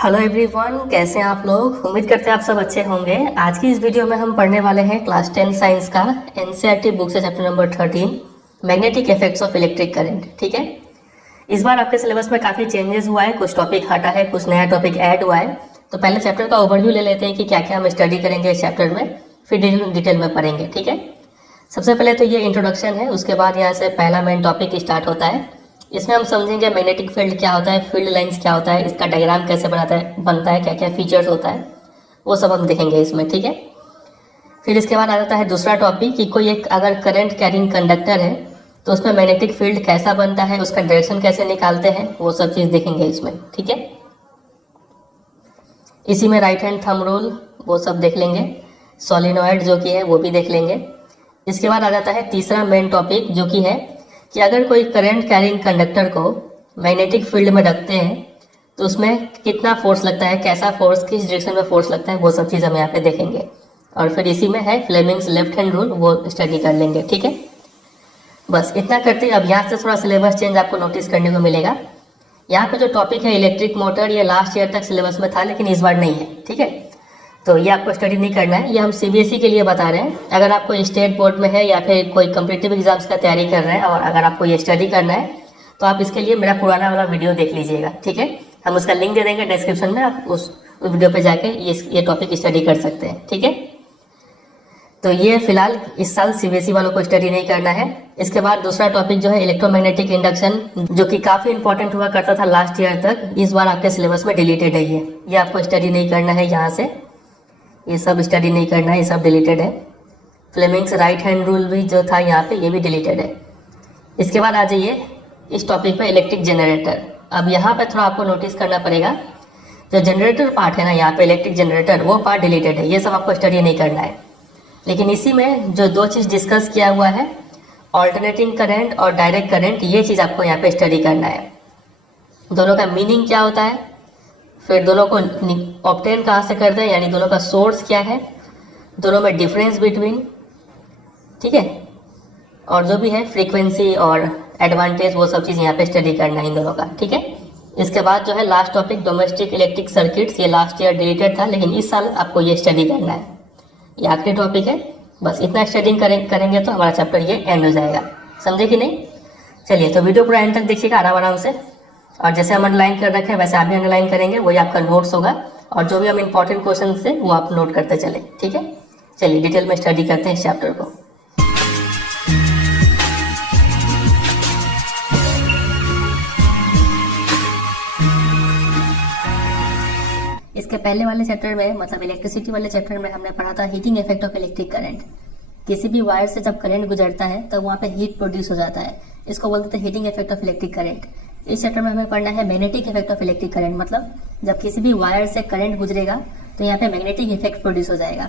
Hello everyone, कैसे हैं आप लोग। उम्मीद करते हैं आप सब अच्छे होंगे। आज की इस वीडियो में हम पढ़ने वाले हैं क्लास 10 साइंस का एनसीईआरटी बुक से chapter number 13 magnetic effects of electric current. ठीक है, इस बार आपके सिलेबस में काफ़ी चेंजेस हुआ है, कुछ टॉपिक हटा है, कुछ नया टॉपिक ऐड हुआ है। तो पहले चैप्टर का ओवरव्यू ले लेते हैं कि क्या क्या हम स्टडी करेंगे इस चैप्टर में, फिर डिटेल में पढ़ेंगे। ठीक है, सबसे पहले तो ये इंट्रोडक्शन है, उसके बाद यहाँ से पहला मेन टॉपिक स्टार्ट होता है। इसमें हम समझेंगे मैग्नेटिक फील्ड क्या होता है, फील्ड लाइंस क्या होता है, इसका डायग्राम कैसे बनता है, क्या क्या फीचर्स होता है, वो सब हम देखेंगे इसमें। ठीक है, फिर इसके बाद आ जाता है दूसरा टॉपिक कि कोई एक अगर करंट कैरिंग कंडक्टर है तो उसमें मैग्नेटिक फील्ड कैसा बनता है, उसका डायरेक्शन कैसे निकालते हैं, वो सब चीज़ देखेंगे इसमें। ठीक है, इसी में राइट हैंड थंब रूल वो सब देख लेंगे, सोलिनॉइड जो कि है वो भी देख लेंगे। इसके बाद आ जाता है तीसरा मेन टॉपिक जो कि है कि अगर कोई करंट कैरिंग कंडक्टर को मैग्नेटिक फील्ड में रखते हैं तो उसमें कितना फोर्स लगता है, कैसा फोर्स, किस डायरेक्शन में फोर्स लगता है, वो सब चीज़ हम यहाँ पे देखेंगे। और फिर इसी में है फ्लेमिंग्स लेफ्ट हैंड रूल, वो स्टडी कर लेंगे। ठीक है, बस इतना करते हैं। अब यहाँ से थोड़ा सिलेबस चेंज आपको नोटिस करने को मिलेगा। यहाँ पे जो टॉपिक है इलेक्ट्रिक मोटर, ये लास्ट ईयर तक सिलेबस में था लेकिन इस बार नहीं है। ठीक है, तो ये आपको स्टडी नहीं करना है, ये हम सीबीएसई के लिए बता रहे हैं। अगर आपको स्टेट बोर्ड में है या फिर कोई कम्पिटिटिव एग्जाम्स का तैयारी कर रहे हैं और अगर आपको ये स्टडी करना है तो आप इसके लिए मेरा पुराना वाला वीडियो देख लीजिएगा। ठीक है, हम उसका लिंक दे देंगे डिस्क्रिप्शन में, आप उस वीडियो पे जाके ये टॉपिक स्टडी कर सकते हैं। ठीक है, तो ये फिलहाल इस साल सीबीएसई वालों को स्टडी नहीं करना है। इसके बाद दूसरा टॉपिक जो है इलेक्ट्रोमैग्नेटिक इंडक्शन, जो कि काफ़ी इंपॉर्टेंट हुआ करता था लास्ट ईयर तक, इस बार आपके सिलेबस में डिलीटेड है। ये आपको स्टडी नहीं करना है, यहाँ से ये सब स्टडी नहीं करना है, ये सब डिलीटेड है। फ्लेमिंग्स राइट हैंड रूल भी जो था यहाँ पे, ये भी डिलीटेड है। इसके बाद आ जाइए इस टॉपिक पे इलेक्ट्रिक जनरेटर। अब यहाँ पे थोड़ा आपको नोटिस करना पड़ेगा, जो जनरेटर पार्ट है ना यहाँ पे इलेक्ट्रिक जनरेटर, वो पार्ट डिलीटेड है, ये सब आपको स्टडी नहीं करना है। लेकिन इसी में जो दो चीज़ डिस्कस किया हुआ है, ऑल्टरनेटिंग करंट और डायरेक्ट करंट, ये चीज़ आपको यहाँ पे स्टडी करना है। दोनों का मीनिंग क्या होता है, फिर दोनों को ऑब्टेन कहाँ से करते हैं, यानी दोनों का सोर्स क्या है, दोनों में डिफरेंस बिटवीन, ठीक है, और जो भी है फ्रीक्वेंसी और एडवांटेज, वो सब चीज़ यहाँ पे स्टडी करना है इन दोनों का। ठीक है, इसके बाद जो है last topic domestic electric circuits, ये लास्ट ईयर डिलीटेड था लेकिन इस साल आपको ये स्टडी करना है, ये आखिरी टॉपिक है। बस इतना स्टडी करेंगे तो हमारा चैप्टर ये एंड हो जाएगा। समझे कि नहीं? चलिए, तो वीडियो पूरा एंड तक देखिएगा आराम से, और जैसे हम अंडरलाइन कर रखे हैं वैसे आप भी अंडरलाइन करेंगे, वही आपका नोट्स होगा। और जो भी हम इंपॉर्टेंट क्वेश्चन से वो आप नोट करते चले। ठीक है, चलिए डिटेल में स्टडी करते हैं इस चैप्टर को। इसके पहले वाले चैप्टर में, मतलब इलेक्ट्रिसिटी वाले चैप्टर में, हमने पढ़ा था heating effect of electric current. किसी भी वायर से जब करंट गुजरता है तो वहाँ पे हीट प्रोड्यूस हो जाता है, इसको बोलते थे heating effect of electric current. इस चैप्टर में हमें पढ़ना है magnetic effect of electric current, मतलब जब किसी भी वायर से करंट गुजरेगा तो यहाँ पे मैग्नेटिक इफेक्ट प्रोड्यूस हो जाएगा।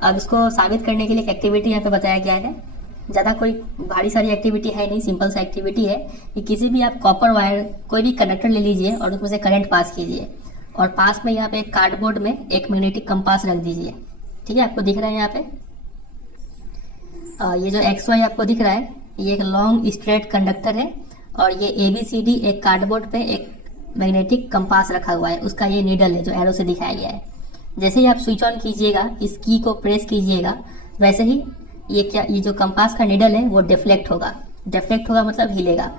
अब इसको साबित करने के लिए एक एक्टिविटी यहाँ पे बताया गया है। ज़्यादा कोई भारी सारी एक्टिविटी है नहीं, सिंपल सा एक्टिविटी है कि किसी भी आप कॉपर वायर, कोई भी कंडक्टर ले लीजिए और उसमें से करंट पास कीजिए, और पास में यहाँ पे एक कार्डबोर्ड में एक मैग्नेटिक कंपास रख दीजिए। ठीक है, आपको दिख रहा है यहाँ पे ये जो XY आपको दिख रहा है, ये एक लॉन्ग स्ट्रेट कंडक्टर है, और ये ABCD एक कार्डबोर्ड पे एक मैग्नेटिक कंपास रखा हुआ है, उसका ये नीडल है जो एरो से दिखाया गया है। जैसे ही आप स्विच ऑन कीजिएगा, इस की को प्रेस कीजिएगा, वैसे ही ये जो कंपास का नीडल है वो डिफ्लेक्ट होगा। डिफ्लेक्ट होगा मतलब हिलेगा।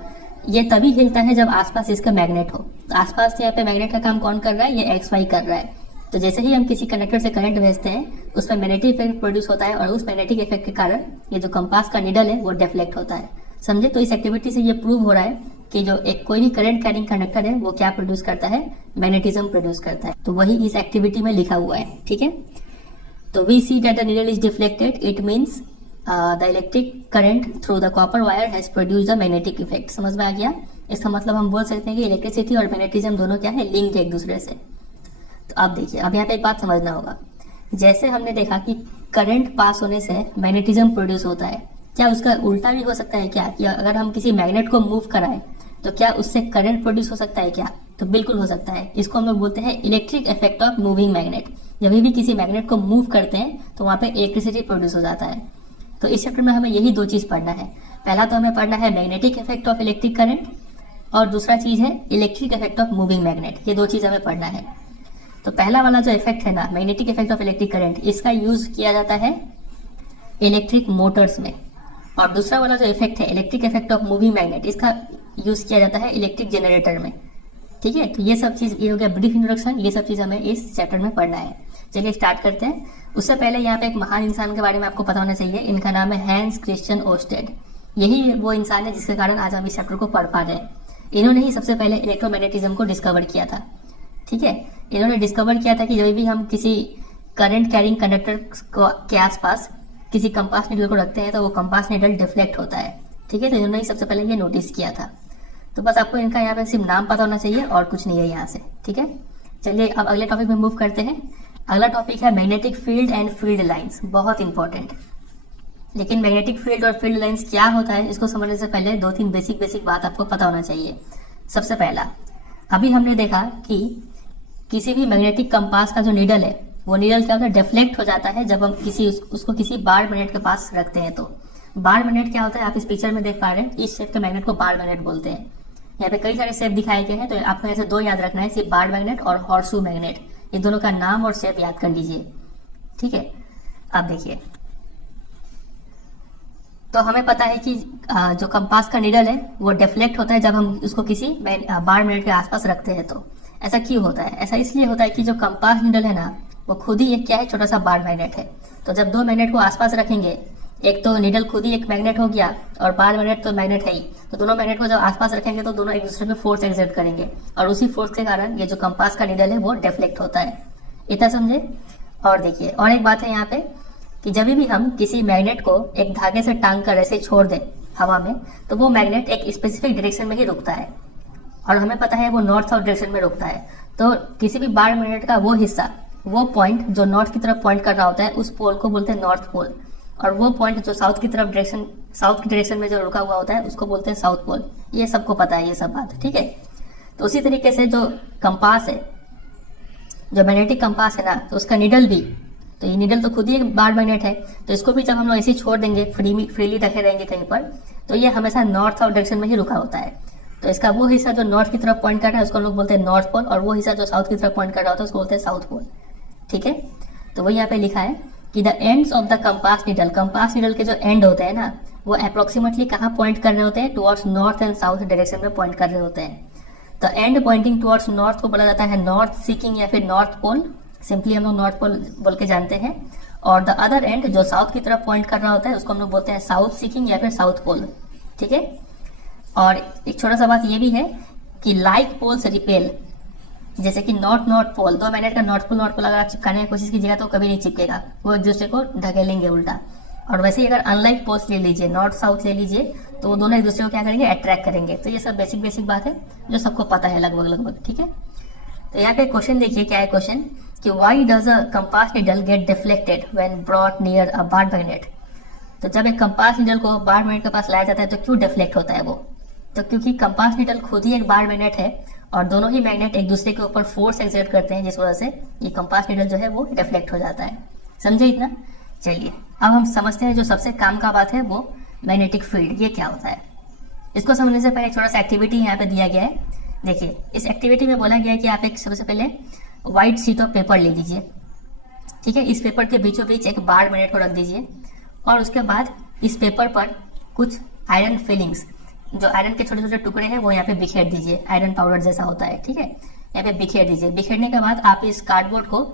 ये तभी हिलता है जब आसपास इसका मैग्नेट हो। आसपास यहाँ पे मैग्नेट का काम कौन कर रहा है, ये XY कर रहा है। तो जैसे ही हम किसी कंडक्टर से करंट भेजते हैं, उसमें मैग्नेटिक इफेक्ट प्रोड्यूस होता है, और उस मैग्नेटिक इफेक्ट के कारण ये जो कंपास का नीडल है वो डिफ्लेक्ट होता है। समझे? तो इस एक्टिविटी से ये प्रूव हो रहा है कि जो एक कोई भी करंट कैरिंग कंडक्टर है वो क्या प्रोड्यूस करता है, मैग्नेटिज्म प्रोड्यूस करता है। तो वही इस एक्टिविटी में लिखा हुआ है। ठीक है, तो we see that the needle is deflected, it means the electric current through the copper wire has produce the magnetic effect. समझ में आ गया? इसका मतलब हम बोल सकते हैं कि इलेक्ट्रिसिटी और मैग्नेटिज्म दोनों क्या है, लिंक्ड है एक दूसरे से। तो अब देखिए, अब यहाँ पे एक बात समझना होगा। जैसे हमने देखा कि करंट पास होने से मैग्नेटिज्म प्रोड्यूस होता है, क्या उसका उल्टा भी हो सकता है क्या, कि अगर हम किसी मैग्नेट को मूव कराएं तो क्या उससे करंट प्रोड्यूस हो सकता है क्या? तो बिल्कुल हो सकता है। इसको हम लोग बोलते हैं electric effect of moving magnet. जब भी किसी मैग्नेट को मूव करते हैं तो वहाँ पे इलेक्ट्रिसिटी प्रोड्यूस हो जाता है। तो इस चैप्टर में हमें यही दो चीज़ पढ़ना है। पहला तो हमें पढ़ना है magnetic effect of electric current, और दूसरा चीज़ है electric effect of moving magnet. ये दो चीज़ हमें पढ़ना है। तो पहला वाला जो इफेक्ट है ना, magnetic effect of electric current, इसका यूज किया जाता है इलेक्ट्रिक मोटर्स में। और दूसरा वाला जो इफेक्ट है electric effect of moving magnet, इसका यूज किया जाता है इलेक्ट्रिक जनरेटर में। ठीक है, तो ये सब चीज़, ये हो गया ब्रीफ इंट्रोडक्शन। ये सब चीज़ हमें इस चैप्टर में पढ़ना है। चलिए स्टार्ट करते हैं। उससे पहले यहाँ पे एक महान इंसान के बारे में आपको पता होना चाहिए। इनका नाम है हैंस क्रिश्चियन ओस्टेड। यही वो इंसान है जिसके कारण आज हम इस चैप्टर को पढ़ पा रहे हैं। इन्होंने ही सबसे पहले इलेक्ट्रोमैग्नेटिज्म को डिस्कवर किया था। ठीक है, इन्होंने डिस्कवर किया था कि जब भी हम किसी करंट कैरिंग कंडक्टर के आसपास किसी कंपास नीडल को रखते हैं तो वो कंपास नीडल डिफ्लेक्ट होता है। ठीक है, तो इन्होंने ही सबसे पहले ये नोटिस किया था। तो बस आपको इनका यहाँ पे सिर्फ नाम पता होना चाहिए और कुछ नहीं है यहाँ से। ठीक है, चलिए अब अगले टॉपिक में मूव करते हैं। अगला टॉपिक है magnetic field and field lines. बहुत इंपॉर्टेंट। लेकिन मैग्नेटिक फील्ड और फील्ड लाइंस क्या होता है, इसको समझने से पहले दो तीन बेसिक बात आपको पता होना चाहिए। सबसे पहला, अभी हमने देखा कि किसी भी मैग्नेटिक कंपास का जो नीडल है, वो नीडल क्या होता है, डिफ्लेक्ट हो जाता है जब हम उसको किसी बार मैग्नेट के पास रखते हैं। तो बार मैग्नेट क्या होता है, आप इस पिक्चर में देख पा रहे हैं। इस शेप के मैग्नेट को बार मैग्नेट बोलते हैं। यहाँ पे कई सारे शेप दिखाए गए हैं, तो आपको ऐसे दो याद रखना है, सिर्फ बार मैग्नेट और हॉर्सशू मैग्नेट। ये दोनों का नाम और शेप याद कर लीजिए। ठीक है, अब देखिए, तो हमें पता है कि जो कंपास का नीडल है वो डिफ्लेक्ट होता है जब हम उसको किसी बार मैग्नेट के आसपास रखते हैं। तो ऐसा क्यों होता है? ऐसा इसलिए होता है कि जो कंपास नीडल है ना, वो खुद ही एक क्या है, छोटा सा बार मैग्नेट है। तो जब दो मैग्नेट को आसपास रखेंगे, एक तो नीडल खुद ही एक मैग्नेट हो गया और बार मैग्नेट तो मैग्नेट है ही, तो दोनों मैग्नेट को जब आसपास रखेंगे तो दोनों एक दूसरे पे फोर्स एक्सर्ट करेंगे और उसी फोर्स के कारण ये जो कंपास का नीडल है वो डिफ्लेक्ट होता है। इतना समझे? और देखिए, और एक बात है यहाँ पे कि जब भी हम किसी मैग्नेट को एक धागे से टांग कर ऐसे छोड़ दें हवा में, तो वो मैग्नेट एक स्पेसिफिक डायरेक्शन में ही रुकता है और हमें पता है वो नॉर्थ साउथ डायरेक्शन में रुकता है। तो किसी भी बार मैग्नेट का वो हिस्सा, वो पॉइंट जो नॉर्थ की तरफ पॉइंट कर रहा होता है, उस पोल को बोलते हैं नॉर्थ पोल। और वो पॉइंट जो साउथ की डायरेक्शन में जो रुका हुआ होता है, उसको बोलते हैं साउथ पोल। ये सबको पता है ये सब बात। ठीक है, तो उसी तरीके से जो कंपास है, जो मैग्नेटिक कंपास है ना, तो उसका निडल भी, तो ये निडल तो खुद ही एक बार मैग्नेट है, तो इसको भी जब हम लोग ऐसे छोड़ देंगे, फ्रीली रखे रहेंगे कहीं पर, तो ये हमेशा नॉर्थ साउथ डायरेक्शन में ही रुका होता है। तो इसका वो हिस्सा जो नॉर्थ की तरफ पॉइंट कर रहा है उसको हम लोग बोलते हैं नॉर्थ पोल, और वो हिस्सा जो साउथ की तरफ पॉइंट कर रहा होता है उसको बोलते हैं साउथ पोल। ठीक है, तो वही यहाँ पे लिखा है कि the ends of the compass needle, compass needle के जो एंड होते हैं ना, वो अप्रोक्सीमेटली कहाँ पॉइंट कर रहे होते हैं, towards north and south direction में पॉइंट कर रहे होते हैं। तो एंड पॉइंटिंग टुवर्ड्स नॉर्थ को बोला जाता है नॉर्थ सीकिंग या फिर नॉर्थ पोल। सिंपली हम लोग नॉर्थ पोल बोल के जानते हैं। और द अदर एंड जो साउथ की तरफ पॉइंट कर रहा होता है उसको हम लोग बोलते हैं साउथ सीकिंग या फिर साउथ पोल। ठीक है, और एक छोटा सा बात ये भी है कि लाइक पोल्स रिपेल, जैसे कि नॉर्थ पोल, दो मैग्नेट का नॉर्थ पोल अगर आप चिपकाने की कोशिश कीजिएगा तो कभी नहीं चिपकेगा, वो एक दूसरे को ढकेलेंगे उल्टा। और वैसे ही अगर अनलाइक पोल्स ले लीजिए, नॉर्थ साउथ ले लीजिए, तो वो दोनों एक दूसरे को क्या करेंगे, अट्रैक्ट करेंगे। तो ये सब बेसिक बात है जो सबको पता है लगभग। ठीक है, तो यहाँ पे क्वेश्चन देखिए, क्या है क्वेश्चन कि why does a compass needle get deflected when brought near a bar magnet. तो जब एक कंपास नीडल को बार मैग्नेट के पास लाया जाता है तो क्यों डिफ्लेक्ट होता है वो? तो क्योंकि कंपास नीडल खुद ही एक बार मैग्नेट है और दोनों ही मैग्नेट एक दूसरे के ऊपर फोर्स एक्सर्ट करते हैं, जिस वजह से ये कंपास नीडल जो है वो डिफ्लेक्ट हो जाता है। समझे इतना? चलिए अब हम समझते हैं जो सबसे काम का बात है, वो मैग्नेटिक फील्ड, ये क्या होता है। इसको समझने से पहले थोड़ा सा एक्टिविटी यहाँ पे दिया गया है। देखिए, इस एक्टिविटी में बोला गया है कि आप एक सबसे पहले व्हाइट शीट ऑफ पेपर ले लीजिए। ठीक है, इस पेपर के बीचों बीच एक बार मैग्नेट को रख दीजिए और उसके बाद इस पेपर पर कुछ आयरन फिलिंग्स, जो आयरन के छोटे छोटे टुकड़े हैं, वो यहाँ पे बिखेर दीजिए। आयरन पाउडर जैसा होता है। ठीक है, यहाँ पे बिखेर दीजिए। बिखेरने के बाद आप इस कार्डबोर्ड को,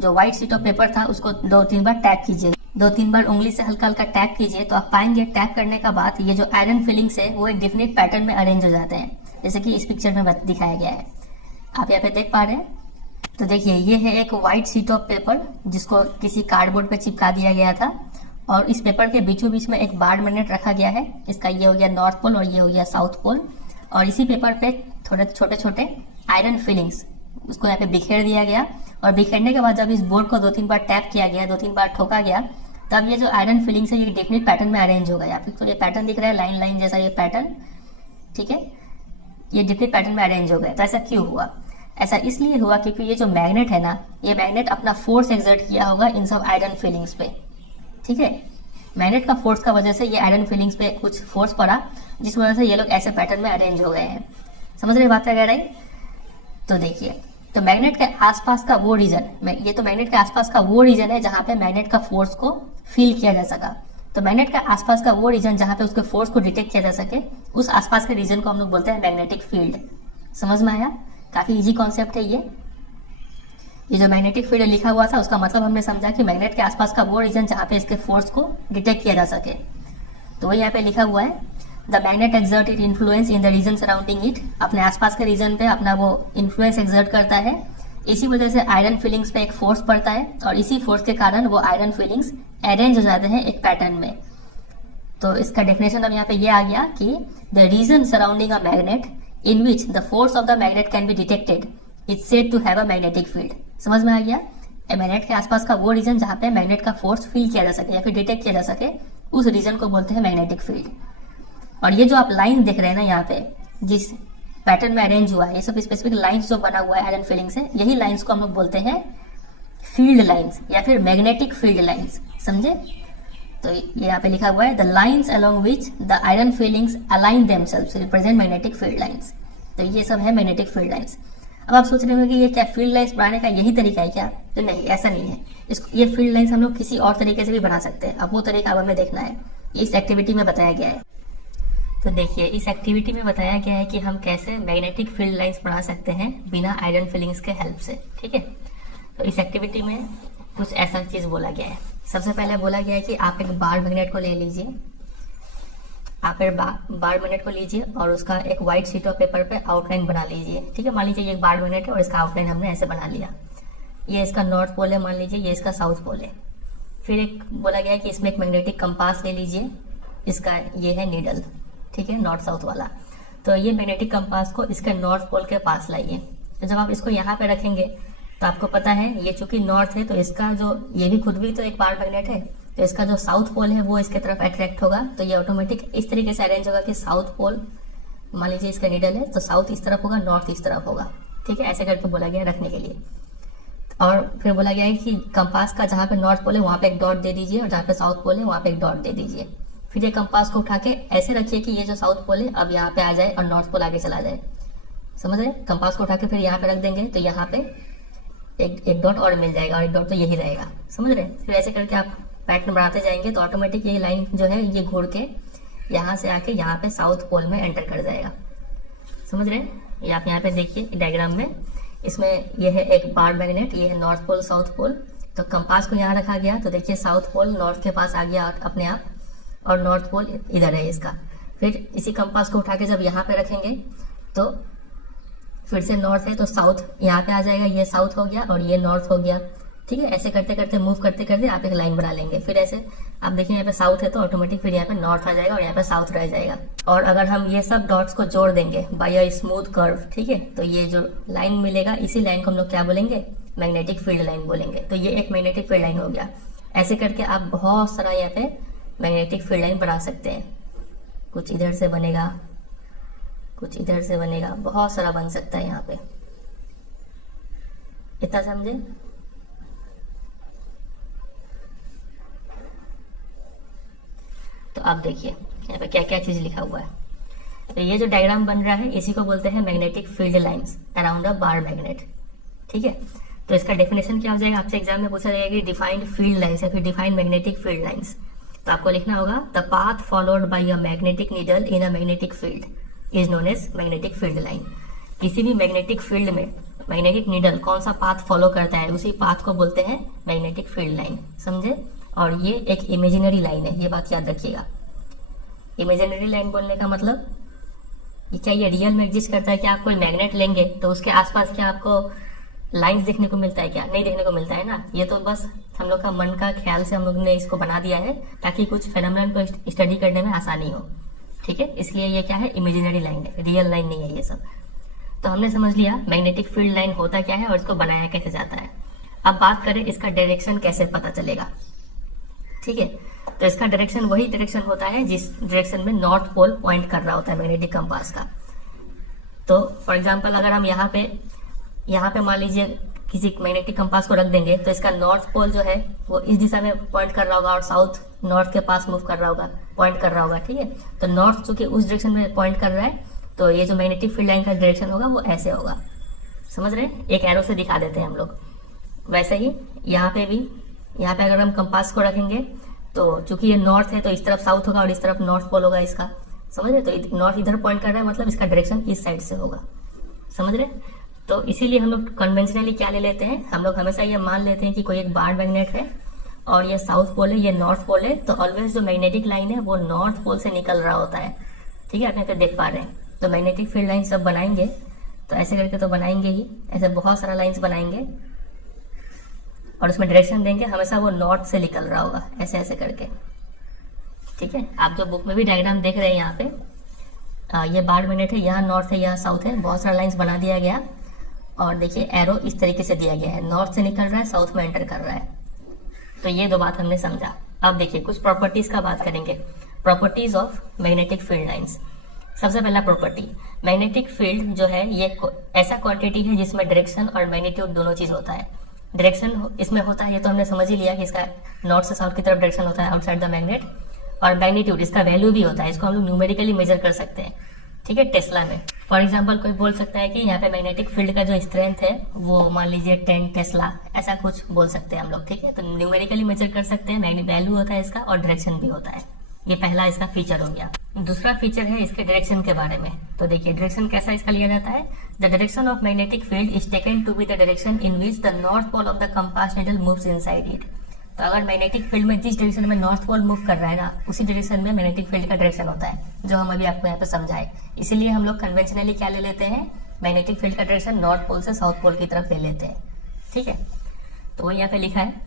जो व्हाइट शीट ऑफ पेपर था, उसको 2-3 बार टैप कीजिए। 2-3 बार उंगली से हल्का हल्का टैप कीजिए, तो आप पाएंगे टैप करने का बाद ये जो आयरन फिलिंग्स है वो एक डिफिनिट पैटर्न में अरेंज हो जाते हैं, जैसे कि इस पिक्चर में दिखाया गया है। आप यहाँ पे देख पा रहे हैं। तो देखिए, ये है एक व्हाइट शीट ऑफ पेपर जिसको किसी कार्डबोर्ड पे चिपका दिया गया था और इस पेपर के बीचों बीच में एक बार मैग्नेट रखा गया है। इसका ये हो गया नॉर्थ पोल और ये हो गया साउथ पोल। और इसी पेपर पे थोड़े छोटे छोटे आयरन फिलिंग्स, उसको यहाँ पे बिखेर दिया गया। और बिखेरने के बाद जब इस बोर्ड को 2-3 बार टैप किया गया, 2-3 बार ठोका गया, तब ये जो आयरन फिलिंग्स है ये डेफिनेट पैटर्न में अरेंज हो गया। तो ये पैटर्न दिख रहा है, लाइन लाइन जैसा ये पैटर्न। ठीक है, ये डिफरेंट पैटर्न में अरेंज हो गए। तो ऐसा क्यों हुआ? ऐसा इसलिए हुआ क्योंकि ये जो मैग्नेट है ना, ये मैग्नेट अपना फोर्स एक्सर्ट किया होगा इन सब आयरन फिलिंग्स पे। ठीक है, मैग्नेट का फोर्स का वजह से ये आयरन फिलिंग्स पे कुछ फोर्स पड़ा, जिस वजह से ये लोग ऐसे पैटर्न में अरेंज हो गए हैं। समझ रहे बात क्या कह रही? तो देखिए, तो मैग्नेट के आसपास का वो रीजन, ये तो मैग्नेट के आसपास का वो रीजन है जहाँ पे मैग्नेट का फोर्स को फील किया जा सका। तो मैग्नेट के आसपास का वो रीजन जहाँ पे उसके फोर्स को डिटेक्ट किया जा सके, उस आसपास के रीजन को हम लोग बोलते हैं मैग्नेटिक फील्ड। समझ में आया? काफी इजी कॉन्सेप्ट है ये जो मैग्नेटिक फील्ड लिखा हुआ था उसका मतलब हमने समझा कि मैग्नेट के आसपास का वो रीजन जहाँ पे इसके फोर्स को डिटेक्ट किया जा सके। तो वही यहाँ पे लिखा हुआ है, the magnet exert it influence in the region surrounding it. अपने आसपास के रीजन पे अपना वो इन्फ्लुएंस एक्सर्ट करता है। इसी वजह से आयरन फीलिंग्स पे एक फोर्स पड़ता है और इसी फोर्स के कारण वो आयरन फीलिंग्स अरेंज हो जाते हैं एक पैटर्न में। तो इसका डेफिनेशन अब यहाँ पे ये आ गया कि the region surrounding a magnet in which the force of the magnet can be detected it's said to have a magnetic field. समझ में आ गया? मैग्नेट के आसपास का वो रीजन जहाँ पे मैग्नेट का फोर्स फील किया जा सके या फिर डिटेक्ट किया जा सके, उस रीजन को बोलते हैं मैग्नेटिक फील्ड। और ये जो आप लाइन देख रहे हैं ना यहाँ पे, जिस पैटर्न में अरेंज हुआ है, ये सब स्पेसिफिक लाइंस जो बना हुआ है आयरन फीलिंग से, यही लाइंस को हम लोग बोलते हैं फील्ड लाइंस या फिर मैग्नेटिक फील्ड लाइंस। समझे? तो ये यहाँ पे लिखा हुआ है, the lines along which the iron feelings align themselves represent magnetic field lines. तो ये सब है मैग्नेटिक फील्ड लाइंस। अब आप सोच रहे होंगे कि ये क्या फील्ड लाइंस बनाने का यही तरीका है क्या? तो नहीं, ऐसा नहीं है। ये फील्ड लाइंस हम लोग किसी और तरीके से भी बना सकते हैं। अब वो तरीका अब हमें देखना है, ये इस एक्टिविटी में बताया गया है। तो देखिए, इस एक्टिविटी में बताया गया है कि हम कैसे मैग्नेटिक फील्ड लाइंस बना सकते हैं बिना आयरन फीलिंग्स के हेल्प से। ठीक है, तो इस एक्टिविटी में कुछ ऐसा चीज बोला गया है। सबसे पहले बोला गया है कि आप एक बार मैग्नेट को ले लीजिए, आप एक बार मैग्नेट को लीजिए और उसका एक व्हाइट शीट ऑफ पेपर पे आउटलाइन बना लीजिए। ठीक है, मान लीजिए ये एक बार मैग्नेट है और इसका आउटलाइन हमने ऐसे बना लिया। ये इसका नॉर्थ पोल है, मान लीजिए ये इसका साउथ पोल है। फिर एक बोला गया है कि इसमें एक मैग्नेटिक कंपास ले लीजिए, इसका ये है नीडल। ठीक है, नॉर्थ साउथ वाला। तो ये मैग्नेटिक कंपास को इसके नॉर्थ पोल के पास लाइए। तो जब आप इसको यहाँ पे रखेंगे तो आपको पता है ये चूंकि नॉर्थ है तो इसका जो, ये भी खुद भी तो एक बार मैग्नेट है, तो इसका जो साउथ पोल है वो इसके तरफ अट्रैक्ट होगा। तो ये ऑटोमेटिक इस तरीके से अरेंज होगा कि साउथ पोल, मान लीजिए इसका नीडल है तो साउथ इस तरफ होगा, नॉर्थ इस तरफ होगा। ठीक है, ऐसे करके बोला गया रखने के लिए। और फिर बोला गया है कि कंपास का जहाँ पे नॉर्थ पोल है वहाँ पे एक डॉट दे दीजिए और जहाँ पे साउथ पोल है वहाँ पे एक डॉट दे दीजिए। फिर ये कंपास को उठा के ऐसे रखिए कि ये जो साउथ पोल है अब यहाँ पे आ जाए और नॉर्थ पोल आगे चला जाए। समझ रहे? कंपास को उठा के फिर यहाँ पे रख देंगे तो यहाँ पे एक डॉट और मिल जाएगा और एक डॉट तो यही रहेगा। समझ रहे? फिर ऐसे करके आप पैटर्न बनाते जाएंगे तो ऑटोमेटिक ये लाइन जो है ये घूर के यहाँ से आके यहाँ पे साउथ पोल में एंटर कर जाएगा। समझ रहे? ये आप यहाँ पे देखिए डायग्राम में, इसमें ये है एक बार मैग्नेट, ये है नॉर्थ पोल साउथ पोल। तो कंपास को यहाँ रखा गया तो देखिए साउथ पोल नॉर्थ के पास आ गया अपने आप और नॉर्थ पोल इधर है इसका। फिर इसी कंपास को उठा के जब यहाँ पे रखेंगे तो फिर से नॉर्थ है तो साउथ यहाँ पे आ जाएगा, ये साउथ हो गया और ये नॉर्थ हो गया। ठीक है, ऐसे करते करते मूव करते करते आप एक लाइन बना लेंगे। फिर ऐसे आप देखिए यहाँ पे साउथ है तो ऑटोमेटिक फिर यहाँ पे नॉर्थ आ जाएगा और यहाँ पे साउथ रह जाएगा। और अगर हम ये सब डॉट्स को जोड़ देंगे बाय अ स्मूथ कर्व, ठीक है, तो ये जो लाइन मिलेगा इसी लाइन को हम लोग क्या बोलेंगे? मैग्नेटिक फील्ड लाइन बोलेंगे। तो ये एक मैग्नेटिक फील्ड लाइन हो गया। ऐसे करके आप बहुत सारा यहाँ पे मैग्नेटिक फील्ड लाइन बना सकते हैं। कुछ इधर से बनेगा, कुछ इधर से बनेगा, बहुत सारा बन सकता है यहाँ पे। इतना समझे? तो आप देखिए यहाँ पे क्या क्या चीज लिखा हुआ है। तो ये जो डायग्राम बन रहा है इसी को बोलते हैं magnetic field lines around a bar magnet. ठीक है, तो इसका डेफिनेशन क्या हो जाएगा? आपसे एग्जाम में पूछा जाएगा कि डिफाइंड फील्ड लाइंस या फिर डिफाइंड मैग्नेटिक फील्ड लाइंस। तो आपको लिखना होगा the path followed by a magnetic needle in a magnetic field is known as magnetic field line. किसी भी मैग्नेटिक फील्ड में मैग्नेटिक नीडल कौन सा पाथ फॉलो करता है उसी पाथ को बोलते हैं मैग्नेटिक फील्ड लाइन। समझे? और ये एक इमेजिनरी लाइन है, ये बात याद रखिएगा। इमेजिनरी लाइन बोलने का मतलब क्या ये रियल में एग्जिस्ट करता है? क्या आप कोई मैग्नेट लेंगे तो उसके आसपास क्या आपको लाइंस देखने को मिलता है? क्या नहीं देखने को मिलता है ना। ये तो बस हम लोग का मन का ख्याल से हम लोग ने इसको बना दिया है ताकि कुछ फेनोमेनन को स्टडी करने में आसानी हो। ठीक है, इसलिए ये क्या है? इमेजिनरी लाइन है, रियल लाइन नहीं है ये सब। तो हमने समझ लिया मैग्नेटिक फील्ड लाइन होता क्या है और इसको बनाया कैसे जाता है। अब बात करें इसका डायरेक्शन कैसे पता चलेगा। ठीक है, तो इसका डायरेक्शन वही डायरेक्शन होता है जिस डायरेक्शन में नॉर्थ पोल पॉइंट कर रहा होता है मैग्नेटिक कंपास का। तो फॉर एग्जांपल अगर हम यहाँ पे मान लीजिए किसी मैग्नेटिक कंपास को रख देंगे तो इसका नॉर्थ पोल जो है वो इस दिशा में पॉइंट कर रहा होगा और साउथ नॉर्थ के पास मूव कर रहा होगा, पॉइंट कर रहा होगा। ठीक है, तो नॉर्थ चूंकि उस डायरेक्शन में पॉइंट कर रहा है तो ये जो मैग्नेटिक फील्ड लाइन का डायरेक्शन होगा वो ऐसे होगा, समझ रहे हैं? एक एरो से दिखा देते हैं हम लोग। वैसे ही यहाँ पे भी, यहाँ पे अगर हम कंपास को रखेंगे तो चूंकि ये नॉर्थ है तो इस तरफ साउथ होगा और इस तरफ नॉर्थ पोल होगा इसका, समझ रहे? तो नॉर्थ इधर पॉइंट कर रहा है, मतलब इसका डायरेक्शन इस साइड से होगा, समझ रहे? तो इसीलिए हम लोग कन्वेंशनली क्या ले लेते हैं, हम लोग हमेशा ये मान लेते हैं कि कोई एक बार मैग्नेट है और ये साउथ पोल है, ये नॉर्थ पोल है, तो ऑलवेज जो मैग्नेटिक लाइन है वो नॉर्थ पोल से निकल रहा होता है। ठीक है, आप यहाँ पे देख पा रहे हैं। तो मैग्नेटिक फील्ड लाइन सब बनाएंगे तो ऐसे करके तो बनाएंगे ही, ऐसे बहुत सारा लाइन्स बनाएंगे और उसमें डायरेक्शन देंगे, हमेशा वो नॉर्थ से निकल रहा होगा ऐसे ऐसे करके। ठीक है, आप जो बुक में भी डायग्राम देख रहे हैं यहाँ पे, ये बार मैग्नेट है, यहाँ नॉर्थ है, यहाँ साउथ है, बहुत सारा लाइन्स बना दिया गया और देखिए एरो इस तरीके से दिया गया है, नॉर्थ से निकल रहा है, साउथ में एंटर कर रहा है। तो ये दो बात हमने समझा। अब देखिए कुछ प्रॉपर्टीज का बात करेंगे, properties of magnetic field lines. सबसे पहला प्रॉपर्टी, मैग्नेटिक फील्ड जो है ये ऐसा क्वांटिटी है जिसमें डायरेक्शन और मैग्नीट्यूड दोनों चीज होता है। डायरेक्शन इसमें होता है, ये तो हमने समझ ही लिया कि इसका नॉर्थ से साउथ की तरफ डायरेक्शन होता है आउटसाइड द मैग्नेट, और मैग्नीट्यूड इसका वैल्यू भी होता है, इसको हम लोग न्यूमेरिकली मेजर कर सकते हैं। ठीक है, टेस्ला में फॉर एग्जांपल कोई बोल सकता है कि यहाँ पे मैग्नेटिक फील्ड का जो स्ट्रेंथ है वो मान लीजिए 10 टेस्ला, ऐसा कुछ बोल सकते हैं हम लोग। ठीक है, तो न्यूमेरिकली मेजर कर सकते हैं, वैल्यू होता है इसका और डायरेक्शन भी होता है। ये पहला इसका फीचर हो गया। दूसरा फीचर है इसके डायरेक्शन के बारे में। तो देखिए डायरेक्शन कैसा इसका लिया जाता है, the direction of magnetic field is taken to be the direction in which the north pole of the compass needle moves inside it. तो अगर मैग्नेटिक फील्ड में जिस डायरेक्शन में नॉर्थ पोल मूव कर रहा है ना, उसी डायरेक्शन में मैग्नेटिक फील्ड का डायरेक्शन होता है, जो हम अभी आपको यहाँ पे समझाए। इसीलिए हम लोग कन्वेंशनली क्या ले लेते हैं, मैग्नेटिक फील्ड का डायरेक्शन नॉर्थ पोल से साउथ पोल की तरफ ले लेते हैं। ठीक है, तो वही यहाँ पे लिखा है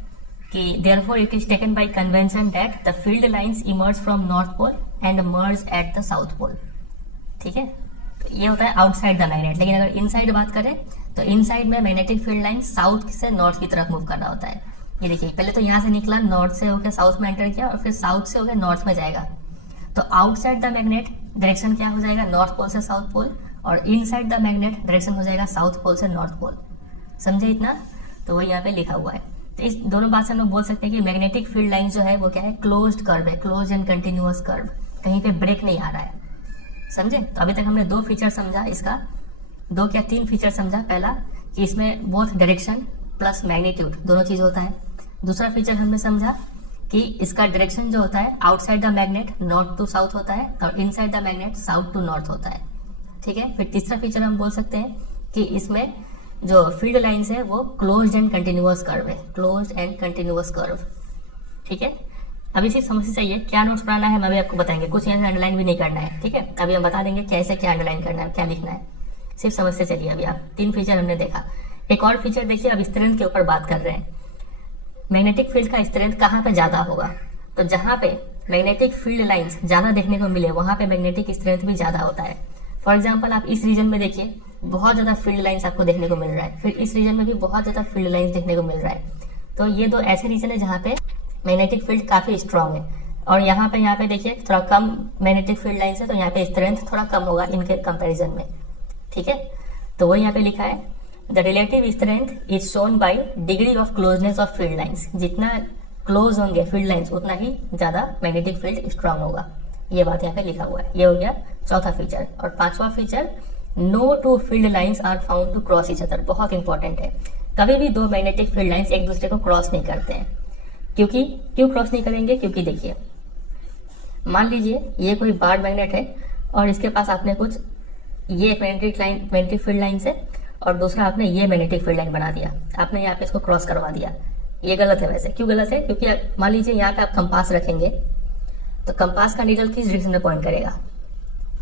कि therefore it is taken by convention that the field lines emerge from north pole and merge at the south pole। ठीक है, तो ये होता है आउटसाइड द मैग्नेट। लेकिन अगर इनसाइड बात करें तो इनसाइड में मैग्नेटिक फील्ड लाइन साउथ से नॉर्थ की तरफ मूव कर रहा होता है। ये देखिए पहले तो यहाँ से निकला, नॉर्थ से होकर साउथ में एंटर किया और फिर साउथ से होकर नॉर्थ में जाएगा। तो आउटसाइड द मैग्नेट डायरेक्शन क्या हो जाएगा, नॉर्थ पोल से साउथ पोल, और इनसाइड द मैग्नेट डायरेक्शन हो जाएगा साउथ पोल से नॉर्थ पोल। समझे इतना? तो वही यहाँ पे लिखा हुआ है। तो इस दोनों बात से हम लोग बोल सकते हैं कि मैग्नेटिक फील्ड लाइन जो है वो क्या है, क्लोज्ड कर्व है, क्लोज एंड कंटिन्यूअस कर्व, कहीं पे ब्रेक नहीं आ रहा है। समझे? तो अभी तक हमने दो फीचर समझा इसका, दो क्या तीन फीचर समझा। पहला कि इसमें बोथ डायरेक्शन प्लस मैग्नीट्यूड दोनों चीज होता है। दूसरा फीचर हमने समझा कि इसका डायरेक्शन जो होता है outside the magnet north to south होता है और inside the magnet south to north होता है। ठीक है, फिर तीसरा फीचर हम बोल सकते हैं कि इसमें जो फील्ड लाइंस है वो क्लोज्ड एंड कंटिन्यूअस कर्व है, क्लोज्ड एंड कंटिन्यूअस कर्व। ठीक है, अभी सिर्फ समझ चाहिए क्या नोट्स बनाना है, हम अभी आपको बताएंगे, कुछ यहाँ से अंडरलाइन भी नहीं करना है। ठीक है, अभी हम बता देंगे कैसे क्या अंडरलाइन करना है, क्या लिखना है, सिर्फ समझ से चलिए। अभी आप तीन फीचर हमने देखा, एक और फीचर देखिए। अब स्ट्रेंथ के ऊपर बात कर रहे हैं, मैग्नेटिक फील्ड का स्ट्रेंथ कहाँ पे ज्यादा होगा, तो जहाँ पे मैग्नेटिक फील्ड लाइंस ज्यादा देखने को मिले वहां पे मैग्नेटिक स्ट्रेंथ भी ज्यादा होता है। फॉर एग्जाम्पल आप इस रीजन में देखिए बहुत ज्यादा फील्ड लाइंस आपको देखने को मिल रहा है, फिर इस रीजन में भी बहुत ज्यादा फील्ड लाइंस देखने को मिल रहा है। तो ये दो ऐसे रीजन है जहाँ पे मैग्नेटिक फील्ड काफी स्ट्रांग है, और यहाँ पे देखिए थोड़ा कम मैग्नेटिक फील्ड लाइंस है, तो यहाँ पे स्ट्रेंथ थोड़ा कम होगा इनके कंपेरिजन में। ठीक है, तो वही यहाँ पे लिखा है the relative strength is shown by degree of closeness of field lines. जितना क्लोज होंगे फील्ड लाइंस उतना ही ज्यादा मैग्नेटिक फील्ड स्ट्रांग होगा। ये बात यहाँ पे लिखा हुआ है। ये हो गया चौथा फीचर। और पांचवा feature, no two field lines are found to cross each other. बहुत इंपॉर्टेंट है, कभी भी दो मैग्नेटिक फील्ड लाइंस एक दूसरे को क्रॉस नहीं करते हैं। क्यों क्रॉस नहीं करेंगे, क्योंकि देखिए मान लीजिए ये कोई बार मैग्नेट है और इसके पास आपने कुछ ये मैग्नेटिक फील्ड लाइन से और दूसरा आपने ये मैग्नेटिक फील्ड लाइन बना दिया, आपने यहाँ पे इसको क्रॉस करवा दिया। ये गलत है। वैसे क्यों गलत है, क्योंकि मान लीजिए यहाँ पे आप कंपास रखेंगे तो कंपास का नीडल किस डायरेक्शन में पॉइंट करेगा,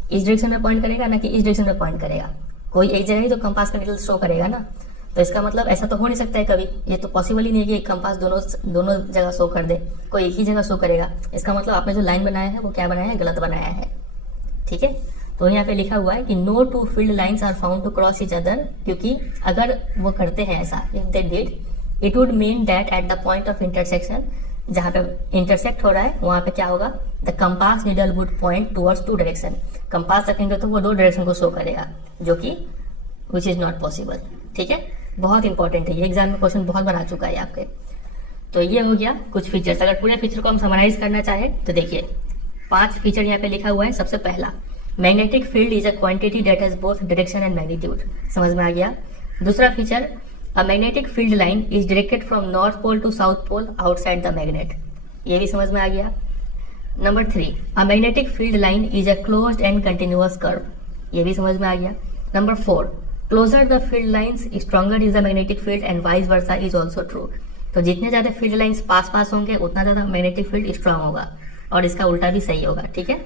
इस डायरेक्शन में पॉइंट करेगा ना कि इस डायरेक्शन में पॉइंट करेगा। कोई एक जगह ही तो कंपास का नीडल शो करेगा ना, तो इसका मतलब ऐसा तो हो नहीं सकता है कभी, ये तो पॉसिबल ही नहीं है कि कंपास दोनों जगह शो कर दे, कोई एक ही जगह शो करेगा। इसका मतलब आपने जो लाइन बनाया है वो क्या बनाया है, गलत बनाया है। ठीक है, तो यहाँ पे लिखा हुआ है कि no two field lines are found to cross each other, क्योंकि अगर वो करते हैं ऐसा, if they did it would mean that at the point of intersection, जहां पे इंटरसेक्ट हो रहा है वहां पे क्या होगा, the compass needle would point towards two direction. Compass रखेंगे तो वो दो डायरेक्शन को शो करेगा, जो कि विच इज नॉट पॉसिबल। ठीक है, बहुत इंपॉर्टेंट है ये, एग्जाम में क्वेश्चन बहुत बना चुका है आपके। तो ये हो गया कुछ फीचर्स। अगर पूरे फीचर को हम समराइज करना चाहे तो देखिए 5 फीचर यहाँ पे लिखा हुआ है। सबसे पहला magnetic field is a quantity that has both direction and magnitude. समझ में आ गया। दूसरा feature, a magnetic field line is directed from north pole to south pole outside the magnet. ये भी समझ में आ गया। Number 3, a magnetic field line is a closed and continuous curve. ये भी समझ में आ गया। Number 4, closer the field lines stronger is the magnetic field and vice versa is also true. तो जितने ज्यादा फील्ड लाइंस पास पास होंगे उतना ज्यादा मैग्नेटिक फील्ड स्ट्रांग होगा, और इसका उल्टा भी सही होगा। ठीक है।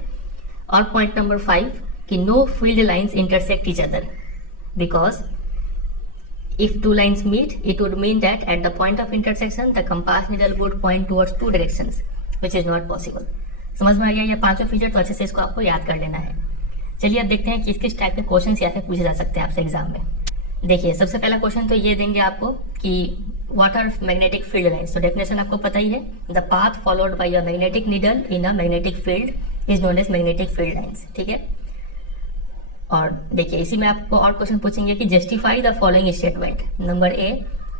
और पॉइंट नंबर 5 कि know field lines intersect each other because if two lines meet, it would mean that at the point of intersection the compass needle would point towards two directions, which is not possible। समझ में आ गया ये पांचों feature, तो अच्छे से इसको आपको याद कर लेना है। चलिए अब देखते हैं किस किस टाइप के क्वेश्चन यहाँ पे पूछे जा सकते हैं आपसे एग्जाम में। देखिए सबसे पहला क्वेश्चन तो ये देंगे आपको कि what are magnetic field lines. तो डेफिनेशन आपको पता ही है, the path followed by a magnetic needle in a magnetic field is known as magnetic field lines. ठीक है। और देखिए इसी में आपको और क्वेश्चन पूछेंगे कि justify the following statement. Number A,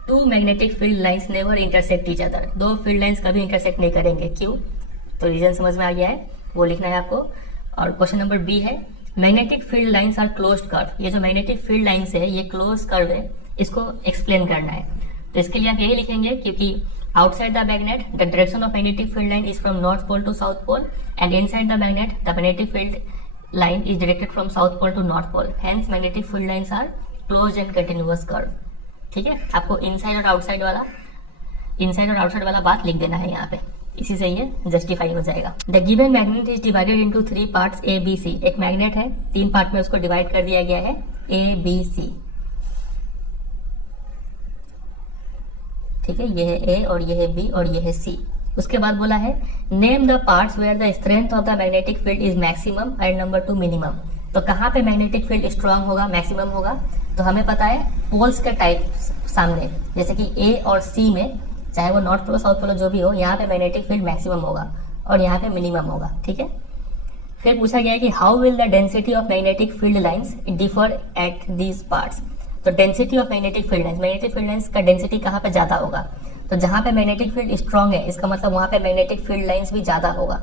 two magnetic field lines never intersect each other. दो फील्ड लाइंस कभी इंटरसेक्ट नहीं करेंगे, क्यों? तो रीजन समझ में आ गया है, वो लिखना है आपको। और क्वेश्चन नंबर बी है, magnetic field lines are closed curve. ये जो मैग्नेटिक फील्ड लाइंस है ये क्लोज कर्व है, इसको एक्सप्लेन करना है। तो इसके लिए आप यही लिखेंगे क्योंकि outside the magnet the direction of magnetic field line is from north pole to south pole and inside the magnet the magnetic field line is directed from south pole to north pole, hence magnetic field lines are closed and continuous curve। ठीक है। आपको inside और outside वाला बात लिख देना है यहाँ पे, इसी से ये जस्टिफाई हो जाएगा। The given magnet is divided into 3 parts A B C. एक मैग्नेट है, 3 पार्ट में उसको डिवाइड कर दिया गया है ए बी सी। ठीक है, ये है ए और ये है बी और ये है सी। उसके बाद बोला है name the parts where the strength of the magnetic field is maximum and number 2 minimum. तो कहाँ पे मैग्नेटिक फील्ड स्ट्रांग होगा, मैक्सिमम होगा? तो हमें पता है पोल्स के टाइप सामने, जैसे कि ए और सी में, चाहे वो नॉर्थ पोल साउथ पोल जो भी हो, यहाँ पे मैग्नेटिक फील्ड मैक्सिमम होगा और यहाँ पे मिनिमम होगा। ठीक है। फिर पूछा गया है कि how will the density of magnetic field lines differ at these parts. तो density of magnetic field lines का डेंसिटी कहाँ पे ज्यादा होगा? तो जहां पे मैग्नेटिक फील्ड स्ट्रांग है इसका मतलब वहां पे मैग्नेटिक फील्ड लाइंस भी ज्यादा होगा।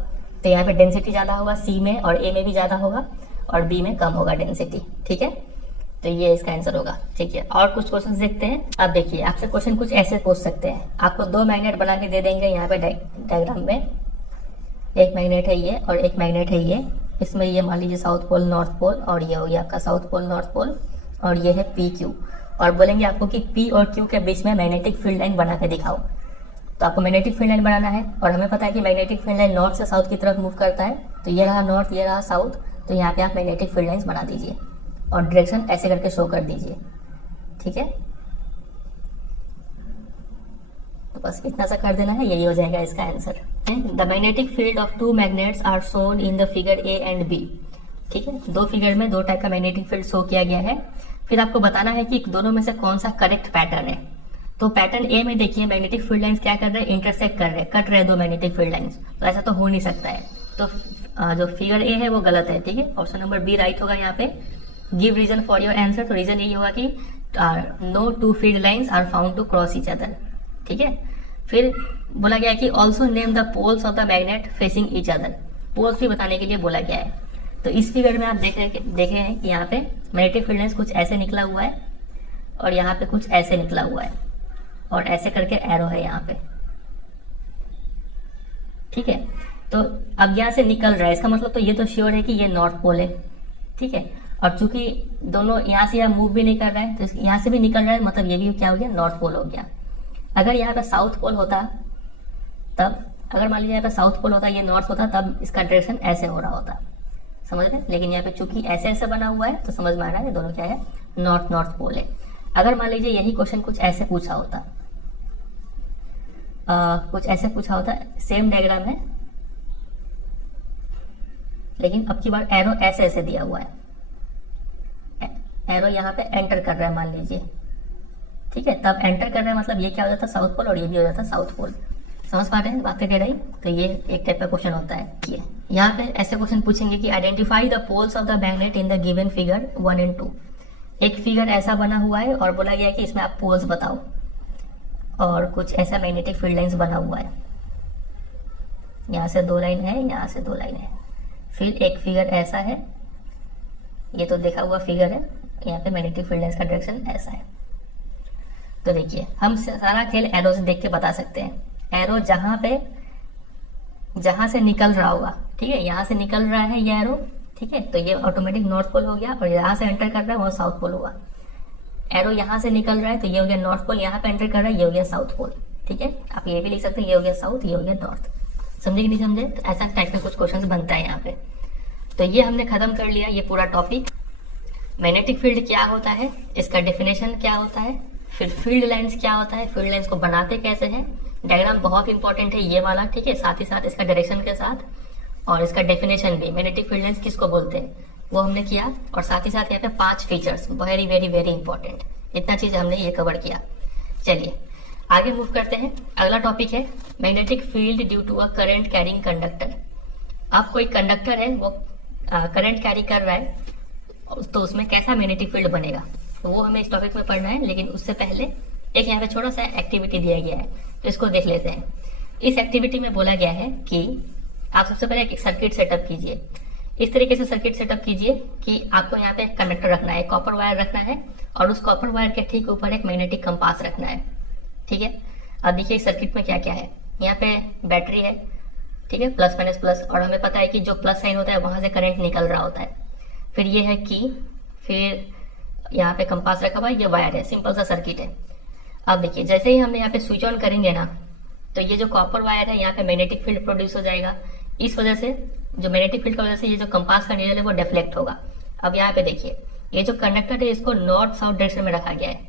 तो यहाँ पे डेंसिटी ज्यादा होगा, सी में और ए में भी ज्यादा होगा और बी में कम होगा डेंसिटी। ठीक है। तो ये इसका आंसर होगा। ठीक है। और कुछ क्वेश्चन देखते हैं। अब देखिए आपसे क्वेश्चन कुछ ऐसे पूछ सकते हैं, आपको 2 मैग्नेट बना के दे देंगे यहाँ पे डायग्राम में। एक मैग्नेट है ये और एक मैग्नेट है ये। इसमें ये मान लीजिए साउथ पोल नॉर्थ पोल और ये हो गया आपका साउथ पोल नॉर्थ पोल और ये है पी क्यू। और बोलेंगे आपको कि P और Q के बीच में मैग्नेटिक फील्ड लाइन बना के दिखाओ। तो आपको मैग्नेटिक फील्ड लाइन बनाना है और हमें पता है कि मैग्नेटिक फील्ड लाइन नॉर्थ से साउथ की तरफ मूव करता है। तो ये रहा नॉर्थ, ये रहा साउथ। तो यहाँ पे आप मैग्नेटिक फील्ड लाइन्स बना दीजिए और डायरेक्शन ऐसे करके शो कर दीजिए। ठीक है। तो बस इतना सा कर देना है, यही हो जाएगा इसका answer. The magnetic field of 2 magnets are shown in the figure A and B. ठीक है। 2 फिगर में 2 टाइप का मैग्नेटिक फील्ड शो किया गया है। फिर आपको बताना है कि दोनों में से कौन सा करेक्ट पैटर्न है। तो पैटर्न ए में देखिए मैग्नेटिक फील्ड लाइंस क्या कर रहे हैं, इंटरसेक्ट कर रहे हैं, कट रहे 2 मैग्नेटिक फील्ड लाइंस। तो ऐसा तो हो नहीं सकता है। तो जो फिगर ए है वो गलत है। ठीक है। ऑप्शन नंबर बी राइट होगा यहाँ पे। Give reason for your answer. तो रीजन यही होगा कि no 2 field lines are found to cross each other. ठीक है। फिर बोला गया कि also name the poles of the magnet facing each other. Poles भी बताने के लिए बोला गया है। तो इस फिगर में आप देखे हैं कि यहाँ पे मैग्नेटिक फील्ड लाइंस कुछ ऐसे निकला हुआ है और यहाँ पे कुछ ऐसे निकला हुआ है और ऐसे करके एरो है यहाँ पे। ठीक है। तो अब यहाँ से निकल रहा है, इसका मतलब तो ये तो श्योर है कि ये नॉर्थ पोल है। ठीक है। और चूंकि दोनों यहाँ से यहाँ मूव भी नहीं कर रहा है तो यहाँ से भी निकल रहा है, मतलब ये भी क्या हो गया, नॉर्थ पोल हो गया। अगर यहाँ पे साउथ पोल होता तब, अगर मान लीजिए यहाँ पे साउथ पोल होता, ये नॉर्थ होता, तब इसका डायरेक्शन ऐसे हो रहा होता। समझ रहे? लेकिन यहाँ पे चूंकि ऐसे ऐसे बना हुआ है तो समझ में आ रहा है दोनों क्या है, नॉर्थ पोल है। अगर मान लीजिए यही क्वेश्चन कुछ ऐसे पूछा होता, सेम डायग्राम है लेकिन अब की बार एरो ऐसे ऐसे दिया हुआ है, एरो यहाँ पे एंटर कर रहा है मान लीजिए। ठीक है। तब एंटर कर रहा है मतलब ये क्या हो जाता है, साउथ पोल, और ये भी हो जाता है साउथ पोल। समझ पा रहे हैं बात कह रही? तो ये एक टाइप का क्वेश्चन होता है। ये यहाँ पे ऐसे क्वेश्चन पूछेंगे कि identify the poles of the magnet in the given figure 1 and 2। एक फिगर ऐसा बना हुआ है और बोला गया है कि इसमें आप पोल्स बताओ, और कुछ ऐसा मैग्नेटिक फील्ड लाइंस बना हुआ है। यहाँ से 2 लाइन है, यहाँ से 2 लाइन है। फिर एक फिगर ऐसा है ये तो देखा हुआ फिगर है, यहाँ पे मैग्नेटिक फील्ड लाइंस का डायरेक्शन ऐसा है। तो देखिए हम सारा खेल एरो से देख के बता सकते हैं। एरो जहां से निकल रहा होगा, ठीक है, यहाँ से निकल रहा है ये एरो, ठीक है, तो ये ऑटोमेटिक नॉर्थ पोल हो गया, और यहाँ से एंटर कर रहा है वो साउथ पोल होगा। एरो यहाँ से निकल रहा है तो ये हो गया नॉर्थ पोल, यहाँ पे एंटर कर रहा है ये हो गया साउथ पोल, ठीक है। आप ये भी लिख सकते हैं, ये हो गया साउथ, ये हो गया नॉर्थ। समझे कि नहीं समझे? तो ऐसा टाइप का कुछ क्वेश्चन बनता है यहाँ पे। तो ये हमने खत्म कर लिया ये पूरा टॉपिक। मैग्नेटिक फील्ड क्या होता है, इसका डेफिनेशन क्या होता है, फिर फील्ड लाइंस क्या होता है, फील्ड लाइंस को बनाते कैसे हैं, डायग्राम बहुत इंपॉर्टेंट है ये वाला, ठीक है, साथ ही साथ इसका डायरेक्शन के साथ और इसका डेफिनेशन भी, मैग्नेटिक फील्ड लाइंस किसको बोलते हैं वो हमने किया, और साथ ही साथ यहाँ पे 5 features very very very important, इतना चीज हमने ये कवर किया। चलिए आगे मूव करते हैं। अगला टॉपिक है magnetic field due to a current carrying conductor. अब कोई कंडक्टर है वो करंट कैरी कर रहा है, तो उसमें कैसा मैग्नेटिक फील्ड बनेगा, तो वो हमें इस टॉपिक में पढ़ना है। लेकिन उससे पहले एक यहाँ पे छोटा सा एक्टिविटी दिया गया है, तो इसको देख लेते हैं। इस एक्टिविटी में बोला गया है कि आप सबसे पहले एक सर्किट सेटअप कीजिए। इस तरीके से सर्किट सेटअप कीजिए कि आपको यहाँ पे कंडक्टर रखना है, कॉपर वायर रखना है, और उस कॉपर वायर के ठीक ऊपर एक मैग्नेटिक कंपास रखना है, ठीक है। अब देखिए सर्किट में क्या क्या है। यहाँ पे बैटरी है, ठीक है, प्लस माइनस प्लस, और हमें पता है कि जो प्लस साइन होता है वहां से करंट निकल रहा होता है। फिर ये है की, फिर यहाँ पे कंपास रखा हुआ है, ये वायर है, सिंपल सा सर्किट है। अब देखिए जैसे ही हमने यहाँ पे स्विच ऑन करेंगे ना, तो ये जो कॉपर वायर है यहाँ पे मैग्नेटिक फील्ड प्रोड्यूस हो जाएगा। इस वजह से जो मैग्नेटिक फील्ड की वजह से ये जो कंपास का नीडल है वो डिफ्लेक्ट होगा। अब यहाँ पे देखिए ये जो कंडक्टर है इसको नॉर्थ साउथ डायरेक्शन में रखा गया है,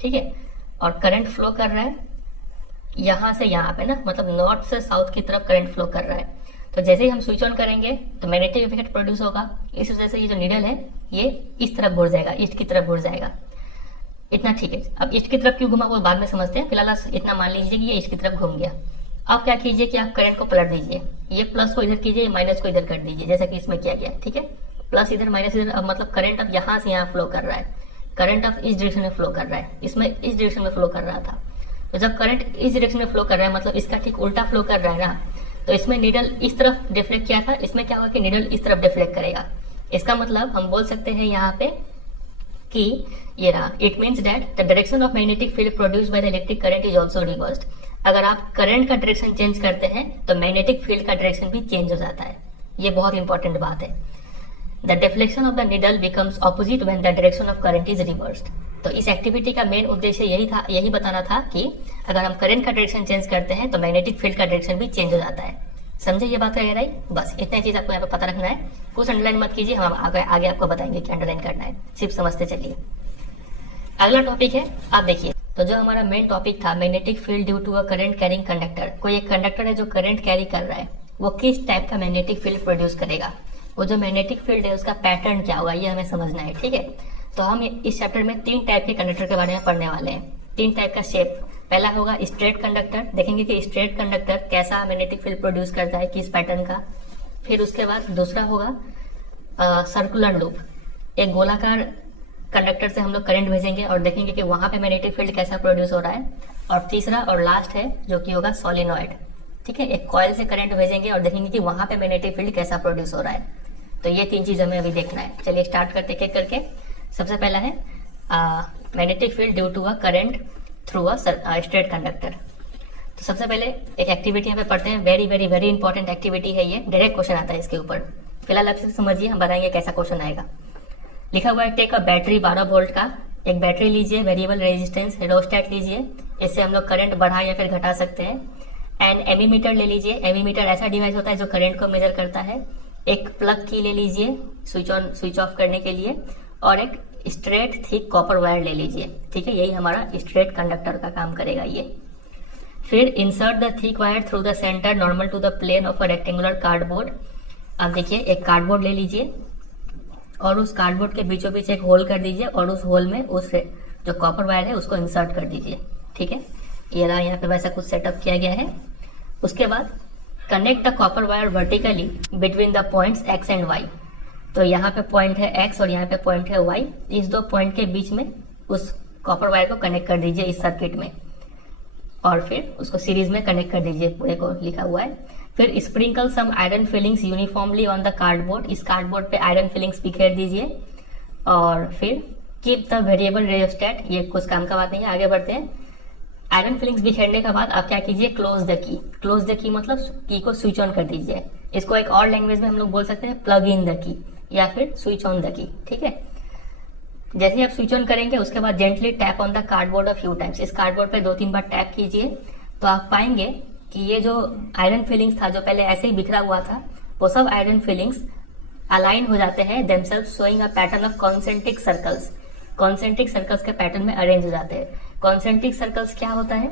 ठीक है, और करंट फ्लो कर रहा है यहाँ से यहाँ पे ना, मतलब नॉर्थ से साउथ की तरफ करंट फ्लो कर रहा है। तो जैसे ही हम स्विच ऑन करेंगे तो मैग्नेटिक इफेक्ट प्रोड्यूस होगा। इस वजह से ये जो नीडल है ये इस तरफ घुर जाएगा, ईस्ट की तरफ घुर जाएगा। इतना ठीक है। अब ईस्ट की तरफ क्यों घुमा वो बाद में समझते हैं, फिलहाल इतना मान लीजिए कि ये ईस्ट की तरफ घूम गया। अब क्या कीजिए कि आप करंट को पलट दीजिए, ये प्लस को इधर कीजिए, माइनस को इधर कर दीजिए, जैसा कि इसमें किया गया, ठीक है। प्लस इधर माइनस इधर, अब मतलब करंट अब यहाँ से यहाँ फ्लो कर रहा है, करंट अब इस डायरेक्शन में फ्लो कर रहा है, इसमें इस डायरेक्शन में फ्लो कर रहा था। तो जब करंट इस डायरेक्शन में फ्लो कर रहा है मतलब इसका ठीक उल्टा फ्लो कर रहा है ना, तो इसमें नीडल इस तरफ डिफ्लेक्ट किया था, इसमें क्या होगा कि नीडल इस तरफ डिफ्लेक्ट करेगा। इसका मतलब हम बोल सकते हैं यहाँ पे कि ये रहा, it means that the direction of magnetic field produced by the electric current is also reversed. अगर आप करंट का डायरेक्शन चेंज करते हैं तो मैग्नेटिक फील्ड का डायरेक्शन भी चेंज हो जाता है। ये बहुत इंपॉर्टेंट बात है। The deflection of the needle becomes opposite when the direction of current is reversed. तो इस एक्टिविटी का मेन उद्देश्य यही बताना था कि अगर हम करंट का डायरेक्शन चेंज करते हैं तो मैग्नेटिक फील्ड का डायरेक्शन भी चेंज हो जाता है। समझे ये बात का गहराई? बस इतना चीज आपको यहाँ पे पता रखना है, कुछ अंडरलाइन मत कीजिए, हम आगे आपको बताएंगे कि अंडरलाइन करना है, सिर्फ समझते चलिए। अगला टॉपिक है, आप देखिए, तो जो हमारा मेन टॉपिक था magnetic field due to a current carrying conductor. कोई एक कंडक्टर है जो करंट कैरी कर रहा है, वो किस टाइप का मैग्नेटिक फील्ड प्रोड्यूस करेगा, वो जो मैग्नेटिक फील्ड है उसका पैटर्न क्या होगा, ये हमें समझना है, ठीक है। तो हम इस चैप्टर में 3 टाइप के कंडक्टर के बारे में पढ़ने वाले हैं, 3 टाइप का शेप। पहला होगा स्ट्रेट कंडक्टर, देखेंगे कि स्ट्रेट कंडक्टर कैसा मैग्नेटिक फील्ड प्रोड्यूस करता है, किस पैटर्न का। फिर उसके बाद दूसरा होगा सर्कुलर लूप, एक गोलाकार कंडक्टर से हम लोग करंट भेजेंगे और देखेंगे कि वहां पे मैग्नेटिक फील्ड कैसा प्रोड्यूस हो रहा है। और तीसरा और लास्ट है जो कि होगा सोलिनॉइड, ठीक है, एक कॉइल से करंट भेजेंगे और देखेंगे कि वहां पे मैग्नेटिक फील्ड कैसा प्रोड्यूस हो रहा है। तो ये 3 चीज हमें अभी देखना है। चलिए स्टार्ट करते एक एक करके। सबसे पहला है magnetic field due to a current through a straight conductor. तो सबसे पहले एक एक्टिविटी यहाँ पे पढ़ते हैं, very very very important activity है ये, डायरेक्ट क्वेश्चन आता है इसके ऊपर। फिलहाल आप सिर्फ समझिए, हम बताएंगे कैसा क्वेश्चन आएगा। लिखा हुआ है टेक अ बैटरी 12 वोल्ट का, एक बैटरी लीजिए, वेरिएबल रेजिस्टेंस हेडोस्टेट लीजिए, इससे हम लोग करंट बढ़ा या फिर घटा सकते हैं। एंड एमीमीटर ले लीजिए, एमीमीटर ऐसा डिवाइस होता है जो करंट को मेजर करता है। एक प्लग की ले लीजिए स्विच ऑन स्विच ऑफ करने के लिए, और एक स्ट्रेट थिक कॉपर वायर ले लीजिए, ठीक है, यही हमारा स्ट्रेट कंडक्टर का काम करेगा ये। फिर insert the thick wire through the centre normal to the plane of a rectangular cardboard. अब देखिए एक कार्डबोर्ड ले लीजिए और उस कार्डबोर्ड के बीचों बीच एक होल कर दीजिए और उस होल में उस जो कॉपर वायर है उसको इंसर्ट कर दीजिए, ठीक है। ये रहा, यहाँ पे वैसा कुछ सेटअप किया गया है। उसके बाद connect the copper wire vertically between the points X and Y. तो यहाँ पे पॉइंट है एक्स और यहाँ पे पॉइंट है वाई, इस 2 पॉइंट के बीच में उस कॉपर वायर को कनेक्ट कर दीजिए इस सर्किट में, और फिर उसको सीरीज में कनेक्ट कर दीजिए पूरे को, लिखा हुआ है। फिर sprinkle some iron filings uniformly on the cardboard, इस कार्डबोर्ड पे आयरन फिलिंग्स बिखेर दीजिए। और फिर कीप द वेरिएबल रियोस्टेट, ये कुछ काम का बात नहीं है, आगे बढ़ते हैं। आयरन फिलिंग्स बिखेरने के बाद आप क्या कीजिए, close the key. Close the key मतलब की को स्विच ऑन कर दीजिए। इसको एक और लैंग्वेज में हम लोग बोल सकते हैं प्लग इन द की या फिर स्विच ऑन द की, ठीक है। जैसे ही आप स्विच ऑन करेंगे उसके बाद gently tap on the cardboard a few times. इस कार्डबोर्ड पे 2-3 बार टैप कीजिए तो आप पाएंगे कि ये जो आयरन फिलिंग्स था जो पहले ऐसे ही बिखरा हुआ था, वो सब आयरन फिलिंग्स अलाइन हो जाते हैं themselves showing a pattern of concentric circles. Concentric circles के पैटर्न में अरेंज हो जाते हैं। कॉन्सेंट्रिक सर्कल्स क्या होता है,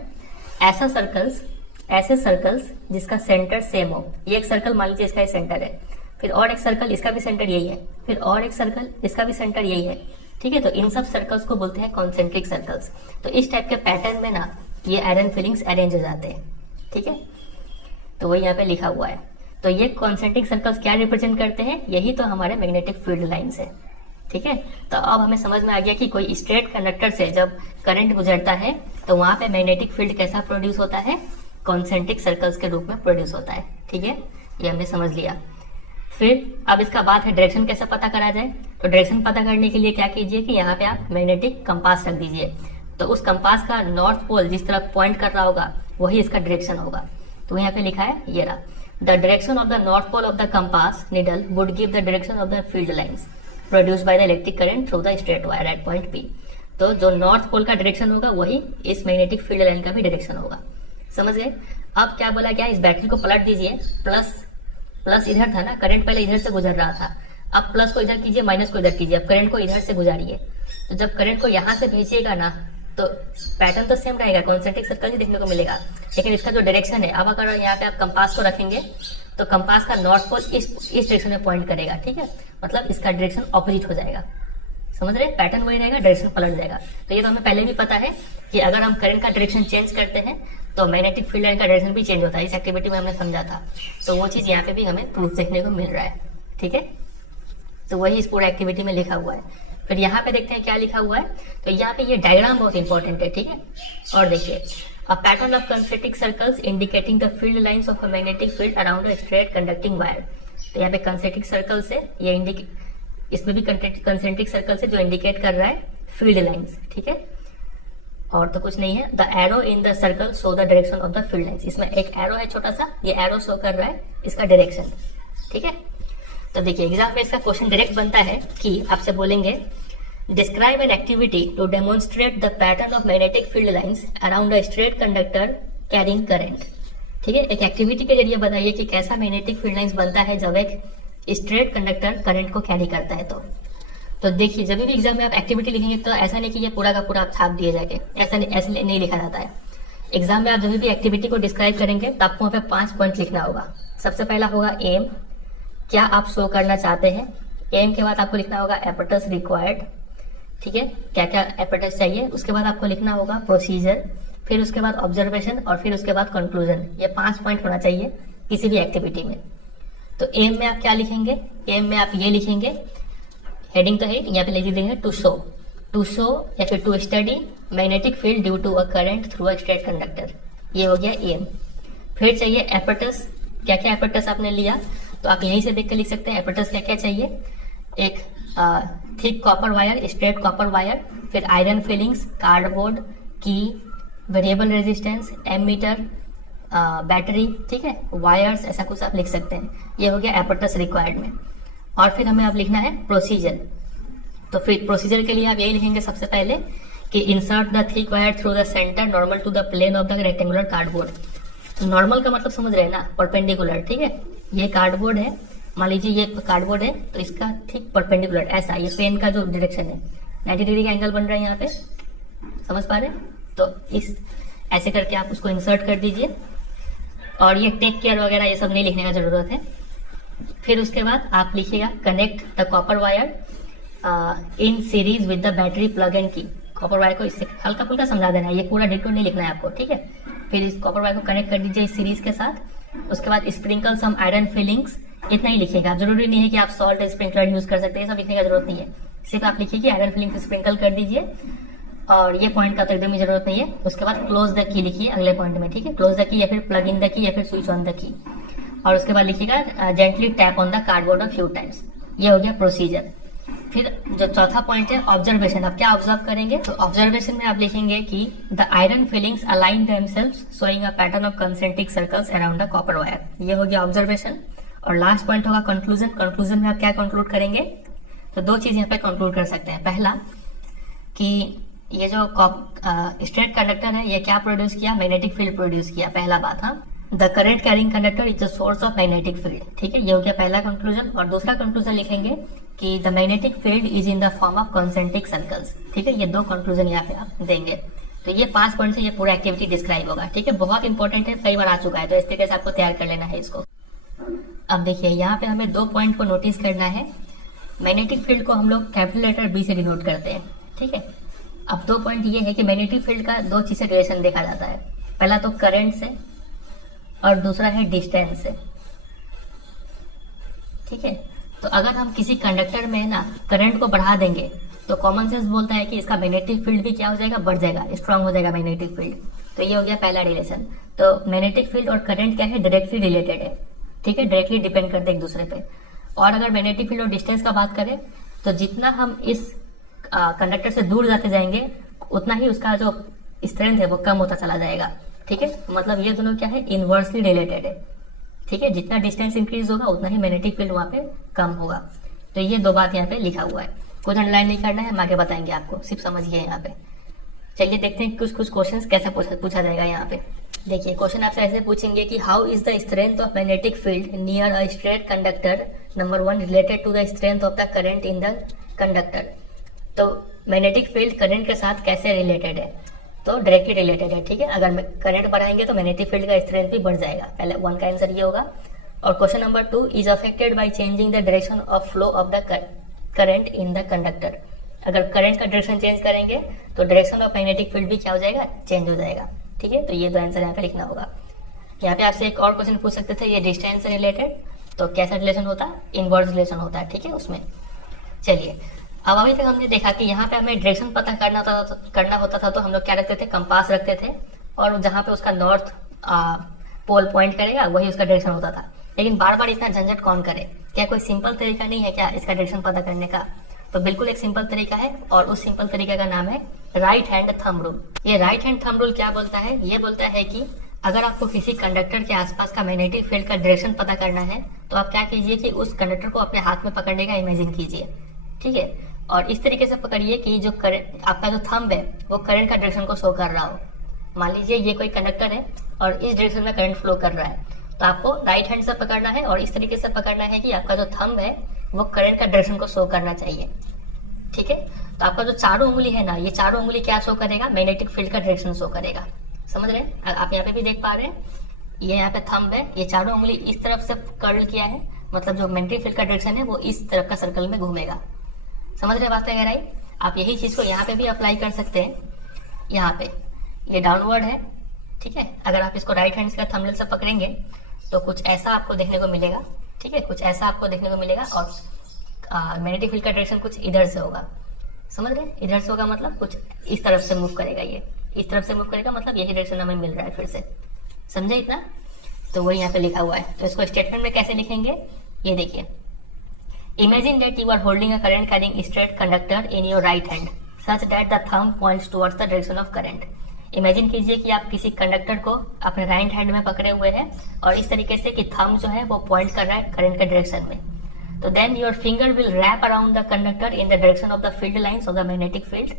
ऐसे सर्कल्स जिसका सेंटर सेम हो। ये एक सर्कल मान लीजिए इसका सेंटर है, फिर और एक सर्कल इसका भी सेंटर यही है, फिर और एक सर्कल इसका भी सेंटर यही है, ठीक है। तो इन सब सर्कल्स को बोलते हैं कॉन्सेंट्रिक सर्कल्स। तो इस टाइप के पैटर्न में ना ये आयरन फिलिंग्स अरेंज हो जाते हैं, ठीक है। तो वही यहाँ पे लिखा हुआ है। तो ये कॉन्सेंट्रिक सर्कल्स क्या रिप्रेजेंट करते हैं, यही तो हमारे मैग्नेटिक फील्ड लाइंस है, ठीक है। तो अब हमें समझ में आ गया कि कोई स्ट्रेट कंडक्टर से जब करंट गुजरता है तो वहां पे मैग्नेटिक फील्ड कैसा प्रोड्यूस होता है, कॉन्सेंट्रिक सर्कल्स के रूप में प्रोड्यूस होता है, ठीक है। ये हमने समझ लिया। फिर अब इसका बात है डायरेक्शन कैसे पता करा जाए। तो डायरेक्शन पता करने के लिए क्या कीजिए कि यहाँ पे आप मैग्नेटिक कंपास रख दीजिए। तो उस कंपास का नॉर्थ पोल जिस तरफ पॉइंट कर रहा होगा वही इसका डायरेक्शन होगा। तो यहाँ पे लिखा है, ये रहा, the direction of the north pole of the compass needle would give the direction of the field lines produced by the electric current through the straight wire at point P. तो जो नॉर्थ पोल का direction होगा वही इस magnetic field line का भी direction होगा। समझ गए। अब क्या बोला गया, इस बैटरी को पलट दीजिए। प्लस इधर था ना, करंट पहले इधर से गुजर रहा था, अब प्लस को इधर कीजिए, माइनस को इधर कीजिए। अब करंट को इधर से गुजारिए। तो जब करंट को यहाँ से भेजिएगा ना तो पैटर्न तो सेम रहेगा, कॉन्सेंट्रिक सर्कल ही देखने को मिलेगा, लेकिन इसका जो डायरेक्शन है, अब अगर यहाँ पे आप कंपास को रखेंगे तो कंपास का नॉर्थ पोल इस डायरेक्शन में पॉइंट करेगा, ठीक है। मतलब इसका डायरेक्शन ऑपोजिट हो जाएगा। समझ रहे, पैटर्न वही रहेगा, डायरेक्शन पलट जाएगा। तो ये तो हमें पहले भी पता है कि अगर हम करंट का डायरेक्शन चेंज करते हैं तो मैग्नेटिक फील्ड लाइन का डायरेक्शन भी चेंज होता है। इस एक्टिविटी में हमने समझा था। तो वो चीज यहाँ पे भी हमें प्रूफ देखने को मिल रहा है, ठीक है। तो वही इस पूरे एक्टिविटी में लिखा हुआ है। फिर यहाँ पे देखते हैं क्या लिखा हुआ है। तो यहाँ पे ये डायग्राम बहुत इंपॉर्टेंट है, ठीक है। और देखिए, a pattern of concentric circles indicating the field lines of a magnetic field around a straight conducting wire. तो यहाँ पे कंसेंट्रिक सर्कल से ये इसमें भी कंसेंट्रिक सर्कल से जो इंडिकेट कर रहा है फील्ड लाइंस, ठीक है। और तो कुछ नहीं है। The arrow in the circle show the direction of the field lines. इसमें एक एरो है छोटा सा, ये एरो शो कर रहा है इसका डायरेक्शन, ठीक है। तो देखिए एग्जाम में इसका क्वेश्चन डायरेक्ट बनता है कि आपसे बोलेंगे describe an activity to demonstrate the pattern of magnetic field lines around a straight conductor carrying current, ठीक है। एक एक्टिविटी के जरिए बताइए कि कैसा मैग्नेटिक फील्ड लाइंस बनता है जब एक स्ट्रेट कंडक्टर करंट को कैरी करता है। तो देखिए, जब भी एग्जाम में आप एक्टिविटी लिखेंगे तो ऐसा नहीं कि ये पूरा का पूरा आप छाप दिए जाके, ऐसा नहीं लिखा जाता है। एग्जाम में आप जब भी एक्टिविटी को डिस्क्राइब करेंगे तो आपको वहाँ पे 5 पॉइंट लिखना होगा। सबसे पहला होगा एम, क्या आप शो करना चाहते हैं। एम के बाद आपको लिखना होगा एपर्टस रिक्वायर्ड, ठीक है, क्या क्या एपर्टस चाहिए। उसके बाद आपको लिखना होगा प्रोसीजर, फिर उसके बाद ऑब्जर्वेशन और फिर उसके बाद कंक्लूजन। ये 5 पॉइंट होना चाहिए किसी भी एक्टिविटी में। तो एम में आप क्या लिखेंगे, एम में आप ये लिखेंगे, हेडिंग तो है यहाँ पे लिख देंगे टू शो या फिर to study magnetic field due to a current through a straight conductor. ये हो गया एम। फिर चाहिए एपर्टस, क्या क्या एपर्टस आपने लिया तो आप यहीं से देख कर लिख सकते हैं एपर्टस क्या क्या चाहिए। एक thick copper wire, straight copper wire, फिर आयरन फिलिंग्स, कार्डबोर्ड, की, वेरिएबल रेजिस्टेंस, एमीटर, बैटरी, ठीक है, वायर्स, ऐसा कुछ आप लिख सकते हैं। ये हो गया एपर्टस रिक्वायर्ड में। और फिर हमें अब लिखना है प्रोसीजर। तो फिर प्रोसीजर के लिए आप यही लिखेंगे सबसे पहले कि insert the thick wire through the centre normal to the plane of the rectangular cardboard. Normal का मतलब समझ रहे हैं ना, परपेंडिकुलर, ठीक है। ये कार्डबोर्ड है, मान लीजिए ये कार्डबोर्ड है तो इसका ठीक परपेंडिकुलर ऐसा, ये पेन का जो डायरेक्शन है 90 डिग्री का एंगल बन रहा है यहाँ पे, समझ पा रहे हैं। तो इस ऐसे करके आप उसको इंसर्ट कर दीजिए। और ये टेक केयर वगैरह ये सब नहीं लिखने का जरूरत है। फिर उसके बाद आप लिखिएगा connect the copper wire in series with the battery plug and की। कॉपर वायर को इससे हल्का फुल्का समझा देना है, ये पूरा डिटेल नहीं लिखना है आपको, ठीक है। फिर इस कॉपर वायर को कनेक्ट कर दीजिए इस सीरीज के साथ। उसके बाद स्प्रिंकल सम आयरन फिलिंग्स, इतना ही लिखिएगा। जरूरी नहीं है कि आप सॉल्ट स्प्रिंकलर यूज कर सकते हैं, सब लिखने का जरूरत नहीं है। सिर्फ आप लिखिए कि आयरन फिलिंग्स स्प्रिंकल कर दीजिए। और ये पॉइंट का तो एकदम ही जरूरत नहीं है। उसके बाद क्लोज द की लिखिए अगले पॉइंट में, ठीक है। क्लोज द की या फिर प्लग इन द की या फिर स्विच ऑन द की। और उसके बाद लिखिएगा gently tap on the cardboard a few times. ये हो गया प्रोसीजर। फिर जो चौथा पॉइंट है ऑब्जर्वेशन, आप क्या ऑब्जर्व करेंगे, तो ऑब्जर्वेशन में आप लिखेंगे कि the iron filings align themselves showing a pattern of concentric circles around the copper wire. ये हो गया ऑब्जर्वेशन। और लास्ट पॉइंट होगा कंक्लूजन। कंक्लूजन में आप क्या कंक्लूड करेंगे, तो दो चीज यहाँ पे कंक्लूड कर सकते हैं। पहला कि ये जो स्ट्रेट कंडक्टर है ये क्या प्रोड्यूस किया, मैग्नेटिक फील्ड प्रोड्यूस किया, पहला बात। हाँ, the current carrying conductor is the source of magnetic field. ठीक है, ये हो गया पहला कंक्लूजन। और दूसरा कंक्लूजन लिखेंगे कि the magnetic field is in the form of concentric circles. ठीक है, ये दो कंक्लूजन यहाँ पे आप देंगे। तो ये 5 पॉइंट से ये पूरा एक्टिविटी डिस्क्राइब होगा। ठीक है, बहुत इंपॉर्टेंट है, कई बार आ चुका है, तो इस तरीके से आपको तैयार कर लेना है इसको। अब देखिए यहाँ पे हमें 2 पॉइंट को नोटिस करना है। मैग्नेटिक फील्ड को हम लोग कैपिटल लेटर बी से डिनोट करते हैं। ठीक है, अब 2 पॉइंट ये है कि मैग्नेटिक फील्ड का 2 चीज से रिलेशन देखा जाता है। पहला तो करंट से और दूसरा है डिस्टेंस से। ठीक है, तो अगर हम किसी कंडक्टर में ना करंट को बढ़ा देंगे तो कॉमन सेंस बोलता है कि इसका मैग्नेटिक फील्ड भी क्या हो जाएगा, बढ़ जाएगा, स्ट्रांग हो जाएगा मैग्नेटिक फील्ड। तो ये हो गया पहला रिलेशन। तो मैग्नेटिक फील्ड और करंट क्या है, डायरेक्टली रिलेटेड है। ठीक है, डायरेक्टली डिपेंड करते हैं एक दूसरे पे। और अगर मैग्नेटिक फील्ड और डिस्टेंस का बात करें तो जितना हम इस कंडक्टर से दूर जाते जाएंगे उतना ही उसका जो स्ट्रेंथ है वो कम होता चला जाएगा। ठीक है, मतलब ये दोनों क्या है, इनवर्सली रिलेटेड है। ठीक है, जितना डिस्टेंस इंक्रीज होगा उतना ही मैग्नेटिक फील्ड वहां पे कम होगा। तो ये 2 बात यहाँ पे लिखा हुआ है, कुछ अंडरलाइन नहीं करना है, हम आगे बताएंगे आपको, सिर्फ समझिए यहाँ पे। चलिए देखते हैं कुछ क्वेश्चंस कैसे पूछा जाएगा यहाँ पे। देखिए क्वेश्चन आपसे ऐसे पूछेंगे कि how is the strength of magnetic field near a straight conductor number 1 related to the strength of the current in the conductor. तो मैग्नेटिक फील्ड करंट के साथ कैसे रिलेटेड है, तो डायरेक्टली रिलेटेड है। ठीक है, अगर करंट बढ़ाएंगे तो मैग्नेटिक फील्ड का स्ट्रेंथ भी बढ़ जाएगा। पहले 1 का आंसर ये होगा। और question number 2 is affected by changing the direction of flow of the current in the conductor. अगर करंट का डायरेक्शन चेंज करेंगे तो डायरेक्शन ऑफ मैग्नेटिक फील्ड भी क्या हो जाएगा, चेंज हो जाएगा। ठीक है, तो ये 2 आंसर यहाँ पे लिखना होगा। यहाँ पे आपसे एक और क्वेश्चन पूछ सकते थे, ये डिस्टेंस से रिलेटेड, तो कैसा रिलेशन होता है, इनवर्स रिलेशन होता है। ठीक है, उसमें चलिए अब अभी तक हमने देखा कि यहाँ पे हमें डायरेक्शन पता करना होता था तो हम लोग क्या रखते थे, कंपास रखते थे, और जहाँ पे उसका नॉर्थ पोल पॉइंट करेगा वही उसका डायरेक्शन होता था। लेकिन बार बार इतना झंझट कौन करे, क्या कोई सिंपल तरीका नहीं है क्या इसका डायरेक्शन पता करने का? तो बिल्कुल एक सिंपल तरीका है, और उस सिंपल तरीके का नाम है राइट हैंड थंब रूल। ये राइट हैंड थंब रूल क्या बोलता है, ये बोलता है कि अगर आपको किसी कंडक्टर के आसपास का मैग्नेटिक फील्ड का डायरेक्शन पता करना है तो आप क्या कीजिए कि उस कंडक्टर को अपने हाथ में पकड़ने का इमेजिन कीजिए। ठीक है, और इस तरीके से पकड़िए कि जो करंट आपका जो थंब है वो करंट का डायरेक्शन को शो कर रहा हो। मान लीजिए ये कोई कंडक्टर है और इस डायरेक्शन में करंट फ्लो कर रहा है, तो आपको राइट हैंड से पकड़ना है और इस तरीके से पकड़ना है कि आपका जो थंब है वो करंट का डायरेक्शन को शो करना चाहिए। ठीक है, तो आपका जो चारों उंगली है ना, ये चारों उंगली क्या शो करेगा, मैग्नेटिक फील्ड का डायरेक्शन शो करेगा। समझ रहे हैं? आप यहाँ पे भी देख पा रहे हैं, ये यहाँ पे थंब है, ये चारों उंगली इस तरफ से कर्ल किया है, मतलब जो मैग्नेटिक फील्ड का डायरेक्शन है वो इस तरफ का सर्कल में घूमेगा। समझ रहे बात वगैरह? आप यही चीज को यहाँ पे भी अप्लाई कर सकते हैं। यहाँ पे ये डाउनवर्ड है, ठीक है, अगर आप इसको राइट हैंड से थंबनेल से पकड़ेंगे तो कुछ ऐसा आपको देखने को मिलेगा। ठीक है, कुछ ऐसा आपको देखने को मिलेगा, और मैग्नेटिक फील्ड का डायरेक्शन कुछ इधर से होगा। समझ रहे? इधर से होगा मतलब कुछ इस तरफ से मूव करेगा, ये इस तरफ से मूव करेगा, मतलब यही डायरेक्शन हमें मिल रहा है। फिर से समझे इतना? तो वही यहाँ पे लिखा हुआ है। तो इसको स्टेटमेंट में कैसे लिखेंगे, ये देखिए, imagine that you are holding a current carrying straight conductor in your right hand such that the thumb points towards the direction of current. Imagine कीजिए कि आप किसी कंडक्टर को अपने राइट हैंड में पकड़े हुए हैं और इस तरीके से कि थंब जो है वो पॉइंट कर रहा है करंट के डायरेक्शन में। तो then your finger will wrap around the conductor in the direction of the field lines of the magnetic field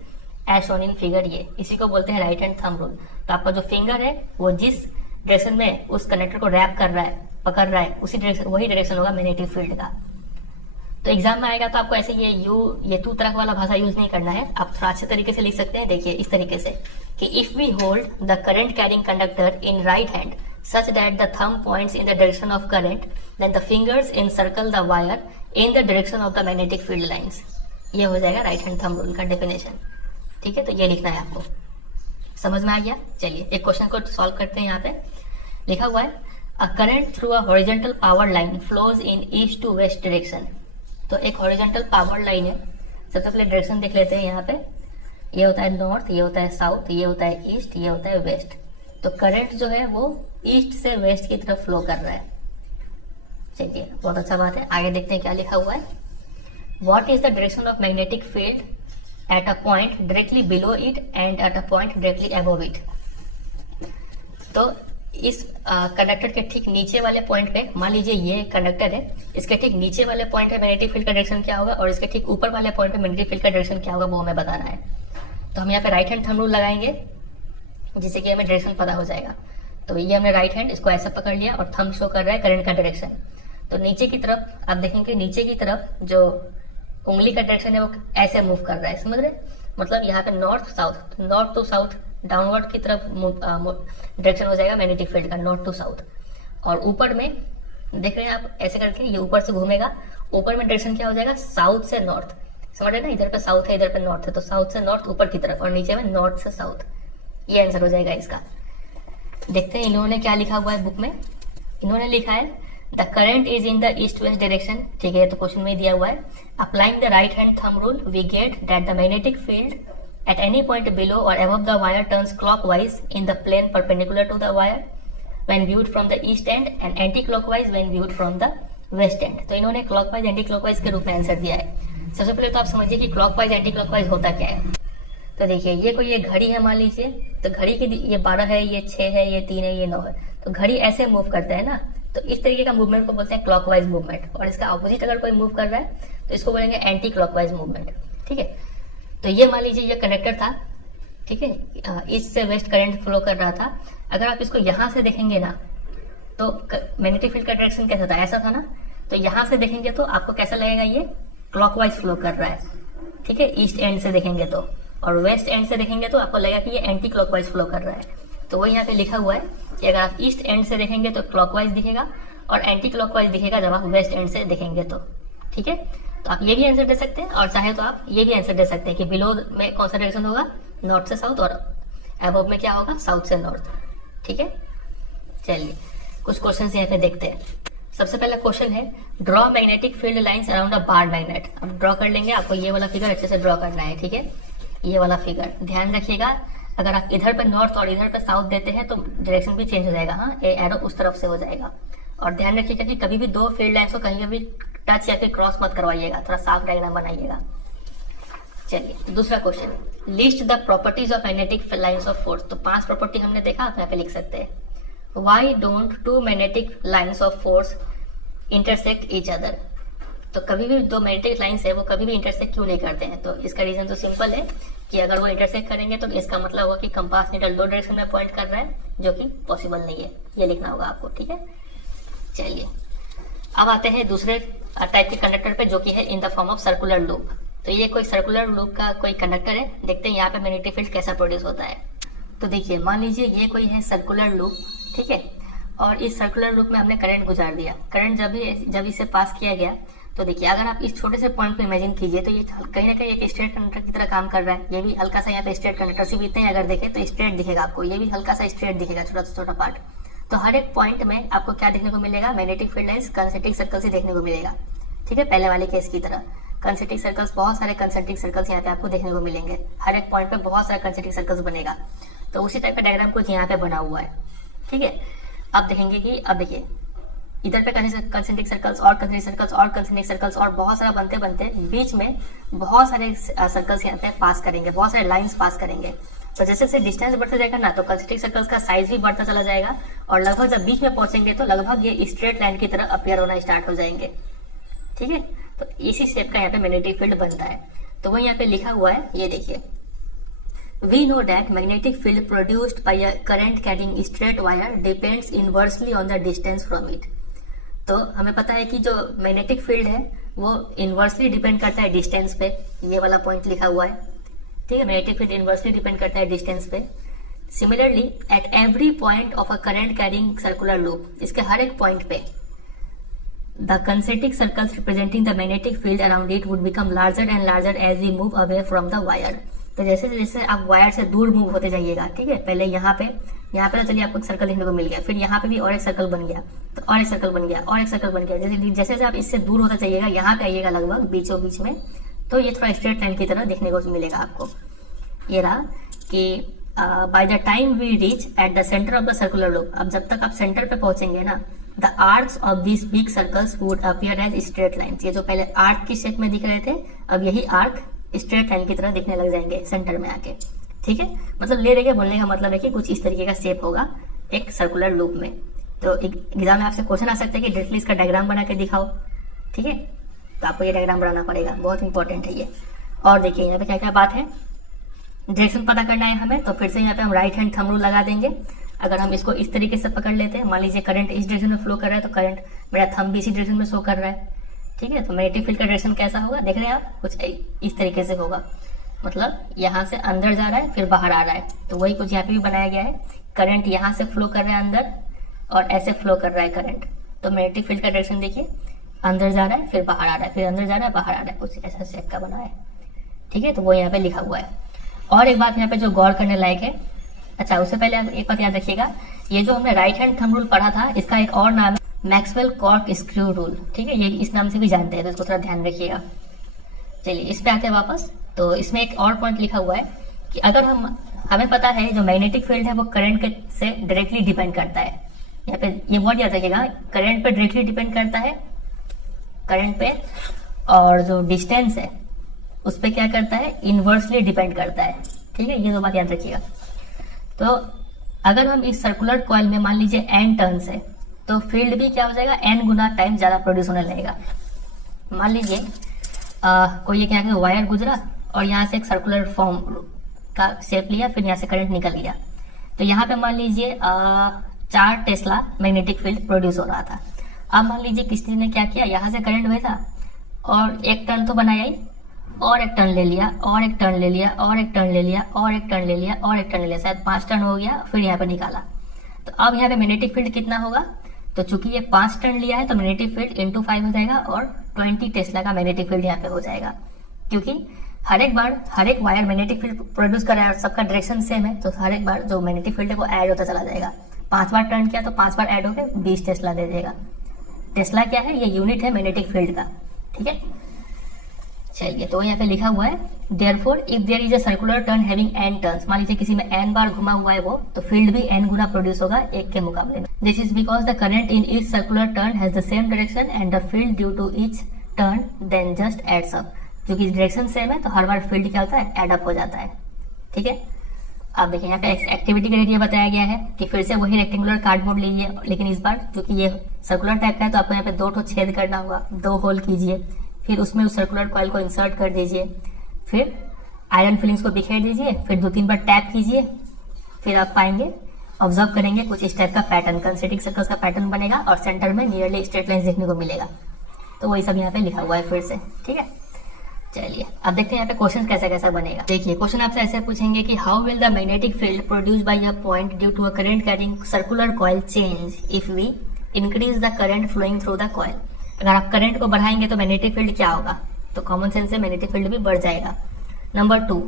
as shown in figure. ये इसी को बोलते हैं राइट हैंड थंब रूल। तो आपका जो फिंगर है वो जिस डायरेक्शन में उस कंडक्टर को रैप कर रहा है, पकड़ रहा है, उसी डायरेक्शन, वही डायरेक्शन होगा मैग्नेटिक फील्ड का। तो एग्जाम में आएगा तो आपको ऐसे ये तू तरह वाला भाषा यूज नहीं करना है, आप थोड़ा अच्छे तरीके से लिख सकते हैं। देखिए इस तरीके से कि if we hold the current carrying conductor in right hand such that the thumb points in the direction of current, then the fingers encircle the wire in the direction of the magnetic field lines। ये हो जाएगा right hand thumb rule का definition. ठीक है, तो ये लिखना है आपको। समझ में आ गया? चलिए एक क्वेश्चन को सॉल्व करते हैं। यहाँ पे लिखा हुआ है a current through a horizontal power line flows in east to west direction. तो एक हॉरिजॉन्टल पावर लाइन है, सबसे पहले डायरेक्शन देख लेते हैं। यहाँ पे ये होता है नॉर्थ, ये होता है साउथ, ये होता है ईस्ट, ये होता है वेस्ट। तो करंट जो है वो ईस्ट से वेस्ट की तरफ फ्लो कर रहा है। चलिए बहुत अच्छा बात है, आगे देखते हैं क्या लिखा हुआ है। What is the direction of magnetic field at a point directly below it and at a point directly above it. तो इस कंडक्टर के ठीक नीचे वाले पॉइंट पे, मान लीजिए ये कंडक्टर है, इसके ठीक नीचे वाले पॉइंट पे मैग्नेटिक फील्ड का डायरेक्शन क्या होगा और इसके ठीक ऊपर वाले पॉइंट पे मैग्नेटिक फील्ड का डायरेक्शन क्या होगा वो हमें बताना है। तो हम यहाँ पे राइट हैंड थंब रूल लगाएंगे जिससे कि हमें डायरेक्शन पता हो जाएगा। तो ये हमने राइट हैंड इसको ऐसा पकड़ लिया और थंब शो कर रहा है करंट का डायरेक्शन। तो नीचे की तरफ आप देखेंगे, नीचे की तरफ जो उंगली का डायरेक्शन है वो ऐसे मूव कर रहा है, समझ रहे? मतलब यहाँ पे नॉर्थ टू साउथ डाउनवर्ड की तरफ डायरेक्शन हो जाएगा मैग्नेटिक फील्ड का, नॉर्थ टू साउथ। और ऊपर में देख रहे हैं आप ऐसे करके ये ऊपर से घूमेगा, ऊपर में डायरेक्शन क्या हो जाएगा, साउथ से नॉर्थ, समझ रहे ना? इधर पे साउथ है, इधर पे नॉर्थ है, तो साउथ से नॉर्थ ऊपर की तरफ और नीचे में नॉर्थ से साउथ। ये आंसर हो जाएगा इसका। देखते हैं इन्होंने क्या लिखा हुआ है बुक में। इन्होंने लिखा है the current is in the east west direction, ठीक है, तो क्वेश्चन में दिया हुआ है। Applying the right hand thumb rule we get that the magnetic field at any point below or above the wire turns clockwise in the plane perpendicular to the wire when viewed from the east end and anti-clockwise when viewed from the west end। तो इन्होंने clockwise anti clockwise के रूप में answer दिया है। सबसे पहले तो आप समझिए कि क्लॉकवाइज एंटी क्लॉकवाइज होता क्या है। तो देखिए ये कोई ये घड़ी है मान लीजिए, तो घड़ी की ये 12 है, ये 6 है, ये 3 है, ये 9 है, तो घड़ी ऐसे मूव करता है ना, तो इस तरीके का मूवमेंट को बोलते हैं क्लॉकवाइज मूवमेंट। और इसका अपोजिट अगर कोई मूव कर रहा है तो इसको बोलेंगे एंटी क्लॉकवाइज मूवमेंट, ठीक है। तो ये मान लीजिए ये कंडक्टर था, ठीक है, ईस्ट से वेस्ट करंट फ्लो कर रहा था। अगर आप इसको यहां से देखेंगे ना तो मैग्नेटिक फील्ड का डायरेक्शन कैसा था, ऐसा था ना। तो यहां से देखेंगे तो आपको कैसा लगेगा, ये क्लॉकवाइज फ्लो कर रहा है, ठीक है, ईस्ट एंड से देखेंगे तो। और वेस्ट एंड से देखेंगे तो आपको लगेगा कि ये एंटी क्लॉकवाइज फ्लो कर रहा है। तो वही यहाँ पे लिखा हुआ है कि अगर आप ईस्ट एंड से देखेंगे तो क्लॉकवाइज दिखेगा और एंटी क्लॉकवाइज दिखेगा जब आप वेस्ट एंड से देखेंगे तो, ठीक है। तो आप ये भी आंसर दे सकते हैं और चाहे तो आप ये भी आंसर दे सकते हैं कि बिलो में कौन सा डायरेक्शन होगा, नॉर्थ से साउथ, और अबव में क्या होगा, साउथ से नॉर्थ, ठीक है। चलिए कुछ क्वेश्चंस यहाँ पे देखते हैं। सबसे पहला क्वेश्चन है draw magnetic field lines around a bar magnet. अब ड्रॉ कर लेंगे, आपको ये वाला फिगर अच्छे से ड्रॉ करना है, ठीक है, ये वाला फिगर ध्यान रखिएगा। अगर आप इधर पे नॉर्थ और इधर पे साउथ देते हैं तो डायरेक्शन भी चेंज हो जाएगा, हाँ, ये एरो उस तरफ से हो जाएगा। और ध्यान रखिएगा कि कभी भी दो फील्ड लाइंस को कहीं भी टच या फिर क्रॉस मत करवाइएगा, थोड़ा साफ डायग्राम बनाइएगा। चलिए दूसरा question, list the properties of magnetic lines of force. तो 5 प्रॉपर्टी हमने देखा, आप यहाँ पे लिख सकते हैं। Why don't 2 magnetic lines of force intersect each other. तो कभी भी दो मैग्नेटिक लाइंस है वो कभी भी इंटरसेक्ट क्यों नहीं करते हैं। तो इसका रीजन तो सिंपल है कि अगर वो इंटरसेक्ट करेंगे तो इसका मतलब होगा कि कंपास नीडल दो डायरेक्शन में पॉइंट कर रहा है, जो कि पॉसिबल नहीं है। ये लिखना होगा आपको, ठीक है। चलिए अब आते हैं दूसरे टाइप के कंडक्टर पे, जो कि है इन the form of circular loop. तो ये कोई सर्कुलर लूप का कोई कंडक्टर है, देखते हैं यहाँ पे मैग्नेटिक फील्ड कैसा प्रोड्यूस होता है। तो देखिए मान लीजिए ये कोई है सर्कुलर लूप, ठीक है, और इस सर्कुलर लूप में हमने करंट गुजार दिया। करंट जब इसे पास किया गया तो देखिए अगर आप इस छोटे से पॉइंट को इमेजिन कीजिए तो ये कहीं ना कहीं एक स्ट्रेट कंडक्टर की तरह काम कर रहा है। ये भी हल्का सा यहाँ पे स्ट्रेट कंडक्टर सिर्फ इतने अगर देखें तो स्ट्रेट दिखेगा आपको, ये भी हल्का सा स्ट्रेट दिखेगा, छोटा सा छोटा पार्ट। तो हर एक पॉइंट में आपको क्या देखने को मिलेगा, magnetic field lines concentric circle से देखने को मिलेगा, ठीक है, पहले वाले केस की तरह। कंसेंट्रिक सर्कल्स, बहुत सारे कंसेंट्रिक सर्कल्स यहाँ पे आपको देखने को मिलेंगे, हर एक पॉइंट पे बहुत सारे कंसेंट्रिक सर्कल्स बनेगा। तो उसी टाइप का डायग्राम कुछ यहाँ पे बना हुआ है, ठीक है। अब देखेंगे कि अब देखिए इधर पे कंसेंट्रिक सर्कल्स और कंसेंट्रिक सर्कल्स और कंसेंट्रिक सर्कल्स और बहुत सारा बनते बनते बीच में बहुत सारे सर्कल्स यहाँ पे पास करेंगे, बहुत सारे लाइंस पास करेंगे। तो जैसे जैसे डिस्टेंस बढ़ता जाएगा ना तो कंसेंट्रिक सर्कल्स का साइज भी बढ़ता चला जाएगा और लगभग जब बीच में पहुंचेंगे तो लगभग ये स्ट्रेट लाइन की तरह अपीयर होना स्टार्ट हो जाएंगे, ठीक है। तो इसी शेप का यहाँ पे मैग्नेटिक फील्ड बनता है। तो वही यहाँ पे लिखा हुआ है, ये देखिए, We know that magnetic field produced by a current carrying straight wire depends inversely on the distance from it। तो हमें पता है कि जो मैग्नेटिक फील्ड है वो इनवर्सली डिपेंड करता है डिस्टेंस पे, ये वाला पॉइंट लिखा हुआ है, ठीक है। मैग्नेटिक फील्ड इनवर्सली डिपेंड करता है डिस्टेंस पे। Similarly at every point of a current carrying circular loop, इसके हर एक पॉइंट पे the concentric circles representing the magnetic field around it would become larger and larger as we move away from the wire. तो जैसे जैसे आप wire से दूर मूव होते जाइएगा, ठीक है, पहले यहाँ पे तो चलिए आपको एक सर्कल देखने को मिल गया, फिर यहाँ पे भी और एक सर्कल बन गया, तो और एक सर्कल बन गया और एक सर्कल बन गया। जैसे जैसे आप इससे दूर होता जाइएगा, यहाँ पे आइएगा लगभग बीचों बीच में, तो ये थोड़ा स्ट्रेट लाइन की तरह देखने को मिलेगा आपको। ये रहा कि by the time we reach at the centre of the circular loop. अब जब तक आप सेंटर पे पहुंचेंगे ना the arcs of this big circles would appear as straight lines. ये जो पहले आर्क की शेप में दिख रहे थे, अब यही आर्क स्ट्रेट लाइन की तरह दिखने लग जाएंगे सेंटर में आके। ठीक है, मतलब ले देके बोलने का मतलब है कि कुछ इस तरीके का शेप होगा एक सर्कुलर लूप में। तो एग्जाम में आपसे क्वेश्चन आ सकता है कि डायरेक्टली इसका डायग्राम बना के दिखाओ। ठीक है, तो आपको ये डायग्राम बनाना पड़ेगा, बहुत इंपॉर्टेंट है ये। और देखिए यहाँ पे क्या क्या बात है, डायरेक्शन पता करना है हमें, तो फिर से यहाँ पे हम राइट हैंड थंब रूल लगा देंगे। अगर हम इसको इस तरीके से पकड़ लेते हैं, मान लीजिए करंट इस डायरेक्शन में फ्लो कर रहा है, तो करंट मेरा थंब भी इसी डायरेक्शन में शो कर रहा है। ठीक है, तो मैग्नेटिक फील्ड का डायरेक्शन कैसा होगा देख रहे हैं आप, कुछ इस तरीके से होगा, मतलब यहाँ से अंदर जा रहा है फिर बाहर आ रहा है। तो वही कुछ यहाँ पे भी बनाया गया है, करंट यहाँ से फ्लो कर रहा है अंदर और ऐसे फ्लो कर रहा है करंट। तो मैग्नेटिक फील्ड का डायरेक्शन देखिए, अंदर जा रहा है फिर बाहर आ रहा है, फिर अंदर जा रहा है बाहर आ रहा है, कुछ ऐसा शेप का बना है। ठीक है, तो वो यहाँ पे लिखा हुआ है। और एक बात यहाँ पे जो गौर करने लायक है, अच्छा उससे पहले आप एक बात याद रखिएगा, ये जो हमने राइट हैंड थंब रूल पढ़ा था, इसका एक और नाम है मैक्सवेल कॉर्क स्क्रू रूल। ठीक है, ये इस नाम से भी जानते हैं, तो इसको थोड़ा ध्यान रखिएगा। चलिए इस पे आते हैं वापस। तो इसमें एक और पॉइंट लिखा हुआ है कि अगर हमें पता है जो मैग्नेटिक फील्ड है वो करंट के से डायरेक्टली डिपेंड करता है। यहाँ पे ये वर्ड याद रखिएगा, करंट पे डायरेक्टली डिपेंड करता है, करंट पे, और जो डिस्टेंस है उस पर क्या करता है, इनवर्सली डिपेंड करता है। ठीक है, ये दो बात याद रखिएगा। तो अगर हम इस सर्कुलर कॉइल में मान लीजिए n टर्न्स है, तो फील्ड भी क्या हो जाएगा, n गुना टाइम ज्यादा प्रोड्यूस होने लगेगा। मान लीजिए कोई एक यहाँ पे वायर गुजरा और यहाँ से एक सर्कुलर फॉर्म का शेप लिया, फिर यहाँ से करंट निकल गया, तो यहाँ पे मान लीजिए 4 टेस्ला मैग्नेटिक फील्ड प्रोड्यूस हो रहा था। अब मान लीजिए किसी ने क्या किया, यहाँ से करंट भेजा और एक टर्न तो बनाया ही, और एक टर्न ले लिया, और एक टर्न ले लिया, और एक टर्न ले लिया, और एक टर्न ले लिया, और एक टर्न ले लिया, शायद 5 टर्न हो गया, फिर यहाँ पे निकाला। तो अब यहाँ पे मैग्नेटिक फील्ड कितना होगा, तो चूंकि ये 5 टर्न लिया है तो मैग्नेटिक फील्ड इंटू 5 हो जाएगा और 20 टेस्ला का मैग्नेटिक फील्ड यहाँ पे हो जाएगा। क्योंकि हर एक वायर मैग्नेटिक फील्ड प्रोड्यूस कर रहा है और सबका डायरेक्शन सेम है, तो हर एक बार जो मैग्नेटिक फील्ड है वो ऐड होता चला जाएगा। 5 बार टर्न किया तो 5 बार ऐड होकर 20 टेस्ला दे देगा। टेस्ला क्या है, ये यूनिट है मैग्नेटिक फील्ड का। ठीक है, चलिए तो यहाँ पे लिखा हुआ है therefore if there is a circular turn having n turns, मान लीजिए किसी में n बार घुमा हुआ है वो, तो फील्ड भी n गुना प्रोड्यूस होगा एक के मुकाबले में। This is because the current in each circular turn has the same direction and the field due to each turn then just adds up. जो कि डायरेक्शन सेम है तो हर बार फील्ड क्या होता है, एड अप हो जाता है। ठीक है, अब देखिए यहाँ पे एक्टिविटी का एरिया बताया गया है कि फिर से वही रेक्टेंगुलर कार्डबोर्ड लीजिए, लेकिन इस बार क्योंकि ये सर्कुलर टाइप का है तो आपको यहाँ पे 2 छेद करना होगा, 2 होल कीजिए, फिर उसमें उस सर्कुलर कॉइल को इंसर्ट कर दीजिए, फिर आयरन फिलिंग्स को बिखेर दीजिए, फिर 2-3 बार टैप कीजिए, फिर आप पाएंगे, ऑब्जर्व करेंगे कुछ इस टाइप का पैटर्न, कंसेंट्रिक सर्कल्स का पैटर्न बनेगा और सेंटर में नियरली स्ट्रेट लाइंस देखने को मिलेगा। तो वही सब यहाँ पे लिखा हुआ है फिर से। ठीक है, चलिए अब देखते हैं यहाँ पे क्वेश्चन कैसा कैसा बनेगा। देखिए क्वेश्चन आपसे ऐसे पूछेंगे कि how will the magnetic field produce by a point due to a current carrying circular coil change if we increase the current flowing through the coil. अगर आप करंट को बढ़ाएंगे तो मैग्नेटिक फील्ड क्या होगा, तो कॉमन सेंस से magnetic field भी बढ़ जाएगा। Number 2,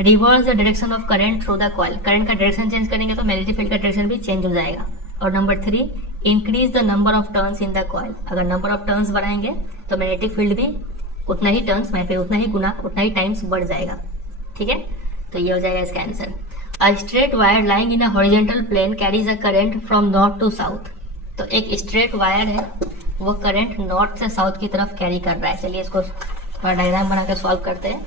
reverse the direction of current through the coil, current का डायरेक्शन चेंज करेंगे तो मैग्नेटिक फील्ड का डायरेक्शन भी चेंज हो जाएगा। और number 3, increase the number of turns in the coil, अगर नंबर ऑफ टर्न्स बढ़ाएंगे तो मैग्नेटिक फील्ड भी उतना ही टर्न्स में, फिर उतना ही गुना, उतना ही टाइम्स बढ़ जाएगा। ठीक है, तो ये हो जाएगा इसका answer. A straight wire lying in a horizontal plane carries a current from north to south, तो एक स्ट्रेट वायर है वो करंट नॉर्थ से साउथ की तरफ कैरी कर रहा है। चलिए इसको थोड़ा डायग्राम बना के सॉल्व करते हैं।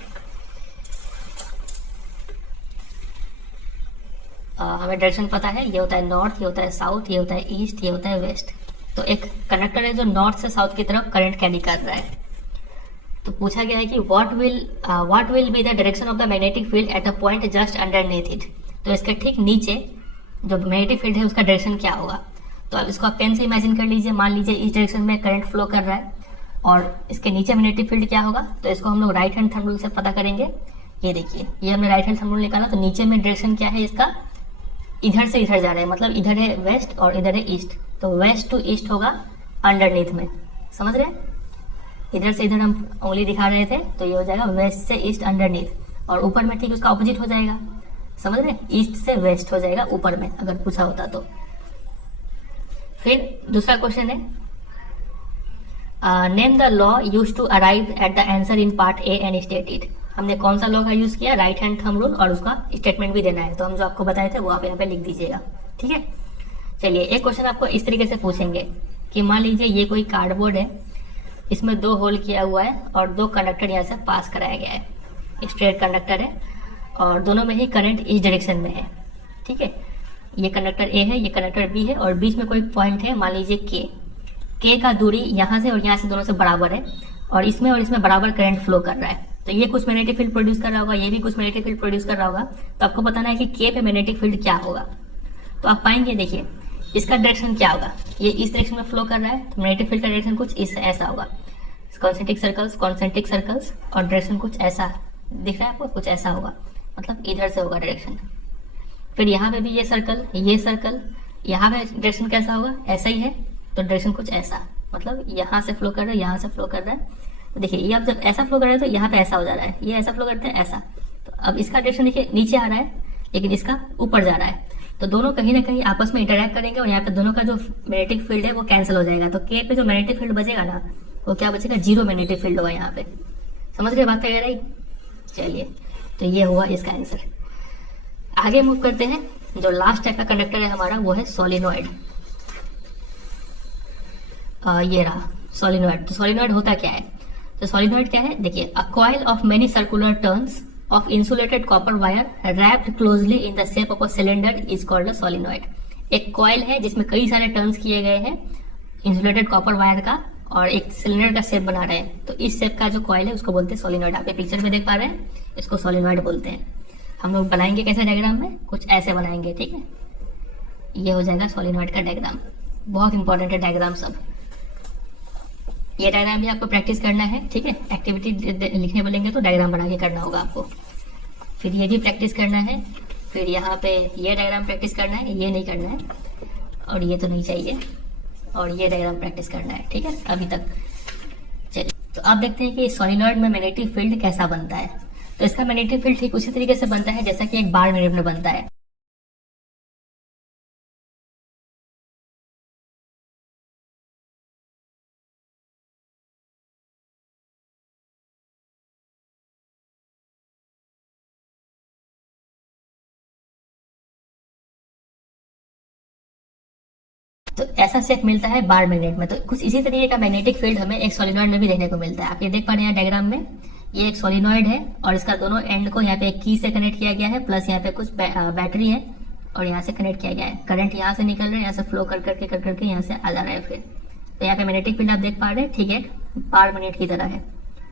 हमें डायरेक्शन पता है, ये होता है नॉर्थ, ये होता है साउथ, ये होता है ईस्ट, ये होता है वेस्ट। तो एक कंडक्टर है जो नॉर्थ से साउथ की तरफ करंट कैरी कर रहा है। तो पूछा गया है कि what will be the direction of the magnetic field at a point just underneath it, तो इसके ठीक नीचे जो मैग्नेटिक फील्ड है उसका डायरेक्शन क्या होगा। तो अब इसको आप पेन से इमेजिन कर लीजिए, मान लीजिए इस डायरेक्शन में करंट फ्लो कर रहा है और इसके नीचे मैग्नेटिक फील्ड क्या होगा, तो इसको हम लोग राइट हैंड थंब रूल से पता करेंगे। ये देखिए, ये हमने राइट हैंड थंब रूल निकाला, तो नीचे में डायरेक्शन क्या है इसका, इधर से इधर जा रहा है, मतलब इधर है वेस्ट और इधर है ईस्ट, तो वेस्ट टू ईस्ट होगा अंडरनीथ में, समझ रहे हैं। इधर से इधर हम उंगली दिखा रहे थे, तो ये हो जाएगा वेस्ट से ईस्ट अंडरनीथ, और ऊपर में ठीक उसका ऑपोजिट हो जाएगा, समझ रहे, ईस्ट से वेस्ट हो जाएगा ऊपर में, अगर पूछा होता तो। फिर दूसरा क्वेश्चन है, name the law use to arrive at the answer in part A and state it. हमने कौन सा लॉ का यूज किया, राइट हैंड थंब रूल, और उसका स्टेटमेंट भी देना है, तो हम जो आपको बताए थे वो आप यहाँ पे लिख दीजिएगा। ठीक है, चलिए एक क्वेश्चन आपको इस तरीके से पूछेंगे कि मान लीजिए ये कोई कार्डबोर्ड है, इसमें 2 होल किया हुआ है और 2 कंडक्टर यहाँ से पास कराया गया है। स्ट्रेट कंडक्टर है और दोनों में ही करंट इस डायरेक्शन में है। ठीक है, ये कंडक्टर ए है, ये कंडक्टर बी है और बीच में कोई पॉइंट है, मान लीजिए के का दूरी यहाँ से और यहाँ से दोनों से बराबर है और इसमें बराबर करंट फ्लो कर रहा है। तो ये कुछ मैग्नेटिक फील्ड प्रोड्यूस कर रहा होगा, ये भी कुछ मैग्नेटिक फील्ड प्रोड्यूस कर रहा होगा। तो आपको बताना है कि के पे मैग्नेटिक फील्ड क्या होगा। तो आप पाएंगे, देखिए इसका डायरेक्शन क्या होगा, ये इस डायरेक्शन में फ्लो कर रहा है, तो मैग्नेटिक फील्ड का डायरेक्शन कुछ इस ऐसा होगा, कॉन्सेंट्रिक सर्कल्स और डायरेक्शन कुछ ऐसा दिख रहा है आपको, कुछ ऐसा होगा, मतलब इधर से होगा डायरेक्शन। फिर यहाँ पे भी ये सर्कल, यहाँ पे डायरेक्शन कैसा होगा, ऐसा ही है, तो डायरेक्शन कुछ ऐसा, मतलब यहाँ से फ्लो कर रहा है, यहाँ से फ्लो कर रहा है। तो देखिए ये अब जब ऐसा फ्लो कर रहा है तो यहाँ पे ऐसा हो जा रहा है, ये ऐसा फ्लो करते हैं ऐसा। तो अब इसका डायरेक्शन देखिए नीचे आ रहा है, लेकिन इसका ऊपर जा रहा है। तो दोनों कहीं ना कहीं आपस में इंटरेक्ट करेंगे और यहाँ पे दोनों का जो मैग्नेटिक फील्ड है वो कैंसिल हो जाएगा। तो के पे जो मैग्नेटिक फील्ड बचेगा ना, वो क्या बचेगा, 0 मैग्नेटिक फील्ड होगा यहाँ पे। समझ रहे बात कह रही? चलिए, तो ये हुआ इसका आंसर। आगे मूव करते हैं। जो लास्ट टाइप का कंडक्टर है हमारा वो है सोलिनॉइड। ये रहा सोलिनॉइड। तो सोलिनॉइड होता क्या है? तो सोलिनॉइड क्या है, देखिए, a coil of many circular turns of insulated copper wire wrapped closely in the shape of a cylinder is called a solenoid। एक कॉइल है जिसमें कई सारे टर्न्स किए गए हैं इंसुलेटेड कॉपर वायर का और एक सिलेंडर का शेप बना रहे हैं। तो इस शेप का जो कॉइल है उसको बोलते हैं सोलिनॉइड। आप ये पिक्चर में देख पा रहे हैं, इसको सोलिनॉइड बोलते हैं। हम लोग बनाएंगे कैसे डायग्राम में, कुछ ऐसे बनाएंगे, ठीक है। ये हो जाएगा सोलिनॉइड का डायग्राम। बहुत इंपॉर्टेंट है डायग्राम सब। ये डायग्राम भी आपको प्रैक्टिस करना है, ठीक है। एक्टिविटी लिखने बोलेंगे तो डायग्राम बना के करना होगा आपको। फिर ये भी प्रैक्टिस करना है, फिर यहाँ पे ये डायग्राम प्रैक्टिस करना है, ये नहीं करना है और ये तो नहीं चाहिए, और ये डायग्राम प्रैक्टिस करना है, ठीक है अभी तक। चलिए, तो अब देखते हैं कि सोलिनॉइड में मैग्नेटिक फील्ड कैसा बनता है। तो इसका मैग्नेटिक फील्ड ठीक उसी तरीके से बनता है जैसा कि एक बार मैग्नेट में बनता है। तो ऐसा शेप मिलता है बार मैग्नेट में। तो कुछ इसी तरीके का मैग्नेटिक फील्ड हमें एक सोलिनॉइड में भी देखने को मिलता है। आप ये देख पा रहे हैं डायग्राम में, ये एक सोलिनॉइड है और इसका दोनों एंड को यहाँ पे एक की से कनेक्ट किया गया है, प्लस यहाँ पे कुछ बैटरी है और यहाँ से कनेक्ट किया गया है। करंट यहाँ से निकल रहा है, यहाँ से फ्लो कर करके यहाँ से आ जा रहा है। फिर तो यहाँ पे मैग्नेटिक फील्ड आप देख पा रहे हैं, ठीक है, बार मैग्नेट की तरह है।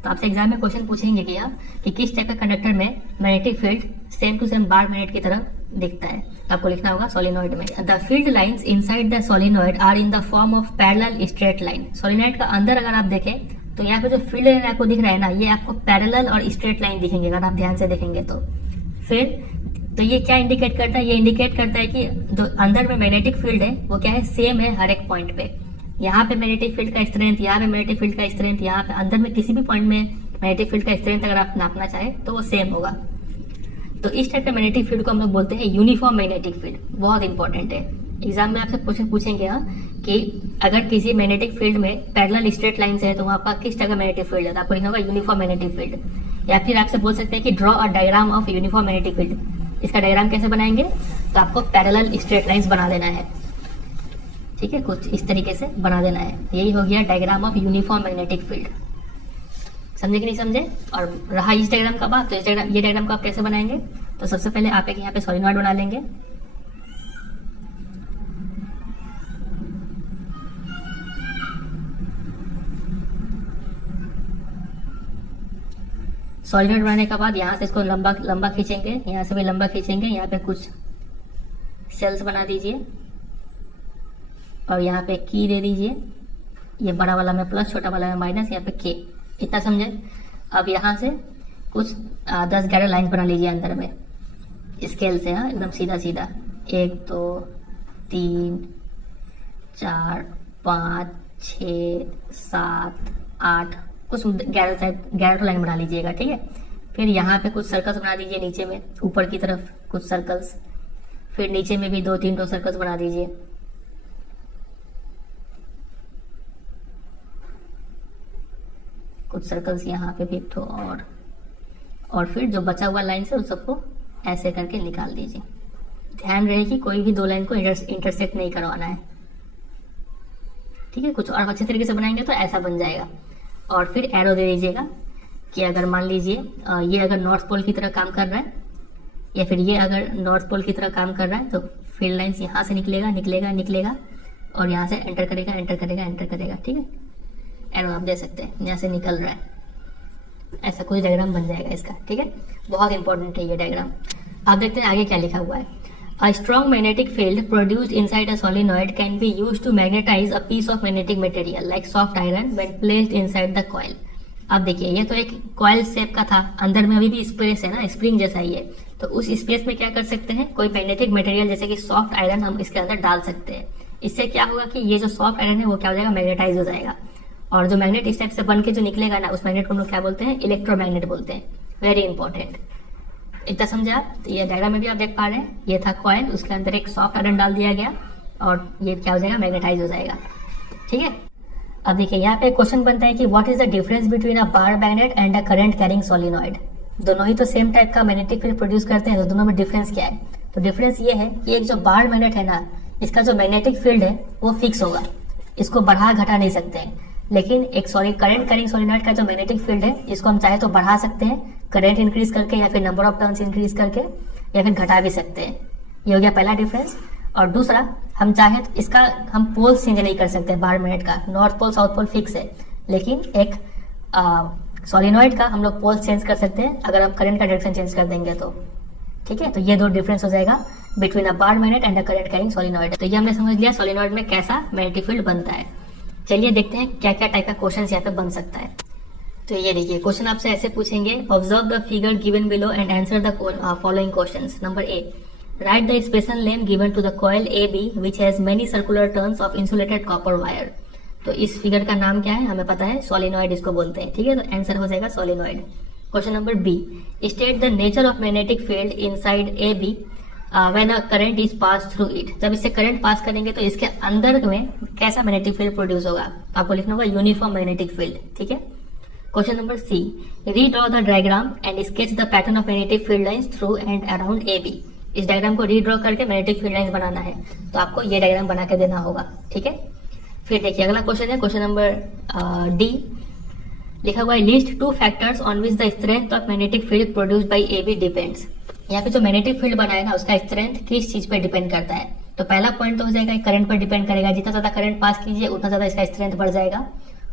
तो आपसे एग्जाम में क्वेश्चन पूछेंगे कि किस टाइप का कंडक्टर में magnetic field same to same bar magnet की तरह दिखता है। तो आपको लिखना होगा सोलिनॉइड में the field lines inside the solenoid are in the form of parallel straight line. Solenoid का अंदर अगर आप देखें तो यहाँ पे जो फील्ड लाइन आपको दिख रहा है ना, ये आपको पैरेलल और स्ट्रेट लाइन दिखेंगे अगर आप ध्यान से देखेंगे तो। फिर तो ये क्या इंडिकेट करता है, ये इंडिकेट करता है कि जो अंदर में मैग्नेटिक फील्ड है वो क्या है, सेम है हर एक पॉइंट पे। यहाँ पे मैग्नेटिक फील्ड का स्ट्रेंथ, यहाँ पे मैग्नेटिक फील्ड का स्ट्रेंथ, यहाँ पे अंदर में किसी भी पॉइंट में मैग्नेटिक फील्ड का स्ट्रेंथ अगर आप नापना चाहे तो वो सेम होगा। तो इस टाइप का मैग्नेटिक फील्ड को हम लोग बोलते हैं यूनिफॉर्म मैग्नेटिक फील्ड। बहुत इंपॉर्टेंट है, एग्जाम में आपसे क्वेश्चन पूछेंगे कि अगर किसी मैग्नेटिक फील्ड में पैरेलल स्ट्रेट लाइंस है तो वहाँ पर किस टाइप का मैग्नेटिक फील्ड है, तो आपको लिखना होगा यूनिफॉर्म मैग्नेटिक फील्ड। या फिर आपसे बोल सकते हैं कि draw a diagram of uniform magnetic field. इसका डायग्राम कैसे बनाएंगे, तो आपको पैरेलल स्ट्रेट लाइंस बना देना है, ठीक है, कुछ इस तरीके से बना देना है। यही हो गया diagram of uniform magnetic field. समझे कि नहीं समझे? और रहा इस डायग्राम का बात, तो ये डायग्राम को आप कैसे बनाएंगे, तो सबसे पहले आप एक यहाँ पे सोलिनॉइड बना लेंगे। सॉलिनॉइड बनाने के बाद यहाँ से इसको लंबा लंबा खींचेंगे, यहाँ से भी लंबा खींचेंगे, यहाँ पे कुछ सेल्स बना दीजिए और यहाँ पे की दे दीजिए। ये बड़ा वाला में प्लस, छोटा वाला में माइनस, यहाँ पे के, इतना समझे। अब यहाँ से कुछ 10-11 लाइन बना लीजिए अंदर में स्केल से, हाँ एकदम सीधा सीधा, 1 2 3 4 5 6 7 8, कुछ 11 लाइन बना लीजिएगा, ठीक है। फिर यहाँ पे कुछ सर्कल्स बना दीजिए नीचे में, ऊपर की तरफ कुछ सर्कल्स, फिर नीचे में भी 2-3 सर्कल्स बना दीजिए। कुछ सर्कल्स यहाँ पे भी एक ठो और फिर जो बचा हुआ लाइन से उन सबको ऐसे करके निकाल दीजिए। ध्यान रहे कि कोई भी 2 लाइन को इंटरसेक्ट नहीं करवाना है। ठीक है, कुछ और अच्छे तरीके से बनाएंगे तो ऐसा बन जाएगा। और फिर एरो दे दीजिएगा कि अगर मान लीजिए ये अगर नॉर्थ पोल की तरह काम कर रहा है, या फिर ये अगर नॉर्थ पोल की तरह काम कर रहा है, तो फील्ड लाइंस यहाँ से निकलेगा और यहाँ से एंटर करेगा। ठीक है, एरो आप दे सकते हैं, यहाँ से निकल रहा है, ऐसा कोई डायग्राम बन जाएगा इसका। ठीक है, बहुत इंपॉर्टेंट है ये डायग्राम। आप देखते हैं आगे क्या लिखा हुआ है। A strong magnetic field produced inside a solenoid can be used to magnetize a piece of magnetic material like soft iron when placed inside the coil. अब देखिए ये तो एक कॉइल शेप का था, अंदर में अभी भी स्पेस है ना, स्प्रिंग जैसा ही है, तो उस स्पेस में क्या कर सकते हैं, कोई मैग्नेटिक मटेरियल जैसे कि सॉफ्ट आयरन हम इसके अंदर डाल सकते हैं। इससे क्या होगा कि ये जो सॉफ्ट आयरन है वो क्या हो जाएगा, मैग्नेटाइज हो जाएगा, और जो मैग्नेट इस टाइप से बन के जो निकलेगा ना, उस मैग्नेट को हम लोग क्या बोलते हैं, इलेक्ट्रोमैग्नेट बोलते हैं। वेरी इंपॉर्टेंट, इतना समझा आप? तो ये डायग्राम में भी आप देख पा रहे हैं, ये था कॉइल, उसके अंदर एक सॉफ्ट आयरन डाल दिया गया और ये क्या हो जाएगा, मैग्नेटाइज हो जाएगा। ठीक है, अब देखिए यहाँ पे क्वेश्चन बनता है कि what is the difference between a bar magnet and a current carrying solenoid. दोनों ही तो सेम टाइप का मैग्नेटिक फील्ड प्रोड्यूस करते हैं, तो दोनों में डिफरेंस क्या है? तो डिफरेंस ये है कि एक जो बार मैग्नेट है ना, इसका जो मैग्नेटिक फील्ड है वो फिक्स होगा, इसको बढ़ा घटा नहीं सकते हैं। लेकिन एक करंट कैरिंग सोलिनॉइड का जो मैग्नेटिक फील्ड है, इसको हम चाहे तो बढ़ा सकते हैं करंट इंक्रीज करके, या फिर नंबर ऑफ टर्न्स इंक्रीज करके, या फिर घटा भी सकते हैं। ये हो गया पहला डिफरेंस। और दूसरा, हम चाहे तो इसका हम पोल चेंज नहीं कर सकते बार मैग्नेट का, north pole south pole fix है, लेकिन एक सोलिनॉइड का हम लोग पोल चेंज कर सकते हैं अगर हम करंट का डायरेक्शन चेंज कर देंगे तो। ठीक है, तो ये दो डिफरेंस हो जाएगा between a bar magnet and a current carrying solenoid. तो ये हमने समझ लिया सोलिनॉइड में कैसा मैग्नेटिक फील्ड बनता है। चलिए देखते हैं क्या क्या टाइप का क्वेश्चन यहाँ पे बन सकता है। तो ये देखिए क्वेश्चन आपसे ऐसे पूछेंगे, observe the figure given below and answer the following questions. Number A, write the special length given to the coil A B which has many circular turns of insulated copper wire. तो इस figure का नाम क्या है, हमें पता है, solenoid इसको बोलते हैं। ठीक है, तो आंसर हो जाएगा solenoid. Question number B, state the nature of magnetic field inside A B when a current is pass through it. जब इससे करंट पास करेंगे तो इसके अंदर में कैसा मैग्नेटिक फील्ड प्रोड्यूस होगा, आपको लिखना होगा यूनिफॉर्म मैग्नेटिक फील्ड। ठीक है, question number C, redraw the diagram and sketch the pattern of magnetic field lines through and around A B. इस डायग्राम को रीड्रॉ करके मैग्नेटिक फील्ड लाइंस बनाना है, तो आपको ये डायग्राम बना के देना होगा। ठीक है, फिर देखिए अगला क्वेश्चन है क्वेश्चन नंबर डी, लिखा हुआ है list two factors on which the strength of magnetic field produced by A B depends. यहाँ पे जो मैग्नेटिक फील्ड बना है ना, उसका स्ट्रेंथ किस चीज पे डिपेंड करता है। तो पहला पॉइंट तो हो जाएगा करंट पर डिपेंड करेगा, जितना ज्यादा करंट पास कीजिए उतना ज्यादा इसका स्ट्रेंथ बढ़ जाएगा।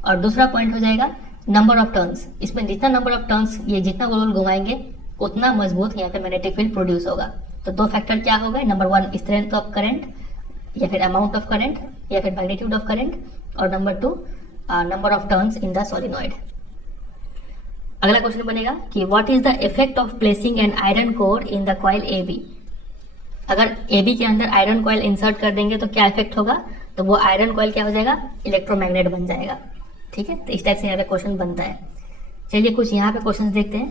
और दूसरा पॉइंट हो जाएगा नंबर ऑफ टर्न्स, इसमें जितना नंबर ऑफ टर्न्स ये जितना गोल घुमाएंगे उतना मजबूत यहाँ पे मैग्नेटिक फील्ड प्रोड्यूस होगा। तो दो फैक्टर क्या हो गए, number one strength of current या फिर अमाउंट ऑफ करंट या फिर मैग्नीट्यूड ऑफ करंट, और number two number of turns in the solenoid. अगला क्वेश्चन बनेगा कि what is the effect of placing an iron core in the coil A B. अगर A B के अंदर iron coil insert कर देंगे तो क्या इफेक्ट होगा, तो वो आयरन कॉइल क्या हो जाएगा, इलेक्ट्रोमैग्नेट बन जाएगा। ठीक है, तो इस टाइप से यहाँ पे क्वेश्चन बनता है। चलिए कुछ यहाँ पे क्वेश्चन देखते हैं।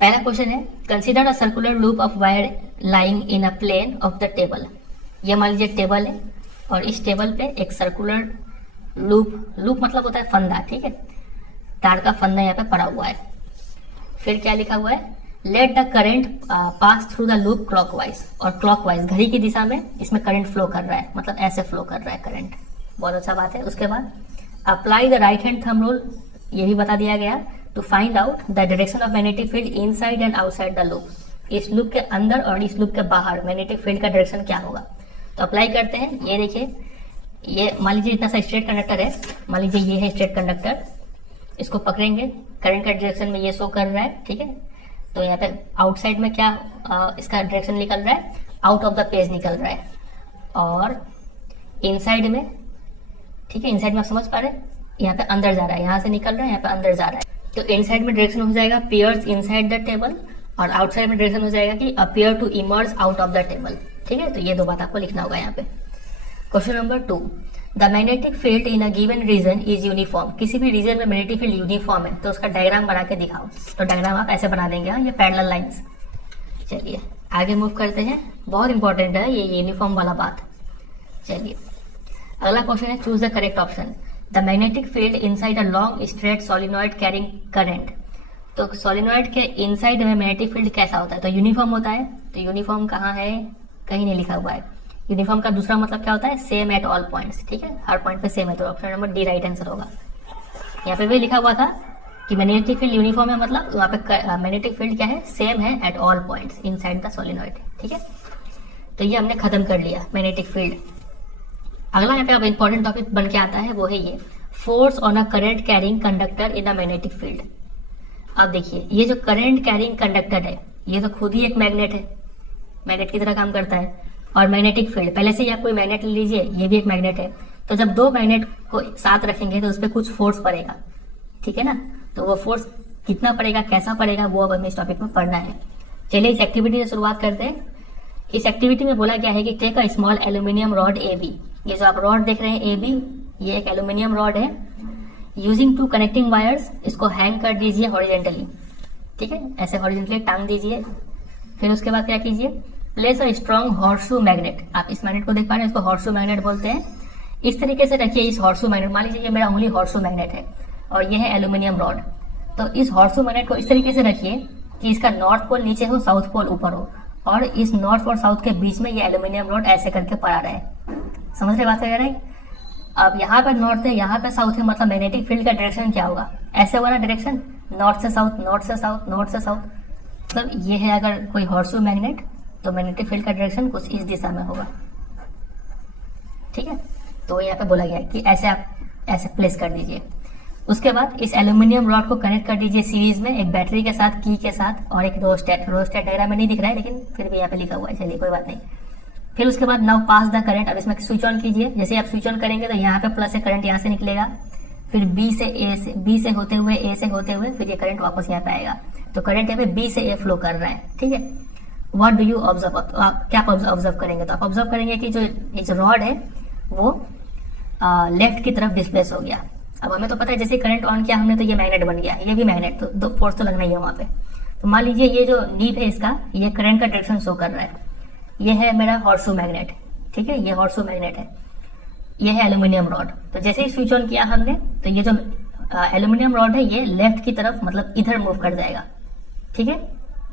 पहला क्वेश्चन है, consider a circular loop of wire lying in a plane of the table. ये मान लीजिए टेबल है और इस टेबल पे एक सर्कुलर लूप मतलब होता है फंदा। ठीक है, तार का फंदा यहाँ पे पड़ा हुआ है। फिर क्या लिखा हुआ है, let the current pass through the loop clockwise, और क्लॉकवाइज घड़ी की दिशा में इसमें करंट फ्लो कर रहा है, मतलब ऐसे फ्लो कर रहा है करंट। बहुत अच्छा बात है। उसके बाद apply the right hand thumb rule, ये भी बता दिया गया, to find out the direction of magnetic field inside and outside the loop. इस लूप के अंदर और इस लूप के बाहर मैग्नेटिक फील्ड का डायरेक्शन क्या होगा। तो अप्लाई करते हैं। ये देखिए, ये मान लीजिए इतना सा स्ट्रेट कंडक्टर है, मान लीजिए ये है स्ट्रेट कंडक्टर, इसको पकड़ेंगे, करंट का डायरेक्शन में ये शो कर रहा है। ठीक है, तो यहाँ पे आउटसाइड में क्या इसका डायरेक्शन निकल रहा है, आउट ऑफ द पेज निकल रहा है। और इनसाइड में, ठीक है, इनसाइड में आप समझ पा रहे हैं, यहाँ पे अंदर जा रहा है, यहाँ से निकल रहा है, यहाँ पे अंदर जा रहा है। तो इनसाइड में डायरेक्शन हो जाएगा पियर्स इनसाइड द टेबल, और आउटसाइड में डायरेक्शन हो जाएगा कि appear to emerge out of the table. ठीक है, तो ये दो बात आपको लिखना होगा यहाँ पे। Question number 2, the magnetic field in a given region is uniform. किसी भी रीजन में मैग्नेटिक फील्ड यूनिफॉर्म है तो उसका डायग्राम बना के दिखाओ। तो डायग्राम आप ऐसे बना देंगे, ये पैरेलल लाइंस। चलिए आगे मूव करते हैं, बहुत इंपॉर्टेंट है ये यूनिफॉर्म वाला बात। चलिए अगला क्वेश्चन है, choose the correct option. The magnetic field inside a long straight solenoid carrying current. तो सोलिनॉइड के इनसाइड में मैग्नेटिक फील्ड कैसा होता है, तो यूनिफॉर्म होता है। तो यूनिफॉर्म कहाँ है, कहीं नहीं लिखा हुआ है। यूनिफॉर्म का दूसरा मतलब क्या होता है, सेम एट ऑल पॉइंट्स, ठीक है, हर पॉइंट पे सेम है, तो option number D right answer होगा। यहाँ पे भी लिखा हुआ था कि मैग्नेटिक फील्ड यूनिफॉर्म है, मतलब वहाँ पे मैग्नेटिक फील्ड क्या है, सेम है at all points inside the solenoid, ठीक है। तो ये हमने खत्म कर लिया मैग्नेटिक फील्ड। अगला यहाँ पे अब इंपॉर्टेंट टॉपिक बन के आता है, वो है ये force on a current carrying conductor in a magnetic field. अब देखिए ये जो करंट कैरिंग कंडक्टर है ये तो खुद ही एक मैग्नेट है, मैग्नेट की तरह काम करता है। और मैग्नेटिक फील्ड, पहले से ही आप कोई मैग्नेट ले लीजिए, ये भी एक मैग्नेट है। तो जब दो मैग्नेट को साथ रखेंगे तो उस पर कुछ फोर्स पड़ेगा, ठीक है ना। तो वो फोर्स कितना पड़ेगा, कैसा पड़ेगा, वो अब हमें इस टॉपिक में पढ़ना है। चलिए इस एक्टिविटी से शुरुआत करते हैं। इस एक्टिविटी में बोला गया है कि take a small aluminium rod A B. ये जो आप रॉड देख रहे हैं ए बी, ये एक एल्यूमिनियम रॉड है। यूजिंग टू कनेक्टिंग वायर्स, इसको हैंग कर दीजिए हॉरिजेंटली, ठीक है, ऐसे हॉरिजेंटली टांग दीजिए। फिर उसके बाद क्या कीजिए, place a strong horseshoe magnet. आप इस मैग्नेट को देख पा रहे हैं, इसको हॉर्सशू मैग्नेट बोलते हैं। इस तरीके से रखिए इस हॉर्सशू मैग्नेट, मान लीजिए ये मेरा ओनली हॉर्सशू मैग्नेट है और ये है एल्यूमिनियम रॉड। तो इस हॉर्सशू मैग्नेट को इस तरीके से रखिए कि इसका नॉर्थ पोल नीचे हो, साउथ पोल ऊपर हो, और इस नॉर्थ और साउथ के बीच में ये एल्यूमिनियम रॉड ऐसे करके पड़ा रहे। समझ रहे बात कह रहे हैं। अब यहाँ पे नॉर्थ है, यहाँ पे साउथ है, मतलब मैग्नेटिक फील्ड का डायरेक्शन क्या होगा, ऐसे होगा ना डायरेक्शन, नॉर्थ से साउथ, नॉर्थ से साउथ, नॉर्थ से साउथ। मतलब ये है अगर कोई हॉर्सशू मैग्नेट, तो मैग्नेटिक फील्ड का डायरेक्शन कुछ इस दिशा में होगा, ठीक है। तो यहाँ पे बोला गया है कि ऐसे आप ऐसे प्लेस कर दीजिए। उसके बाद इस एल्यूमिनियम रॉड को कनेक्ट कर दीजिए सीरीज में एक बैटरी के साथ, की के साथ, और एक रोस्टेट। रोस्टेट डायग्राम में नहीं दिख रहा है लेकिन फिर भी यहाँ पे लिखा हुआ है, चलिए कोई बात नहीं। फिर उसके बाद नाउ पास द करंट। अब इसमें स्विच ऑन कीजिए। जैसे आप स्विच ऑन करेंगे तो यहाँ पे प्लस है, करंट यहाँ से निकलेगा, फिर बी से होते हुए ए से होते हुए फिर ये करंट वापस यहाँ पे आएगा। तो करंट यहाँ पे बी से ए फ्लो कर रहा है, ठीक है। व्हाट डू यू ऑब्जर्व, आप क्या ऑब्जर्व करेंगे, तो आप ऑब्जर्व करेंगे कि जो रॉड है वो लेफ्ट की तरफ डिस्प्लेस हो गया। अब हमें तो पता है जैसे करंट ऑन किया हमने तो ये मैग्नेट बन गया, ये भी मैग्नेट, तो दो फोर्स तो लगना ही है वहां पे। तो मान लीजिए ये जो नीब है इसका, ये करंट का डायरेक्शन शो कर रहा है। ये है मेरा हॉर्सशू मैग्नेट, ठीक है, ये हॉर्सशू मैग्नेट है, ये है एल्यूमिनियम रॉड। तो जैसे ही स्विच ऑन किया हमने तो ये जो एल्यूमिनियम रॉड है ये लेफ्ट की तरफ मतलब इधर मूव कर जाएगा, ठीक है,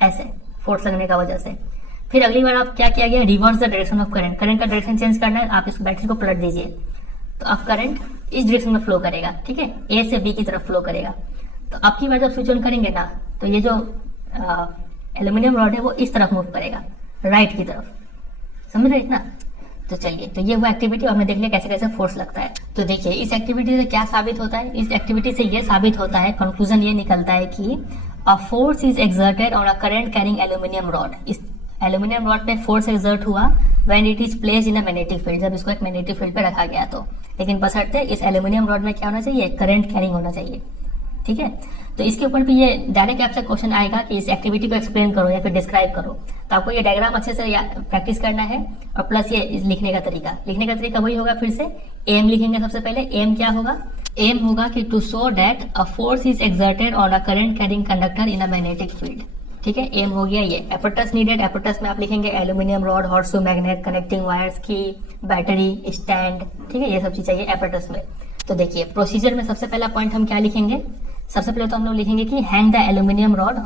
ऐसे फोर्स लगने का वजह से। फिर अगली बार आप क्या किया गया, reverse the direction of current. Current का डायरेक्शन चेंज करना है, आप इस बैटरी को पलट दीजिए तो अब करंट इस डायरेक्शन में फ्लो करेगा, ठीक है, ए से बी की तरफ फ्लो करेगा। तो अब की बार जब स्विच ऑन करेंगे ना तो ये जो एल्यूमिनियम रॉड है वो इस तरफ मूव करेगा, राइट की तरफ। समझ रहे इतना। तो चलिए, तो ये वो एक्टिविटी हमने देख लिया कैसे कैसे फोर्स लगता है। तो देखिए इस एक्टिविटी से क्या साबित होता है, इस एक्टिविटी से ये साबित होता है, कंक्लूजन ये निकलता है कि अ force is exerted on a current carrying aluminium rod. इस एल्यूमिनियम रॉड पे फोर्स एक्सर्ट हुआ when it is placed in a magnetic field, जब इसको एक मैग्नेटिक फील्ड पे रखा गया तो। लेकिन बशर्ते इस एल्यूमिनियम रॉड में क्या होना चाहिए, करंट कैरिंग होना चाहिए, ठीक है। तो इसके ऊपर भी ये डायरेक्ट आपसे क्वेश्चन आएगा कि इस एक्टिविटी को एक्सप्लेन करो या फिर डिस्क्राइब करो। तो आपको ये डायग्राम अच्छे से प्रैक्टिस करना है, और प्लस ये लिखने का तरीका वही होगा। फिर से एम लिखेंगे सबसे पहले। एम क्या होगा, एम होगा कि to show that a force is exerted on a current carrying conductor in a magnetic field, ठीक है। एम हो गया ये। एपरेटस नीडेड, एपरेटस में आप लिखेंगे aluminium rod, horseshoe magnet, connecting wires, की, बैटरी, स्टैंड, ठीक है, ये सब चीज चाहिए एपरेटस में। तो देखिए प्रोसीजर में सबसे पहला पॉइंट हम क्या लिखेंगे, सबसे पहले तो हम लोग लिखेंगे कि hang the aluminium rod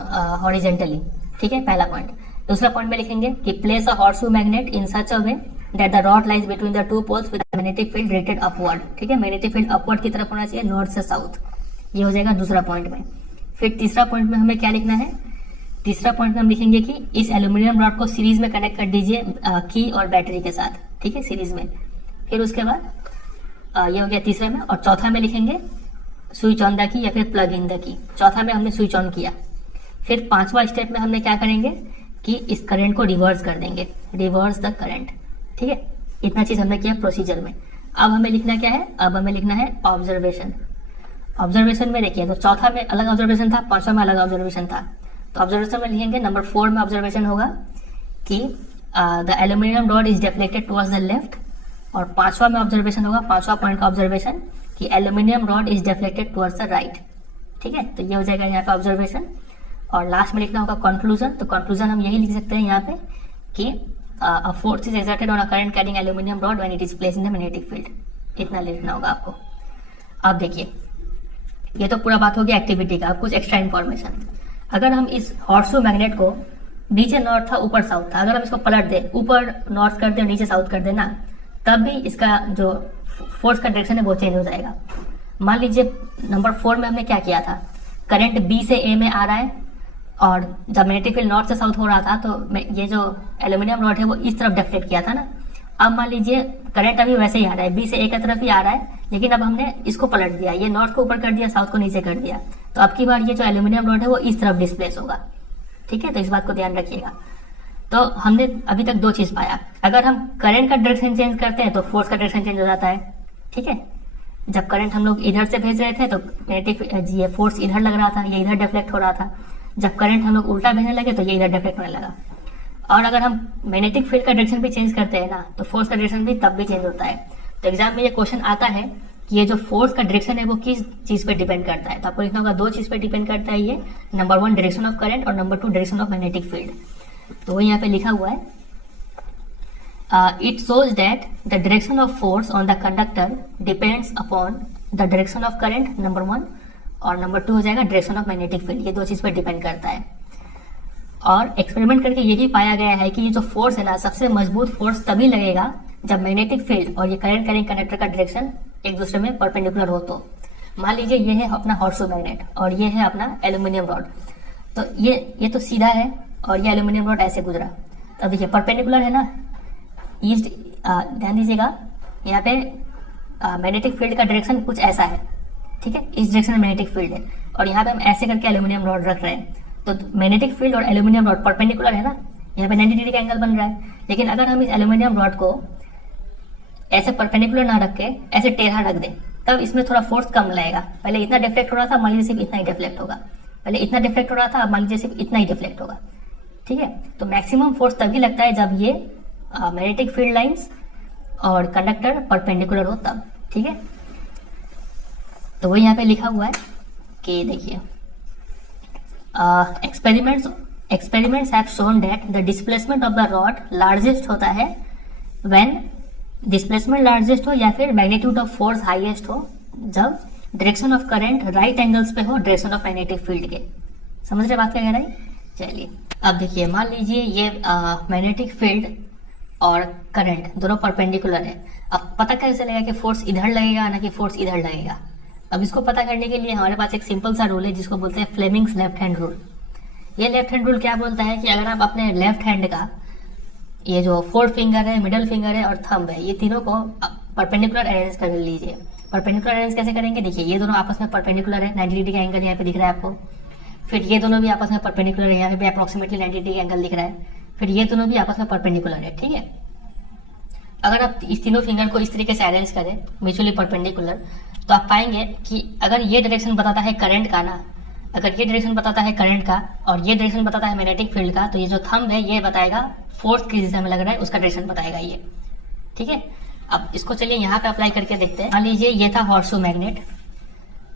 horizontally, ठीक है, पहला पॉइंट। दूसरा पॉइंट में लिखेंगे कि place a horseshoe magnet in such a way that the rod lies between the two poles with magnetic field directed upward, ठीक है, मैग्नेटिक फील्ड अपवर्ड की तरफ होना चाहिए, नॉर्थ से साउथ। ये हो जाएगा दूसरा पॉइंट में। फिर तीसरा पॉइंट में हमें क्या लिखना है, तीसरा पॉइंट में हम लिखेंगे कि इस एल्यूमिनियम रॉड को सीरीज में कनेक्ट कर दीजिए की और बैटरी के साथ, ठीक है, सीरीज में। फिर उसके बाद ये हो गया तीसरे में। और चौथा में लिखेंगे स्विच ऑन द की या फिर प्लग इन द की। चौथा में हमने स्विच ऑन किया। फिर पांचवा स्टेप में हमने क्या करेंगे कि इस करंट को रिवर्स कर देंगे, रिवर्स द करंट, ठीक है। इतना चीज हमने किया प्रोसीजर में। अब हमें लिखना क्या है, अब हमें लिखना है ऑब्जर्वेशन। ऑब्जर्वेशन में देखिए तो चौथा में अलग ऑब्जर्वेशन था, पांचवा में अलग ऑब्जर्वेशन था। तो ऑब्जर्वेशन में लिखेंगे नंबर 4 में ऑब्जर्वेशन होगा कि the aluminium rod is deflected towards the left. और पांचवा में ऑब्जर्वेशन होगा, पांचवा पॉइंट का ऑब्जर्वेशन कि aluminium rod is deflected towards the right, ठीक है। तो ये हो जाएगा यहाँ पे ऑब्जर्वेशन। और लास्ट में लिखना होगा कंक्लूजन। तो कंक्लूजन हम यही लिख सकते हैं यहाँ पे कि अ force is exerted on a current carrying aluminium rod when it is placed in the magnetic field. इतना लिखना होगा आपको। अब देखिए ये तो पूरा बात हो गया एक्टिविटी का। अब कुछ एक्स्ट्रा इन्फॉर्मेशन, अगर हम इस हॉर्सशू मैग्नेट को नीचे नॉर्थ था ऊपर साउथ था, अगर हम इसको पलट दें, ऊपर नॉर्थ कर दें और नीचे साउथ कर देना, तब भी इसका जो फोर्स का डायरेक्शन है वो चेंज हो जाएगा। मान लीजिए नंबर 4 में हमने क्या किया था, करंट बी से ए में आ रहा है और जब मैग्नेटिक फील्ड नॉर्थ से साउथ हो रहा था तो ये जो एल्यूमिनियम रॉड है वो इस तरफ डिफ्लेक्ट किया था ना। अब मान लीजिए करंट अभी वैसे ही आ रहा है, बी से ए की तरफ ही आ रहा है, लेकिन अब हमने इसको पलट दिया, ये नॉर्थ को ऊपर कर दिया, साउथ को नीचे कर दिया, तो अब की बार ये जो एल्यूमिनियम रॉड है वो इस तरफ डिस्प्लेस होगा। ठीक है, तो इस बात को ध्यान रखिएगा। तो हमने अभी तक 2 चीज पाया, अगर हम करंट का डायरेक्शन चेंज करते हैं तो फोर्स का डायरेक्शन चेंज हो जाता है। ठीक है, जब करंट हम लोग इधर से भेज रहे थे तो मैग्नेटिक ये फोर्स इधर लग रहा था, ये इधर डिफ्लेक्ट हो रहा था। जब करंट हम लोग उल्टा भेजने लगे तो ये इधर डिफ्लेक्ट होने लगा। और अगर हम मैग्नेटिक फील्ड का डायरेक्शन भी चेंज करते हैं ना तो फोर्स का डायरेक्शन भी तब भी चेंज होता है। तो एग्जाम में ये क्वेश्चन आता है कि ये जो फोर्स का डायरेक्शन है वो किस चीज पे डिपेंड करता है, तो आपको लिखना होगा 2 चीज पे डिपेंड करता है ये, नंबर 1 डायरेक्शन ऑफ करंट और number 2 direction of magnetic field. तो वो यहाँ पे लिखा हुआ है, it shows that the direction of force on the conductor depends upon the direction of current, number 1, और नंबर 2 हो जाएगा डायरेक्शन ऑफ मैग्नेटिक फील्ड। ये 2 चीज पे डिपेंड करता है। और एक्सपेरिमेंट करके यही पाया गया है कि ये जो फोर्स है ना, सबसे मजबूत फोर्स तभी लगेगा जब मैग्नेटिक फील्ड और ये करंट कैरिंग कंडक्टर का डायरेक्शन एक दूसरे में परपेंडिकुलर हो। तो मान लीजिए ये है अपना हॉर्सो मैग्नेट और ये है अपना एल्यूमिनियम रॉड, तो ये तो सीधा है और ये एल्यूमिनियम रॉड ऐसे गुजरा, तो अब देखिए परपेंडिकुलर है ना, ईस्ट, ध्यान दीजिएगा यहाँ पे मैग्नेटिक फील्ड का डायरेक्शन कुछ ऐसा है। ठीक है, इस डायरेक्शन में मैग्नेटिक फील्ड है और यहाँ पे हम ऐसे करके एल्यूमिनियम रॉड रख रहे हैं, तो मैग्नेटिक फील्ड और एल्यूमिनियम रॉड परपेंडिकुलर है ना, यहाँ पे 90 डिग्री का एंगल बन रहा है। लेकिन अगर हम इस एल्यूमिनियम रॉड को ऐसे परपेंडिकुलर ना रख के ऐसे टेढ़ा रख दें, तब इसमें थोड़ा फोर्स कम लगेगा। पहले इतना डिफ्लेक्ट हो रहा था, मान लीजिए सिर्फ इतना ही डिफ्लेक्ट होगा, पहले इतना डिफ्लेक्ट हो रहा था, अब मान लीजिए सिर्फ इतना ही डिफ्लेक्ट होगा। ठीक है, तो मैक्सिमम फोर्स तभी लगता है जब ये मैग्नेटिक फील्ड लाइंस और कंडक्टर परपेंडिकुलर हो तब। ठीक है, तो वो यहाँ पे लिखा हुआ है कि देखिए, experiments have shown that the displacement of the rod largest होता है when displacement largest हो या फिर magnitude of force highest हो जब direction of current right angles पे हो direction of magnetic field के। समझ रहे बात क्या कह रहा है? चलिए अब देखिए, मान लीजिए ये मैग्नेटिक फील्ड और करंट दोनों परपेंडिकुलर है। अब पता कैसे लगेगा कि फोर्स इधर लगेगा ना कि फोर्स इधर लगेगा? अब इसको पता करने के लिए हमारे पास एक सिंपल सा रूल है जिसको बोलते हैं फ्लेमिंग्स लेफ्ट हैंड रूल। ये लेफ्ट हैंड रूल क्या बोलता है कि अगर आप अपने लेफ्ट हैंड का ये जो 4 फिंगर है, मिडल फिंगर है और थंब है, ये तीनों को परपेंडिकुलर अरेंज कर लीजिए। परपेंडिकुलर अरेंज कैसे करेंगे? देखिए, ये दोनों आपस में परपेंडिकुलर है, 90 डिग्री का एंगल यहाँ पे दिख रहा है आपको। फिर ये दोनों भी आपस में परपेंडिकुलर है, यहाँ पे भी अप्रोक्सीमेटली 90 डिग्री एंगल दिख रहा है। फिर ये दोनों भी आपस में परपेंडिकुलर है। ठीक है, अगर आप इस तीनों फिंगर को इस तरीके से अरेंज करें म्यूचुअली परपेंडिकुलर, तो आप पाएंगे कि अगर ये डायरेक्शन बताता है करंट का ना, अगर ये डायरेक्शन बताता है करंट का और ये डायरेक्शन बताता है मैग्नेटिक फील्ड का, तो ये जो थंब है ये बताएगा फोर्स किस दिशा में लग रहा है, उसका डायरेक्शन बताएगा ये। ठीक है, अब इसको चलिए यहाँ पे अप्लाई करके देखते हैं। मान लीजिए ये था हॉर्सो मैग्नेट।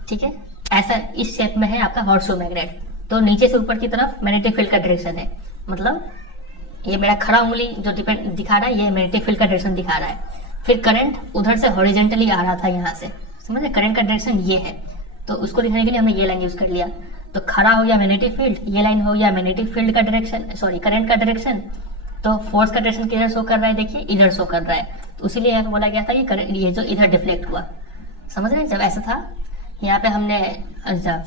ठीक है, ऐसा इस शेप में है आपका हॉर्सो मैग्नेट, तो नीचे से ऊपर की तरफ मैग्नेटिक फील्ड का डायरेक्शन है, मतलब ये मेरा खड़ा उंगली जो दिखा रहा है ये मैग्नेटिक फील्ड का डायरेक्शन दिखा रहा है। फिर करंट उधर से हॉरिजॉन्टली आ रहा था यहाँ से, समझे? करंट का डायरेक्शन ये है, तो उसको दिखाने के लिए हमने ये लाइन यूज कर लिया। तो खड़ा हो गया मैग्नेटिक फील्ड, ये लाइन हो गया मैग्नेटिक फील्ड का डायरेक्शन, सॉरी करंट का डायरेक्शन। तो फोर्स का डायरेक्शन किधर शो कर रहा है? देखिए इधर शो कर रहा है, तो इसीलिए यहाँ पे बोला गया था कि ये जो इधर डिफ्लेक्ट हुआ, समझ रहे हैं? जब ऐसा था यहाँ पे हमने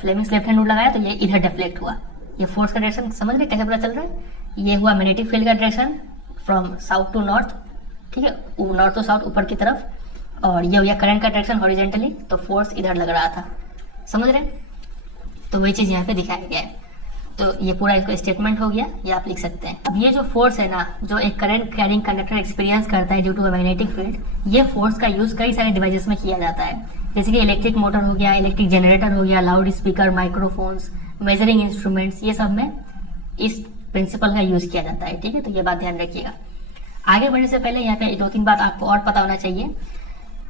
फ्लेमिंग्स लेफ्ट हैंड रूल लगाया तो ये इधर डिफ्लेक्ट हुआ। ये फोर्स का डायरेक्शन समझ रहे कैसे पता चल रहा है? ये हुआ मैग्नेटिक फील्ड का direction from south to north. ठीक है, नॉर्थ टू साउथ ऊपर की तरफ, और ये हो गया करंट का डायरेक्शन हॉरिजॉन्टली, तो फोर्स इधर लग रहा था, समझ रहे? तो वही चीज यहाँ पे दिखाया गया है। तो ये पूरा इसको स्टेटमेंट हो गया, ये आप लिख सकते हैं। अब ये जो फोर्स है ना, जो एक करंट कैरिंग कंडक्टर एक्सपीरियंस करता है ड्यू टू मैग्नेटिक फील्ड, ये फोर्स का यूज कई सारे डिवाइसेस में किया जाता है, जैसे कि इलेक्ट्रिक मोटर हो गया, इलेक्ट्रिक जनरेटर हो गया, loud speaker, microphones, measuring instruments, ये सब में इस प्रिंसिपल का यूज किया जाता है। ठीक है, तो ये बात ध्यान रखिएगा। आगे बढ़ने से पहले यहाँ पे 2-3 बात आपको और पता होना चाहिए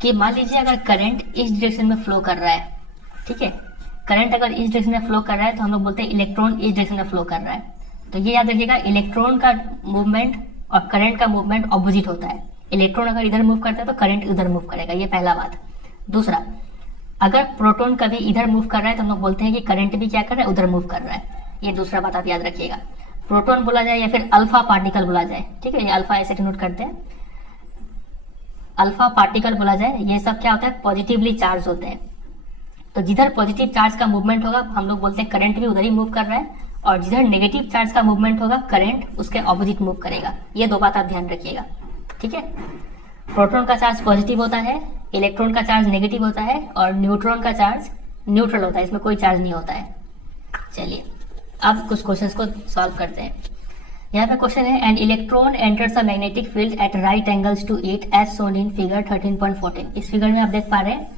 कि मान लीजिए अगर करंट इस डायरेक्शन में फ्लो कर रहा है, ठीक है, करंट अगर इस डायरेक्शन में फ्लो कर रहा है तो हम लोग बोलते हैं इलेक्ट्रॉन इस डायरेक्शन में फ्लो कर रहा है। तो ये याद रखिएगा, इलेक्ट्रॉन का मूवमेंट और करंट का मूवमेंट ऑपोजिट होता है। इलेक्ट्रॉन अगर इधर मूव करता है तो करंट उधर मूव करेगा, ये पहला बात। दूसरा, अगर प्रोटॉन कभी इधर मूव कर रहा है तो हम लोग बोलते हैं कि करंट भी क्या कर रहा है, उधर मूव कर रहा है। ये दूसरा बात आप याद रखिएगा। प्रोटॉन बोला जाए या फिर अल्फा पार्टिकल बोला जाए, ठीक है, ये अल्फा ऐसे नोट करते हैं, अल्फा पार्टिकल बोला जाए, ये सब क्या होता है, पॉजिटिवली चार्ज होते हैं। तो जिधर पॉजिटिव चार्ज का मूवमेंट होगा हम लोग बोलते हैं करंट भी उधर ही मूव कर रहा है, और जिधर नेगेटिव चार्ज का मूवमेंट होगा करंट उसके ऑपोजिट मूव करेगा। ये दो बात आप ध्यान रखिएगा, ठीक है। प्रोटॉन का चार्ज पॉजिटिव होता है, इलेक्ट्रॉन का चार्ज नेगेटिव होता है, और न्यूट्रॉन का चार्ज न्यूट्रल होता है, इसमें कोई चार्ज नहीं होता है। चलिए अब कुछ क्वेश्चंस को सॉल्व करते हैं। यहाँ पे क्वेश्चन है, an electron enters a magnetic field at right angles to it as shown in figure 13.14। इस फिगर में आप देख पा रहे हैं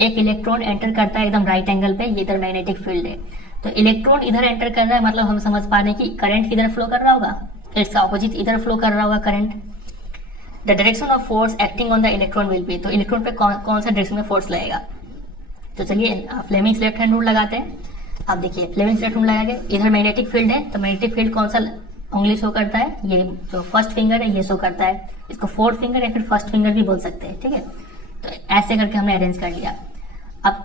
एक इलेक्ट्रॉन एंटर करता है एकदम राइट एंगल पे, ये इधर मैग्नेटिक फील्ड है। तो इलेक्ट्रॉन इधर एंटर कर रहा है, मतलब हम समझ पा रहे हैं कि करंट किधर फ्लो कर रहा होगा, इसका ऑपोजिट इधर फ्लो कर रहा होगा current. The direction of force acting on the electron will be, तो इलेक्ट्रॉन पे कौन सा डायरेक्शन में फोर्स लगेगा। तो चलिए फ्लेमिंग्स लेफ्ट हैंड रूल लगाते हैं। आप देखिए फ्लेमिंग्स लेफ्ट रूल लगा के, इधर मैग्नेटिक फील्ड है, तो मैग्नेटिक फील्ड कौन सा उंगली शो करता है, ये जो फर्स्ट फिंगर है ये शो करता है, इसको फोर्थ फिंगर या फिर फर्स्ट फिंगर भी बोल सकते हैं, ठीक है। तो ऐसे करके हमने अरेंज कर लिया। अब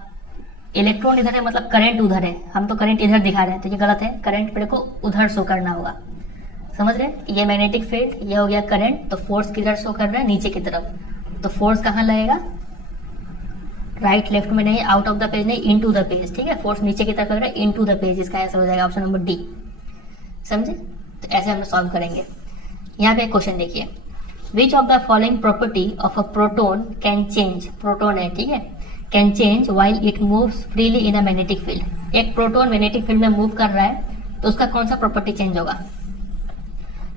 इलेक्ट्रॉन इधर है, मतलब करंट उधर है, हम तो करंट इधर दिखा रहे हैं, तो ये गलत है, करंट पेड़ को उधर शो करना होगा, समझ रहे। ये मैग्नेटिक फील्ड, ये हो गया करंट, तो फोर्स किधर शो कर रहा है, नीचे की तरफ। तो फोर्स कहाँ लगेगा, राइट लेफ्ट में नहीं, आउट ऑफ द पेज नहीं, इनटू द पेज, ठीक है। फोर्स नीचे की तरफ लग रहा है, इनटू द पेज, इसका आंसर हो जाएगा ऑप्शन नंबर डी, समझे। तो ऐसे हम सॉल्व करेंगे। यहाँ पे एक क्वेश्चन देखिए, which of the following property of a proton can change, proton है, ठीक है, can change while it moves freely in a magnetic field. एक प्रोटोन मैग्नेटिक फील्ड में मूव कर रहा है, तो उसका कौन सा प्रॉपर्टी चेंज होगा।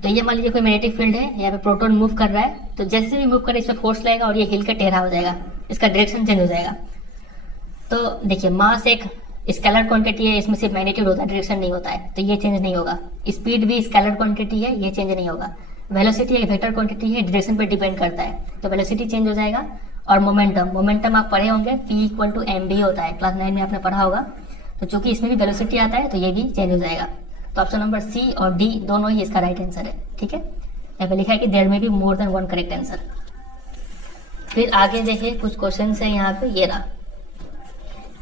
तो ये मान लीजिए कोई मैग्नेटिक फील्ड है, यहाँ पे प्रोटोन मूव कर रहा है, तो जैसे भी मूव करे इस पर फोर्स लगेगा और ये हिल के टेढ़ा हो जाएगा, इसका डायरेक्शन चेंज हो जाएगा। तो देखिए मास एक स्केलर क्वांटिटी है, इसमें सिर्फ मैग्नीट्यूड होता है, डायरेक्शन नहीं होता है, तो ये चेंज नहीं होगा। स्पीड भी स्केलर क्वांटिटी है, ये चेंज नहीं होगा। वेलोसिटी एक वेक्टर क्वांटिटी है, डायरेक्शन पे डिपेंड करता है, तो वेलोसिटी चेंज हो जाएगा। और मोमेंटम आप पढ़े होंगे, P इक्वल टू mv होता है, क्लास 9 में आपने पढ़ा होगा। तो चूंकि इसमें भी वेलोसिटी आता है तो ये भी चेंज हो जाएगा। तो ऑप्शन नंबर सी और डी दोनों ही इसका राइट आंसर है, ठीक है। यहाँ पे लिखा है कि देयर में be more than one correct answer. फिर आगे देखिए कुछ क्वेश्चन है यहाँ पे, ये रहा।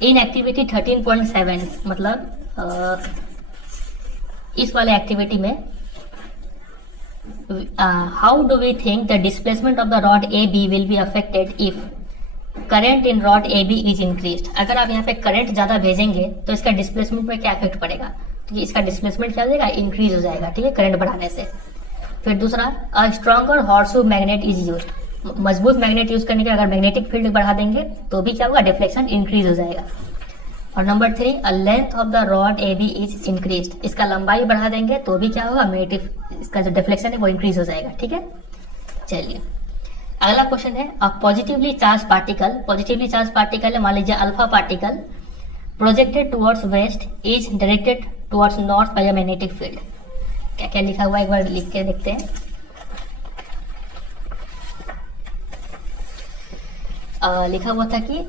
इन एक्टिविटी 13.7 मतलब इस वाले एक्टिविटी में how do we think the displacement of the rod A B will be affected if current in rod A B is increased. अगर आप यहाँ पे करंट ज्यादा भेजेंगे तो इसका डिस्प्लेसमेंट में क्या इफेक्ट पड़ेगा, तो इसका डिस्प्लेसमेंट क्या हो जाएगा, इंक्रीज हो जाएगा, ठीक है, करंट बढ़ाने से। फिर दूसरा, a stronger horseshoe magnet is used, मजबूत मैग्नेट यूज करने के अगर मैग्नेटिक फील्ड बढ़ा देंगे तो भी क्या होगा, डिफ्लेक्शन इंक्रीज हो जाएगा। और number 3, a length of the rod A B is increased, इसका लंबाई बढ़ा देंगे तो भी क्या होगा, मैग्नेटिक इसका जो डिफ्लेक्शन है वो इंक्रीज हो जाएगा, ठीक है। चलिए अगला क्वेश्चन है, अ पॉजिटिवली चार्ज पार्टिकल है, मान लीजिए alpha particle, projected towards waste is directed towards north bye a magnetic field. क्या क्या लिखा हुआ है एक बार लिख के देखते हैं। लिखा हुआ था कि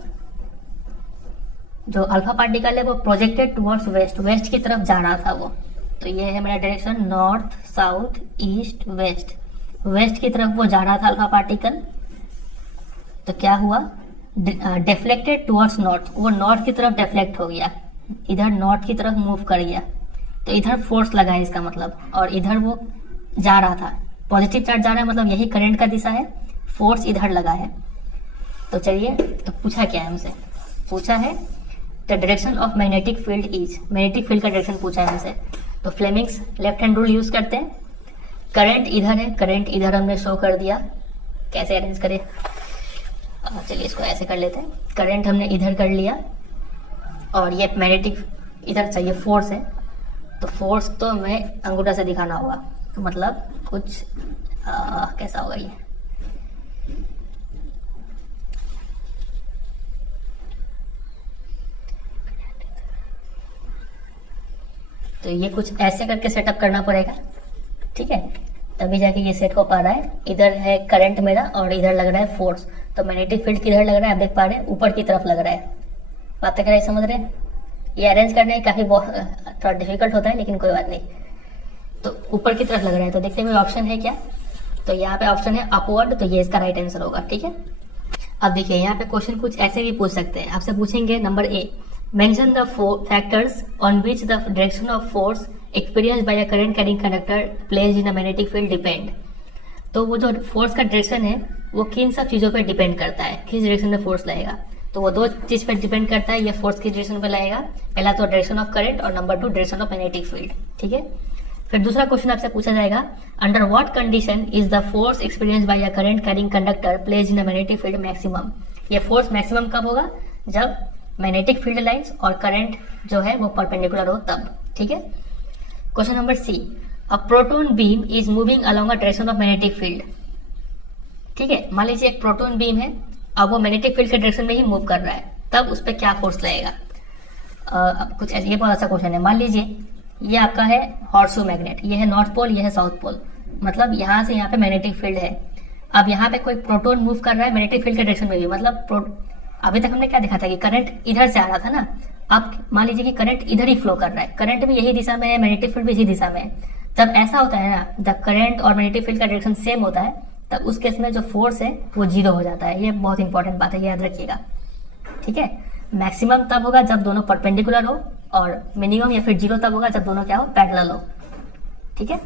जो अल्फा पार्टिकल है वो प्रोजेक्टेड टुवर्ड्स वेस्ट की तरफ जा रहा था वो। तो ये है मेरा direction, north south east west की तरफ वो जा रहा था अल्फा पार्टिकल। तो क्या हुआ, डिफ्लेक्टेड टुवर्ड्स नॉर्थ, वो नॉर्थ की तरफ डिफ्लेक्ट हो गया, इधर नॉर्थ की तरफ मूव कर गया, तो इधर फोर्स लगा है इसका मतलब, और इधर वो जा रहा था, पॉजिटिव चार्ज जा रहा है, मतलब यही करंट का दिशा है, फोर्स इधर लगा है। तो चलिए, तो पूछा क्या है हमसे, पूछा है the direction of magnetic field is, magnetic field का डायरेक्शन पूछा है हमसे। तो Fleming's left hand rule use करते हैं। करंट इधर है, करंट इधर हमने शो कर दिया, कैसे अरेंज करें, चलिए इसको ऐसे कर लेते हैं। करंट हमने इधर कर लिया और ये मैग्नेटिक इधर चाहिए, फोर्स है, तो फोर्स तो हमें अंगूठा से दिखाना होगा, तो मतलब कुछ कैसा होगा ये, तो ये कुछ ऐसे करके सेटअप करना पड़ेगा, ठीक है, तभी जाके ये सेट हो पा रहा है। इधर है करंट मेरा और इधर लग रहा है फोर्स, तो मैग्नेटिक फील्ड किधर लग रहा है आप देख पा रहे हैं, ऊपर की तरफ लग रहा है। बातें कर रहे हैं, समझ रहे हैं। ये अरेंज करने काफी थोड़ा डिफिकल्ट होता है, लेकिन कोई बात नहीं। तो ऊपर की तरफ लग रहा है, तो देखते हैं ऑप्शन है क्या, तो यहाँ पे ऑप्शन है अपवर्ड, तो ये इसका राइट आंसर होगा, ठीक है। अब देखिए यहाँ पे क्वेश्चन कुछ ऐसे भी पूछ सकते हैं, आपसे पूछेंगे number A, mention the factors on which the direction of force experience by a current carrying conductor placed in a magnetic field depend. तो वो जो फोर्स का डायरेक्शन है वो किन सब चीज़ों पर डिपेंड करता है, किस डायरेक्शन में फोर्स लगेगा। तो वो दो चीज़ पर डिपेंड करता है, ये फोर्स किस डायरेक्शन पर लगेगा, पहला तो डायरेक्शन ऑफ करंट और number 2 direction of magnetic field. ठीक है, फिर दूसरा क्वेश्चन आपसे पूछा जाएगा, under what condition is the force experience by a current carrying conductor placed in a magnetic field maximum. ये फोर्स मैक्सिमम कब होगा, जब मैग्नेटिक फील्ड लाइंस और करंट जो है वो परपेंडिकुलर हो तब। ठीक है, question number C, a proton beam is moving along a direction of magnetic field. ठीक है, मान लीजिए एक प्रोटॉन बीम है, अब वो मैग्नेटिक फील्ड के डायरेक्शन में ही मूव कर रहा है, तब उस पर क्या फोर्स लगेगा। अब कुछ ऐसे, ये बहुत अच्छा क्वेश्चन है। मान लीजिए ये आपका है हॉर्सशू मैग्नेट, ये है नॉर्थ पोल, ये है साउथ पोल, मतलब यहाँ से यहाँ पे मैग्नेटिक फील्ड है। अब यहाँ पे कोई प्रोटॉन मूव कर रहा है मैग्नेटिक फील्ड के डायरेक्शन में भी, मतलब अभी तक हमने क्या देखा था कि करंट इधर से आ रहा था ना, अब मान लीजिए कि करंट इधर ही फ्लो कर रहा है, करंट भी यही दिशा में है, मैग्नेटिक फील्ड भी इसी दिशा में है। जब ऐसा होता है ना, द करंट और मैग्नेटिक फील्ड का डायरेक्शन सेम होता है, तब उस केस में जो फोर्स है वो 0 हो जाता है। ये बहुत इंपॉर्टेंट बात है, याद रखिएगा। ठीक है, मैक्सिमम तब होगा जब दोनों परपेंडिकुलर हो, और मिनिमम या फिर 0 तब होगा जब दोनों क्या हो, पैरेलल हो। ठीक है,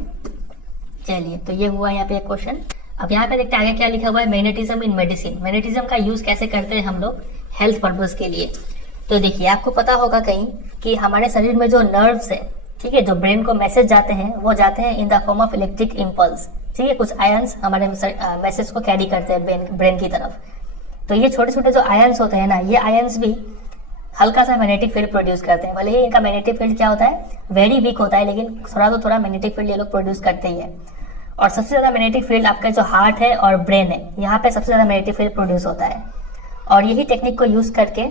चलिए, तो ये हुआ यहाँ पे एक क्वेश्चन। अब यहाँ पे देखते हैं आगे क्या लिखा हुआ है, मैग्नेटिज्म इन मेडिसिन। मैग्नेटिज्म का यूज कैसे करते हैं हम लोग हेल्थ पर्पज के लिए। तो देखिए, आपको पता होगा कहीं कि हमारे शरीर में जो नर्व्स है, ठीक है, जो ब्रेन को मैसेज जाते हैं, वो जाते हैं इन the form of electric impulse. ठीक है, कुछ आयंस हमारे मैसेज को कैरी करते हैं ब्रेन की तरफ। तो ये छोटे छोटे जो आयंस होते हैं ना, ये आयंस भी हल्का सा मैग्नेटिक फील्ड प्रोड्यूस करते हैं। भले ही इनका मैग्नेटिक फील्ड क्या होता है, वेरी वीक होता है, लेकिन थोड़ा तो थोड़ा मैग्नेटिक फील्ड ये लोग प्रोड्यूस करते ही है। और सबसे ज्यादा मैग्नेटिक फील्ड आपका जो हार्ट है और ब्रेन है, यहाँ पे सबसे ज्यादा मैग्नेटिक फील्ड प्रोड्यूस होता है। और यही टेक्निक को यूज करके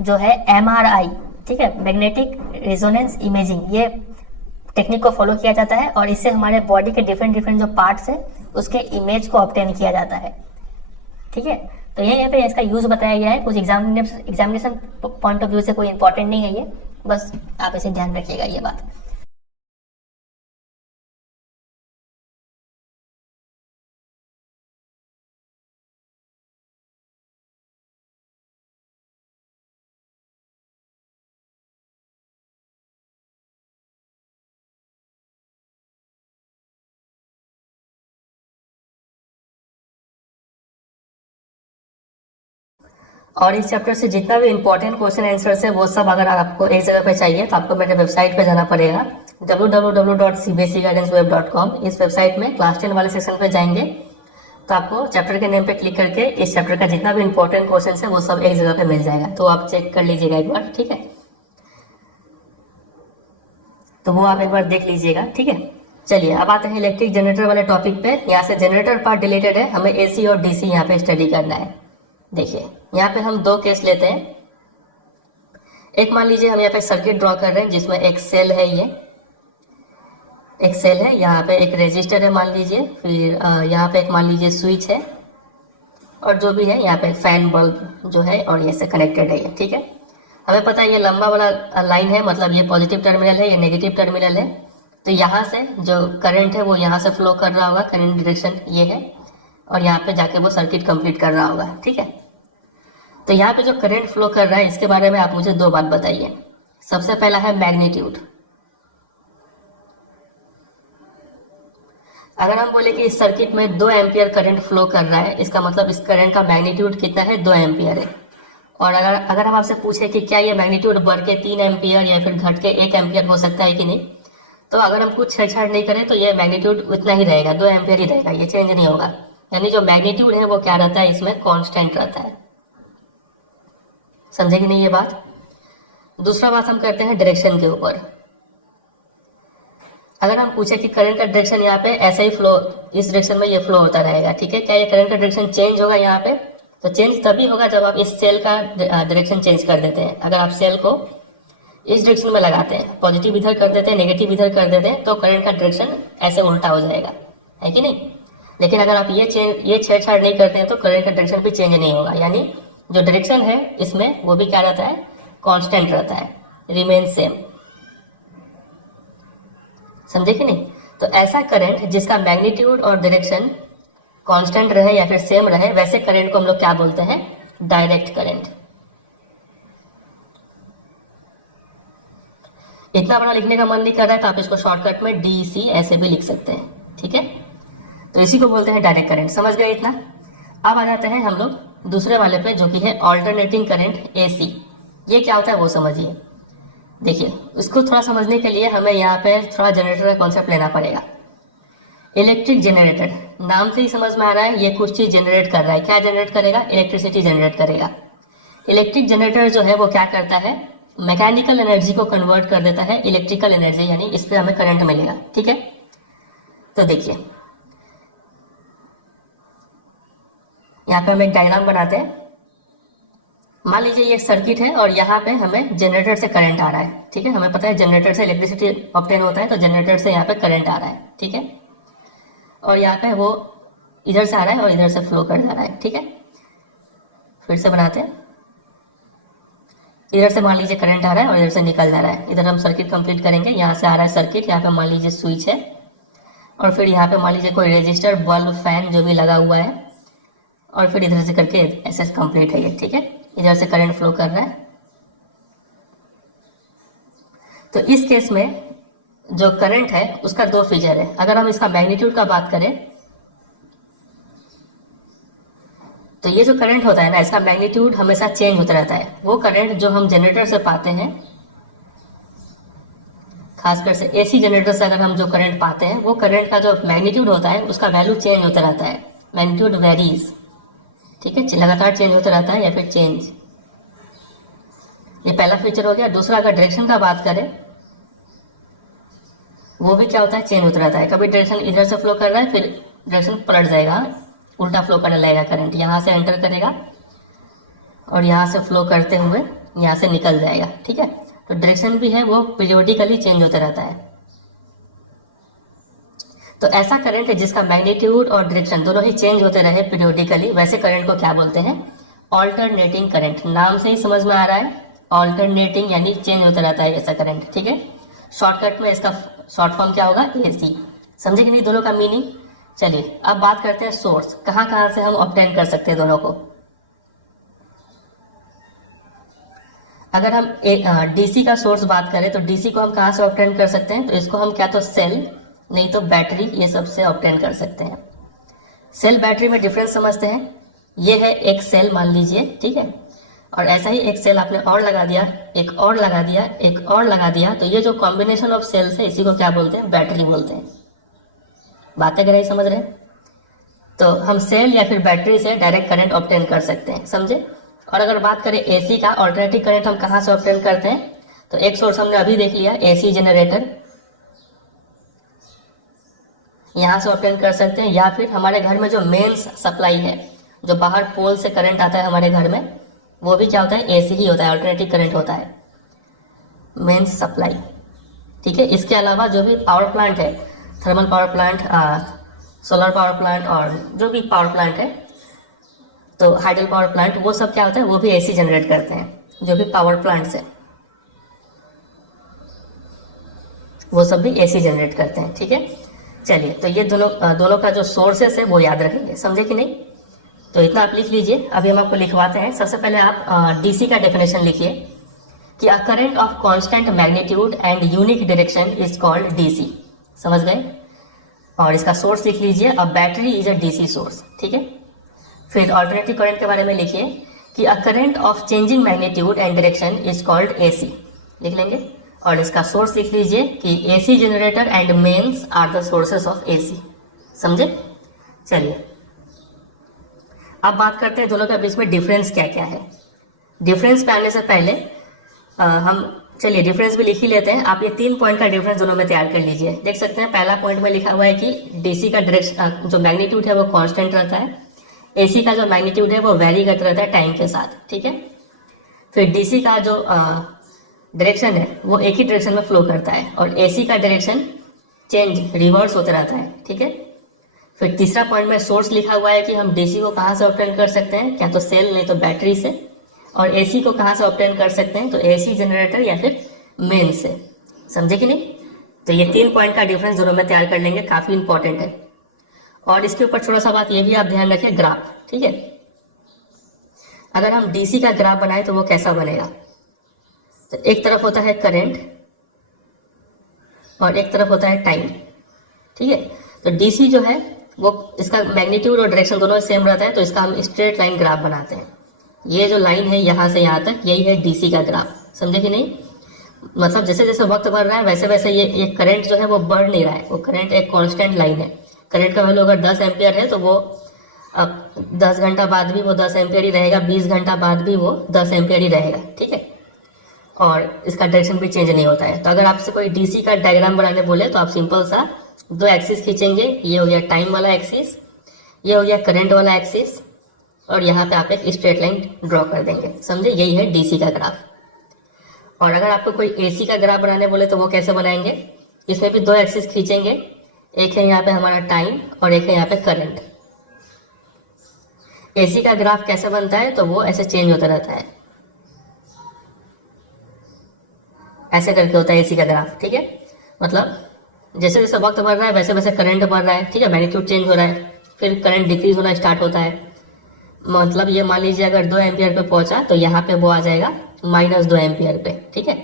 जो है MRI, ठीक है, मैग्नेटिक रेजोनेंस इमेजिंग, ये टेक्निक को फॉलो किया जाता है, और इससे हमारे बॉडी के डिफरेंट डिफरेंट जो पार्ट्स है उसके इमेज को ऑब्टेन किया जाता है। ठीक है, तो यहाँ पे इसका यूज बताया गया है। कुछ एग्जामिनेशन पॉइंट ऑफ व्यू से कोई इंपॉर्टेंट नहीं है ये, बस आप इसे ध्यान रखिएगा ये बात। और इस चैप्टर से जितना भी इंपॉर्टेंट क्वेश्चन आंसर्स है वो सब अगर आपको एक जगह पे चाहिए तो आपको मेरे वेबसाइट पे जाना पड़ेगा, www.cbscguidanceweb.com। इस वेबसाइट में क्लास 10 वाले सेक्शन पे जाएंगे तो आपको चैप्टर के नेम पे क्लिक करके इस चैप्टर का जितना भी इंपॉर्टेंट क्वेश्चन है वो सब एक जगह पे मिल जाएगा, तो आप चेक कर लीजिएगा एक बार। ठीक है, तो वो आप एक बार देख लीजिएगा। ठीक है, चलिए अब आते हैं इलेक्ट्रिक जनरेटर वाले टॉपिक पे। यहाँ से जनरेटर पार्ट डिलीटेड है, हमें AC और DC यहाँ पे स्टडी करना है। देखिए, यहाँ पे हम दो केस लेते हैं। एक मान लीजिए हम यहाँ पे सर्किट ड्रॉ कर रहे हैं जिसमें एक सेल है, ये एक सेल है, यहाँ पे एक रेजिस्टर है मान लीजिए, फिर यहाँ पे एक मान लीजिए स्विच है, और जो भी है यहाँ पे फैन बल्ब जो है और ये से कनेक्टेड है ये। ठीक है, हमें पता है ये लंबा वाला लाइन है, मतलब ये पॉजिटिव टर्मिनल है, ये नेगेटिव टर्मिनल है। तो यहाँ से जो करंट है वो यहाँ से फ्लो कर रहा होगा, करंट डायरेक्शन ये है, और यहाँ पे जाके वो सर्किट कंप्लीट कर रहा होगा। ठीक है, तो यहाँ पे जो करंट फ्लो कर रहा है इसके बारे में आप मुझे दो बात बताइए। सबसे पहला है मैग्नीट्यूड। अगर हम बोले कि इस सर्किट में 2 एम्पियर करंट फ्लो कर रहा है, इसका मतलब इस करंट का मैग्नीट्यूड कितना है, 2 एम्पियर है। और अगर हम आपसे पूछे कि क्या ये मैग्नीट्यूड बढ़ के 3 एम्पियर या फिर घट के 1 एम्पियर हो सकता है कि नहीं, तो अगर हम कुछ छेड़छाड़ नहीं करें तो ये मैग्नीट्यूड उतना ही रहेगा, 2 एम्पियर ही रहेगा, ये चेंज नहीं होगा। यानी जो मैग्नीट्यूड है वो क्या रहता है, इसमें कॉन्स्टेंट रहता है। समझे कि नहीं ये बात। दूसरा बात हम करते हैं डायरेक्शन के ऊपर। अगर हम पूछे कि करंट का डायरेक्शन यहाँ पे ऐसे ही फ्लो, इस डायरेक्शन में ये फ्लो होता रहेगा, ठीक है, क्या ये करंट का डायरेक्शन चेंज होगा यहाँ पे, तो चेंज तभी होगा जब आप इस सेल का डायरेक्शन चेंज कर देते हैं। अगर आप सेल को इस डायरेक्शन में लगाते हैं, पॉजिटिव इधर कर देते हैं, नेगेटिव इधर कर देते हैं, तो करंट का डायरेक्शन ऐसे उल्टा हो जाएगा, है कि नहीं। लेकिन अगर आप ये छेड़छाड़ नहीं करते हैं तो करंट का डायरेक्शन भी चेंज नहीं होगा, यानी जो डायरेक्शन है इसमें वो भी क्या रहता है, कांस्टेंट रहता है, रिमेन सेम। समझे कि नहीं। तो ऐसा करंट जिसका मैग्नीट्यूड और डायरेक्शन कांस्टेंट रहे या फिर सेम रहे, वैसे करंट को हम लोग क्या बोलते हैं, डायरेक्ट करंट। इतना बड़ा लिखने का मन नहीं कर रहा है तो आप इसको शॉर्टकट में DC ऐसे भी लिख सकते हैं, ठीक है। तो इसी को बोलते हैं डायरेक्ट करंट, समझ गए इतना। अब आ जाते हैं हम लोग दूसरे वाले पे जो कि है ऑल्टरनेटिंग करंट AC। ये क्या होता है वो समझिए। देखिए, इसको थोड़ा समझने के लिए हमें यहाँ पे थोड़ा जनरेटर का कॉन्सेप्ट लेना पड़ेगा। इलेक्ट्रिक जनरेटर, नाम से ही समझ में आ रहा है ये कुछ चीज जनरेट कर रहा है। क्या जनरेट करेगा? इलेक्ट्रिसिटी जनरेट करेगा। इलेक्ट्रिक जनरेटर जो है वो क्या करता है? मैकेनिकल एनर्जी को कन्वर्ट कर देता है इलेक्ट्रिकल एनर्जी, यानी इस पे हमें करंट मिलेगा, ठीक है। तो देखिए, यहाँ पे हम एक डायग्राम बनाते हैं। मान लीजिए ये सर्किट है और यहाँ पे हमें जनरेटर से करंट आ रहा है, ठीक है। हमें पता है जनरेटर से इलेक्ट्रिसिटी ऑब्टेन होता है, तो जनरेटर से यहाँ पे करंट आ रहा है, ठीक है। और यहाँ पे वो इधर से आ रहा है और इधर से फ्लो कर जा रहा है, ठीक है। फिर से बनाते हैं। इधर से मान लीजिए करंट आ रहा है और इधर से निकल जा रहा है। इधर हम सर्किट कंप्लीट करेंगे। यहाँ से आ रहा है सर्किट, यहाँ पे मान लीजिए स्विच है, और फिर यहाँ पे मान लीजिए कोई रजिस्टर, बल्ब, फैन जो भी लगा हुआ है, और फिर इधर से करके ऐसे कंप्लीट है ये, ठीक है। इधर से करंट फ्लो कर रहा है। तो इस केस में जो करंट है उसका दो फीचर है। अगर हम इसका मैग्नीट्यूड का बात करें तो ये जो करंट होता है ना, इसका मैग्नीट्यूड हमेशा चेंज होता रहता है। वो करंट जो हम जनरेटर से पाते हैं, खासकर से AC जनरेटर से अगर हम जो करंट पाते हैं, वो करंट का जो मैग्नीट्यूड होता है उसका वैल्यू चेंज होता रहता है। मैग्नीट्यूड वेरीज, ठीक है, लगातार चेंज होता रहता है या फिर चेंज। ये पहला फीचर हो गया। दूसरा, अगर डायरेक्शन का बात करें, वो भी क्या होता है? चेंज होता रहता है। कभी डायरेक्शन इधर से फ्लो कर रहा है, फिर डायरेक्शन पलट जाएगा, उल्टा फ्लो करने लगेगा करंट। यहाँ से एंटर करेगा और यहाँ से फ्लो करते हुए यहाँ से निकल जाएगा, ठीक है। तो डायरेक्शन भी है वो पीरियोडिकली चेंज होता रहता है। तो ऐसा करंट है जिसका मैग्नीट्यूड और डायरेक्शन दोनों ही चेंज होते रहे पीरियोडिकली, वैसे करंट को क्या बोलते हैं? Alternating current. नाम से ही समझ में आ रहा है, ऑल्टरनेटिंग यानी चेंज होता रहता है ऐसा करंट, ठीक है। शॉर्टकट में इसका शॉर्ट फॉर्म क्या होगा? AC। समझे कि नहीं दोनों का मीनिंग? चलिए अब बात करते हैं सोर्स, कहां कहां से हम ऑब्टेन कर सकते हैं दोनों को। अगर हम DC का सोर्स बात करें तो DC को हम कहां से ऑब्टेन कर सकते हैं? तो इसको हम क्या तो सेल, नहीं तो बैटरी, ये सबसे ऑब्टेन कर सकते हैं। सेल बैटरी में डिफरेंस समझते हैं। ये है एक सेल मान लीजिए, ठीक है, और ऐसा ही एक सेल आपने और लगा दिया, एक और लगा दिया, एक और लगा दिया, तो ये जो कॉम्बिनेशन ऑफ सेल्स है इसी को क्या बोलते हैं? बैटरी बोलते हैं। बातें अगर समझ रहे हैं तो हम सेल या फिर बैटरी से डायरेक्ट करंट ऑब्टेन कर सकते हैं, समझे। और अगर बात करें AC का, ऑल्टरनेटिव करंट हम कहां से ऑब्टेन करते हैं? तो एक सोर्स हमने अभी देख लिया, AC जनरेटर, यहां से ऑब्टेन कर सकते हैं। या फिर हमारे घर में जो मेंस सप्लाई है, जो बाहर पोल से करंट आता है हमारे घर में, वो भी क्या होता है? AC ही होता है, ऑल्टरनेटिव करंट होता है, मेंस सप्लाई, ठीक है। इसके अलावा जो भी पावर प्लांट है, thermal power plant, solar power plant और जो भी पावर प्लांट है, तो हाइडल पावर प्लांट, वो सब क्या होता है? वो भी AC जनरेट करते हैं। जो भी पावर प्लांट्स है वो सब भी AC जनरेट करते हैं, ठीक है। चलिए, तो ये दोनों का जो सोर्सेस है वो याद रखेंगे, समझे कि नहीं। तो इतना आप लिख लीजिए। अभी हम आपको लिखवाते हैं। सबसे पहले आप DC का डेफिनेशन लिखिए कि a current of constant magnitude and unique direction is called DC। समझ गए। और इसका सोर्स लिख लीजिए, a battery is a DC source, ठीक है। फिर ऑल्टरनेटिव करंट के बारे में लिखिए कि a current of changing magnitude and direction is called AC, लिख लेंगे। और इसका सोर्स लिख लीजिए कि AC generator and mains are the sources of AC, समझे। चलिए अब बात करते हैं दोनों के बीच में डिफरेंस क्या क्या है। डिफरेंस पे आने से पहले हम चलिए डिफरेंस भी लिख ही लेते हैं। आप ये 3 पॉइंट का डिफरेंस दोनों में तैयार कर लीजिए। देख सकते हैं पहला पॉइंट में लिखा हुआ है कि DC का डायरेक्शन जो मैग्नीट्यूड है वो कांस्टेंट रहता है, AC का जो मैग्नीट्यूड है वो वेरी करता रहता है टाइम के साथ, ठीक है। फिर DC का जो डायरेक्शन है वो एक ही डायरेक्शन में फ्लो करता है, और AC का डायरेक्शन चेंज रिवर्स होता रहता है, ठीक है। फिर तीसरा पॉइंट में सोर्स लिखा हुआ है कि हम DC को कहाँ से ऑब्टेन कर सकते हैं? क्या तो सेल, नहीं तो बैटरी से। और AC को कहाँ से ऑब्टेन कर सकते हैं? तो AC जनरेटर या फिर मेन से, समझे कि नहीं। तो ये 3 पॉइंट का डिफरेंस दोनों में तैयार कर लेंगे, काफी इंपॉर्टेंट है। और इसके ऊपर थोड़ा सा बात ये भी आप ध्यान रखिए, ग्राफ, ठीक है। अगर हम DC का ग्राफ बनाए तो वो कैसा बनेगा? तो एक तरफ होता है करंट और एक तरफ होता है टाइम, ठीक है। तो डीसी जो है वो इसका मैग्नीट्यूड और डायरेक्शन दोनों सेम रहता है, तो इसका हम स्ट्रेट लाइन ग्राफ बनाते हैं। ये जो लाइन है यहाँ से यहाँ तक, यही है डीसी का ग्राफ, समझे कि नहीं। मतलब जैसे जैसे वक्त बढ़ रहा है वैसे वैसे ये करंट जो है वो बढ़ नहीं रहा है, वो करंट एक कांस्टेंट लाइन है। करंट का वैल्यू अगर 10 एम्पियर है तो वो अब 10 घंटा बाद भी वो 10 एम्पियर ही रहेगा, 20 घंटा बाद भी वो 10 एम्पियर ही रहेगा, ठीक है। और इसका डायरेक्शन भी चेंज नहीं होता है। तो अगर आपसे कोई डीसी का डायग्राम बनाने बोले तो आप सिंपल सा दो एक्सिस खींचेंगे, ये हो गया टाइम वाला एक्सिस, ये हो गया करंट वाला एक्सिस, और यहाँ पे आप एक स्ट्रेट लाइन ड्रॉ कर देंगे, समझे। यही है डीसी का ग्राफ। और अगर आपको कोई एसी का ग्राफ बनाने बोले तो वो कैसे बनाएंगे, इसमें भी दो एक्सिस खींचेंगे, एक है यहाँ पे हमारा टाइम और एक है यहाँ पे करंट। एसी का ग्राफ कैसे बनता है, तो वो ऐसे चेंज होता रहता है, ऐसे करके होता है एसी का ग्राफ, ठीक है। मतलब जैसे जैसे वक्त बढ़ रहा है वैसे वैसे करंट बढ़ रहा है, ठीक है, मैग्नीट्यूड चेंज हो रहा है, फिर करंट डिक्रीज होना स्टार्ट होता है। मतलब ये मान लीजिए अगर 2 एम्पियर पे पहुंचा तो यहाँ पे वो आ जाएगा -2 एम्पियर पे, ठीक है।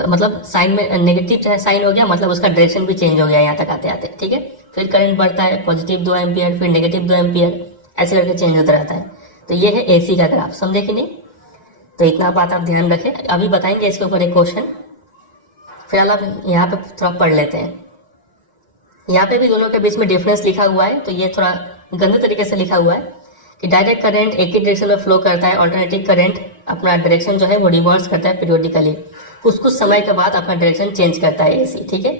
मतलब साइन में नेगेटिव साइन हो गया, मतलब उसका डायरेक्शन भी चेंज हो गया यहाँ तक आते आते, ठीक है। फिर करंट बढ़ता है, पॉजिटिव 2 एम्पियर, फिर नेगेटिव 2 एम्पियर, ऐसे करके चेंज होता रहता है। तो ये है एसी का ग्राफ, समझे कि नहीं। तो इतना बात आप ध्यान रखें। अभी बताएंगे इसके ऊपर एक क्वेश्चन, फिलहाल आप यहाँ पे थोड़ा पढ़ लेते हैं। यहाँ पे भी दोनों के बीच में डिफरेंस लिखा हुआ है, तो ये थोड़ा गंदे तरीके से लिखा हुआ है कि डायरेक्ट करंट एक ही डायरेक्शन में फ्लो करता है, ऑल्टरनेटिव करंट अपना डायरेक्शन जो है वो रिवर्स करता है पीरियोडिकली, कुछ कुछ समय के बाद अपना डायरेक्शन चेंज करता है एसी, ठीक है।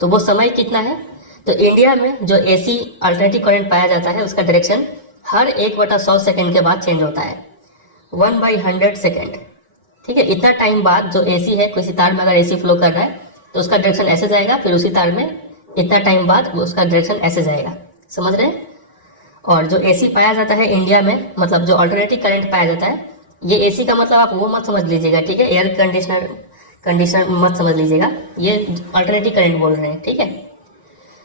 तो वो समय कितना है, तो इंडिया में जो एसी अल्टरनेटिव करंट पाया जाता है उसका डायरेक्शन हर 1/100 सेकेंड के बाद चेंज होता है, 1/100 सेकेंड, ठीक है। इतना टाइम बाद जो एसी है, किसी तार में अगर एसी फ्लो कर रहा है तो उसका डायरेक्शन ऐसे जाएगा, फिर उसी तार में इतना टाइम बाद उसका डायरेक्शन ऐसे जाएगा, समझ रहे हैं। और जो एसी पाया जाता है इंडिया में, मतलब जो अल्टरनेटिव करंट पाया जाता है, ये एसी का मतलब आप वो मत समझ लीजिएगा, ठीक है, एयर कंडीशनर मत समझ लीजिएगा, ये अल्टरनेटिव करंट बोल रहे हैं, ठीक है।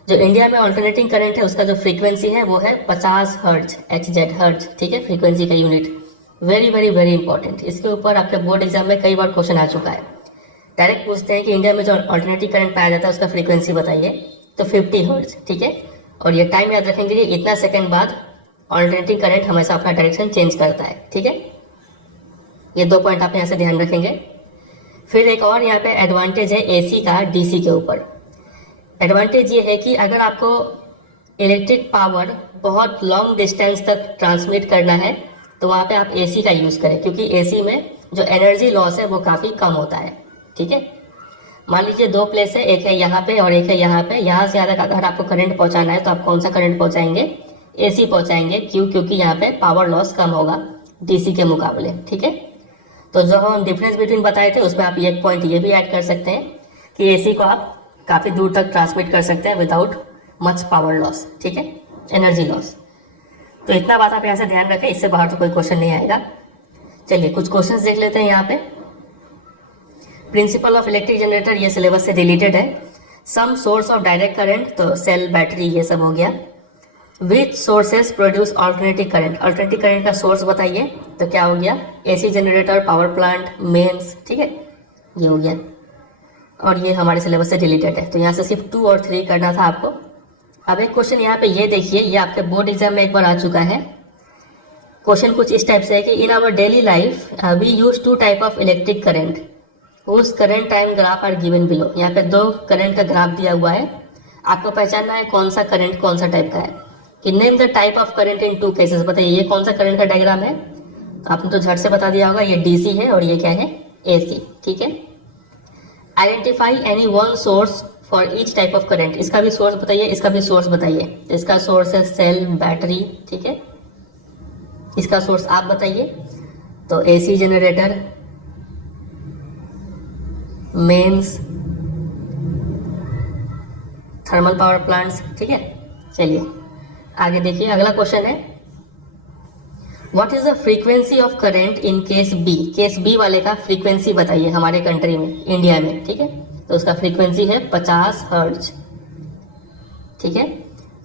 जो इंडिया में अल्टरनेटिव करंट है उसका जो फ्रीक्वेंसी है वो है 50 हर्ट्ज, HZ हर्ट्ज, ठीक है, फ्रीक्वेंसी का unit. Very very very important, इसके ऊपर आपके बोर्ड एग्जाम में कई बार क्वेश्चन आ चुका है। डायरेक्ट पूछते हैं कि इंडिया में जो अल्टरनेटिव करंट पाया जाता है उसका फ्रीक्वेंसी बताइए, तो 50 हर्ट्ज, ठीक है। और ये टाइम याद रखेंगे कि इतना सेकंड बाद अल्टरनेटिव करंट हमेशा अपना डायरेक्शन चेंज करता है, ठीक है। ये 2 पॉइंट आप यहाँ से ध्यान रखेंगे। फिर एक और यहाँ पे एडवांटेज है एसी का डीसी के ऊपर। एडवांटेज ये है कि अगर आपको इलेक्ट्रिक पावर बहुत लॉन्ग डिस्टेंस तक ट्रांसमिट करना है तो वहाँ पे आप एसी का यूज़ करें, क्योंकि एसी में जो एनर्जी लॉस है वो काफ़ी कम होता है, ठीक है। मान लीजिए 2 प्लेस है, एक है यहाँ पे और एक है यहाँ पे, यहाँ से यहाँ तक अगर आपको करंट पहुँचाना है तो आप कौन सा करंट पहुँचाएंगे, एसी पहुँचाएंगे। क्यों, क्योंकि यहाँ पे पावर लॉस कम होगा डीसी के मुकाबले, ठीक है। तो जो हम डिफरेंस बिटवीन बताए थे उसमें आप एक पॉइंट ये भी ऐड कर सकते हैं कि एसी को आप काफ़ी दूर तक ट्रांसमिट कर सकते हैं विदाउट मच पावर लॉस, ठीक है, एनर्जी लॉस। तो इतना बात आप यहाँ से ध्यान रखें, इससे बाहर तो कोई क्वेश्चन नहीं आएगा। चलिए कुछ क्वेश्चंस देख लेते हैं यहाँ पे। प्रिंसिपल ऑफ इलेक्ट्रिक जनरेटर ये सिलेबस से रिलेटेड है। Some source of direct current, तो सेल, बैटरी, ये सब हो गया। Which sources produce alternative current, alternative current का सोर्स बताइए, तो क्या हो गया, AC generator, power plant, mains, ठीक है, ये हो गया। और ये हमारे सिलेबस से रिलेटेड है, तो यहाँ से सिर्फ 2 और 3 करना था आपको। अब एक क्वेश्चन यहाँ पे ये देखिए, ये आपके बोर्ड एग्जाम में एक बार आ चुका है। क्वेश्चन कुछ इस टाइप से है कि in our daily life we use 2 type of electric current, उस current time graph are given below. यहाँ पे 2 करंट का ग्राफ दिया हुआ है, आपको पहचानना है कौन सा करंट कौन सा टाइप का है। कि name the type of current in 2 cases, बताइए ये कौन सा करंट का डायग्राम है, तो आपने तो झट से बता दिया होगा, ये डीसी है और ये क्या है, एसी, ठीक है। Identify any one source for each type of current, इसका भी सोर्स बताइए, इसका भी सोर्स बताइए। इसका सोर्स है सेल, बैटरी, ठीक है, इसका सोर्स आप बताइए। तो AC generator, mains, thermal power plants, ठीक है। चलिए आगे देखिए, अगला क्वेश्चन है what is the frequency of current in case B. Case B वाले का फ्रीक्वेंसी बताइए हमारे कंट्री में, इंडिया में, ठीक है। तो उसका फ्रीक्वेंसी है 50 हर्ट्ज, ठीक है।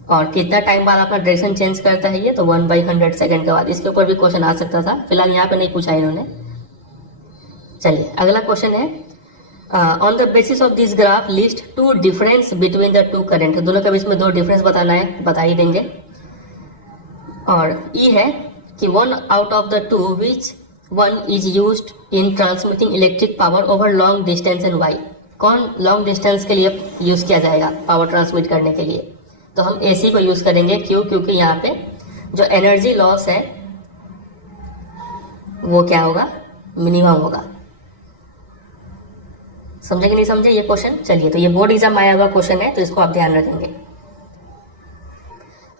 और कितना टाइम बाद अपना डायरेक्शन चेंज करता है ये, तो 1/100 सेकेंड के बाद। इसके ऊपर भी क्वेश्चन आ सकता था, फिलहाल यहाँ पे नहीं पूछा इन्होंने। चलिए अगला क्वेश्चन है on the basis of this graph list two difference between the two current, दोनों के बीच में दो डिफरेंस बताना है, बता ही देंगे। और ई है कि one out of the two which one is used in transmitting electric power over long distance and why, कौन लॉन्ग डिस्टेंस के लिए यूज किया जाएगा पावर ट्रांसमिट करने के लिए। तो हम एसी को यूज करेंगे, क्यों? क्योंकि यहाँ पे जो एनर्जी लॉस है वो क्या होगा, मिनिमम होगा। समझे कि नहीं समझे ये क्वेश्चन? चलिए, तो ये बोर्ड एग्जाम में आया हुआ क्वेश्चन है, तो इसको आप ध्यान रखेंगे।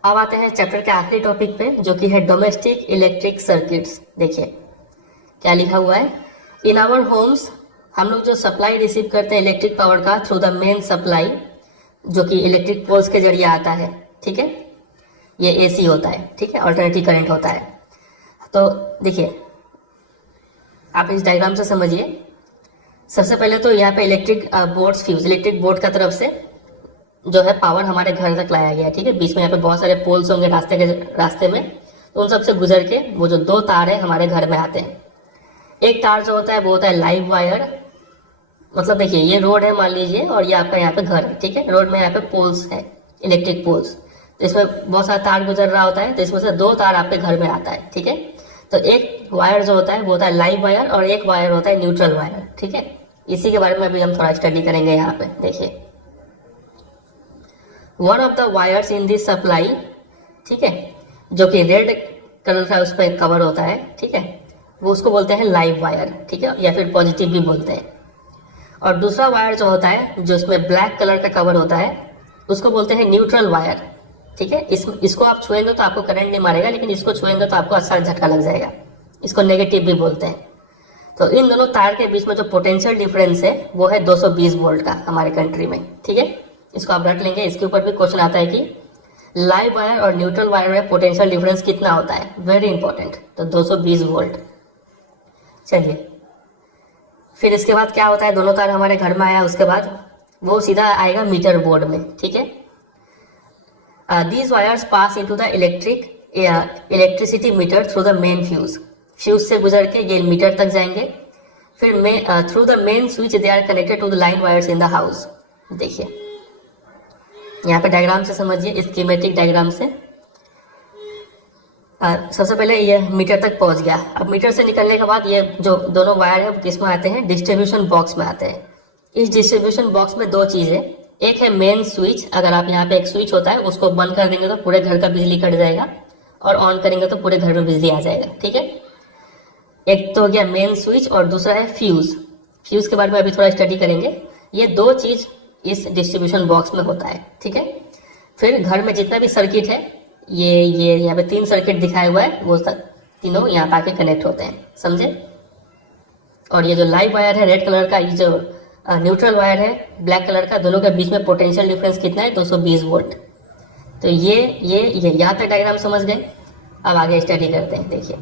अब आते हैं चैप्टर के आखिरी टॉपिक पे, जो कि है डोमेस्टिक इलेक्ट्रिक सर्किट्स। देखिए क्या लिखा हुआ है, इन आवर होम्स हम लोग जो सप्लाई रिसीव करते हैं इलेक्ट्रिक पावर का थ्रू द मेन सप्लाई, जो कि इलेक्ट्रिक पोल्स के जरिए आता है, ठीक है, ये एसी होता है, ठीक है, अल्टरनेटिव करंट होता है। तो देखिए आप इस डायग्राम से समझिए। सबसे पहले तो यहाँ पे electric board fuse, electric board का तरफ से जो है पावर हमारे घर तक लाया गया है, ठीक है। बीच में यहाँ पे बहुत सारे पोल्स होंगे रास्ते में, तो उन सब से गुजर के वो जो दो तार है हमारे घर में आते हैं। एक तार जो होता है वो होता है लाइव वायर, मतलब देखिए ये रोड है मान लीजिए, और ये आपका यहाँ पे घर है, ठीक है। रोड में यहाँ पे पोल्स है, इलेक्ट्रिक पोल्स, तो इसमें बहुत सारा तार गुजर रहा होता है, तो इसमें से दो तार आपके घर में आता है, ठीक है। तो एक वायर जो होता है वो होता है लाइव वायर, और एक वायर होता है न्यूट्रल वायर, ठीक है। इसी के बारे में अभी हम थोड़ा स्टडी करेंगे यहाँ पे। देखिए one of the wires in this supply, ठीक है, जो कि रेड कलर का उस पर कवर होता है, ठीक है, वो उसको बोलते हैं लाइव वायर, ठीक है, या फिर पॉजिटिव भी बोलते हैं। और दूसरा वायर जो होता है जो इसमें ब्लैक कलर का कवर होता है, उसको बोलते हैं न्यूट्रल वायर, ठीक है। इसको आप छुएंगे तो आपको करंट नहीं मारेगा, लेकिन इसको छुएंगे तो आपको अच्छा झटका लग जाएगा, इसको नेगेटिव भी बोलते हैं। तो इन दोनों तार के बीच में जो पोटेंशियल डिफरेंस है वो है 220 वोल्ट का हमारे कंट्री में, ठीक है। इसको आप रट लेंगे, इसके ऊपर भी क्वेश्चन आता है कि लाइव वायर और न्यूट्रल वायर में पोटेंशियल डिफरेंस कितना होता है, वेरी इंपॉर्टेंट, तो 220 वोल्ट। चलिए फिर इसके बाद क्या होता है, दोनों तार हमारे घर में आया, उसके बाद वो सीधा आएगा मीटर बोर्ड में, ठीक है। These wires pass into the electricity meter through the main fuse, fuse से गुजर के ये मीटर तक जाएंगे। फिर through the main switch they are connected to the line wires in the house. देखिए यहाँ पे डायग्राम से समझिए, स्कीमेटिक डायग्राम से। सबसे पहले ये मीटर तक पहुंच गया। अब मीटर से निकलने के बाद ये जो दोनों वायर है वो किस में आते हैं, डिस्ट्रीब्यूशन बॉक्स में आते हैं। इस डिस्ट्रीब्यूशन बॉक्स में दो चीज़ है, एक है मेन स्विच, अगर आप यहाँ पे एक स्विच होता है उसको बंद कर देंगे तो पूरे घर का बिजली कट जाएगा, और ऑन करेंगे तो पूरे घर में बिजली आ जाएगा, ठीक है। एक तो हो गया मेन स्विच, और दूसरा है फ्यूज। फ्यूज के बारे में अभी थोड़ा स्टडी करेंगे। ये दो चीज इस डिस्ट्रीब्यूशन बॉक्स में होता है, ठीक है। फिर घर में जितना भी सर्किट है, ये यहाँ पे 3 सर्किट दिखाया हुआ है, वो तीनों यहाँ पे आके कनेक्ट होते हैं, समझे। और ये जो लाइव वायर है रेड कलर का, ये जो न्यूट्रल वायर है ब्लैक कलर का, दोनों के बीच में पोटेंशियल डिफरेंस कितना है, 220 वोल्ट। तो ये यहाँ तक डायग्राम समझ गए। अब आगे स्टडी करते हैं। देखिए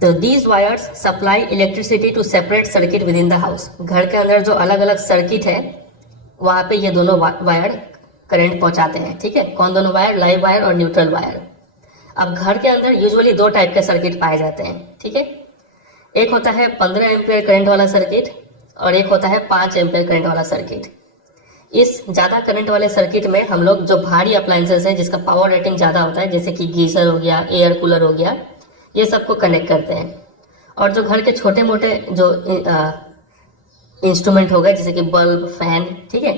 तो these wires supply electricity to separate circuit within the house. घर के अंदर जो अलग अलग सर्किट है वहाँ पे ये दोनों वायर करंट पहुंचाते हैं, ठीक है। कौन दोनों वायर, लाइव वायर और न्यूट्रल वायर। अब घर के अंदर यूजुअली 2 टाइप के सर्किट पाए जाते हैं, ठीक है। एक होता है 15 एम्पियर करंट वाला सर्किट, और एक होता है 5 एम्पियर करंट वाला सर्किट। इस ज़्यादा करंट वाले सर्किट में हम लोग जो भारी अप्लायंसेस है जिसका पावर रेटिंग ज़्यादा होता है, जैसे कि गीजर हो गया, एयर कूलर हो गया, ये सबको कनेक्ट करते हैं। और जो घर के छोटे मोटे जो इंस्ट्रूमेंट हो गए, जैसे कि बल्ब, फैन, ठीक है,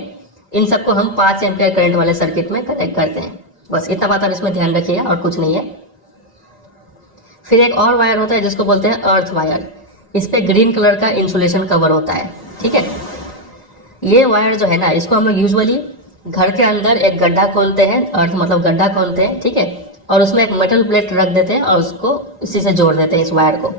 इन सबको हम 5 एम्पियर करंट वाले सर्किट में कनेक्ट करते हैं। बस इतना बात आप इसमें ध्यान रखिएगा, और कुछ नहीं है। फिर एक और वायर होता है जिसको बोलते हैं अर्थ वायर। इस पे ग्रीन कलर का इंसुलेशन कवर होता है, ठीक है। ये वायर जो है ना, इसको हम लोग यूजुअली घर के अंदर एक गड्ढा खोलते हैं, अर्थ मतलब गड्ढा खोलते हैं, ठीक है, और उसमें एक मेटल प्लेट रख देते हैं और उसको इसी से जोड़ देते हैं, इस वायर को।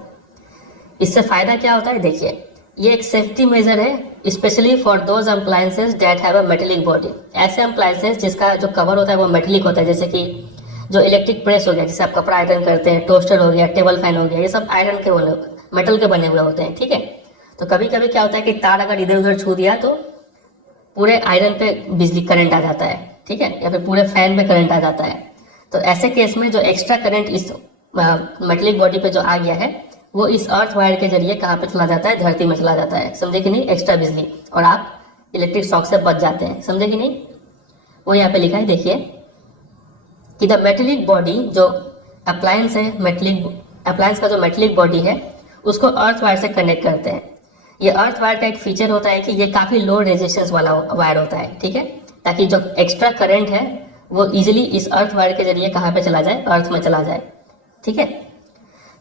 इससे फायदा क्या होता है, देखिए ये एक सेफ्टी मेजर है, specially for those appliances that have a metallic body. ऐसे अप्लायंसेज जिसका जो कवर होता है वो मेटेलिक होता है, जैसे कि जो इलेक्ट्रिक प्रेस हो गया, जिससे आप कपड़ा आयरन करते हैं, टोस्टर हो गया, टेबल फैन हो गया, ये सब आयरन के बने, मेटल के बने हुए होते हैं, ठीक है। तो कभी कभी क्या होता है कि तार अगर इधर उधर छू दिया तो पूरे आयरन पे बिजली करंट आ जाता है, ठीक है, या फिर पूरे फैन पे करंट आ जाता है। तो ऐसे केस में जो एक्स्ट्रा करंट इस मेटेलिक बॉडी पे जो आ गया है, वो इस अर्थ वायर के जरिए कहाँ पे चला जाता है, धरती में चला जाता है, समझे कि नहीं, एक्स्ट्रा बिजली, और आप इलेक्ट्रिक शॉक से बच जाते हैं, समझे कि नहीं। वो यहाँ पे लिखा है, देखिए कि द मेटेलिक बॉडी, जो अप्लायंस है, अप्लायंस का जो मेटेलिक बॉडी है उसको अर्थ वायर से कनेक्ट करते हैं। ये अर्थ वायर का एक फीचर होता है कि ये काफ़ी लो रेजिस्टेंस वाला वायर होता है, ठीक है, ताकि जो एक्स्ट्रा करंट है वो इजीली इस अर्थ वायर के जरिए कहाँ पे चला जाए, अर्थ में चला जाए, ठीक है।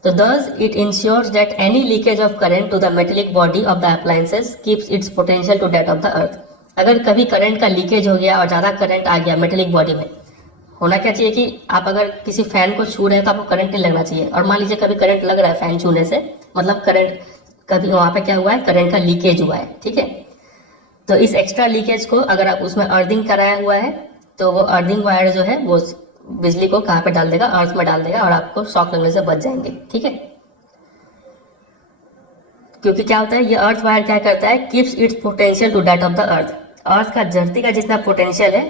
तो thus it ensures that any leakage of current to the metallic body of the appliances keeps its potential to that of the earth. अगर कभी करंट का लीकेज हो गया और ज़्यादा करंट आ गया मेटेलिक बॉडी में, होना क्या चाहिए कि आप अगर किसी फैन को छू रहे हैं तो आपको करंट नहीं लगना चाहिए, और मान लीजिए कभी करंट लग रहा है फैन छूने से, मतलब करंट कभी वहाँ पे क्या हुआ है, करंट का लीकेज हुआ है, ठीक है। तो इस एक्स्ट्रा लीकेज को अगर आप उसमें अर्थिंग कराया हुआ है तो वो अर्थिंग वायर जो है वो बिजली को कहाँ पे डाल देगा, अर्थ में डाल देगा, और आपको शॉक लगने से बच जाएंगे, ठीक है। क्योंकि क्या होता है, ये अर्थ वायर क्या करता है, keeps its potential to that of the earth. Earth का धरती का जितना पोटेंशियल है,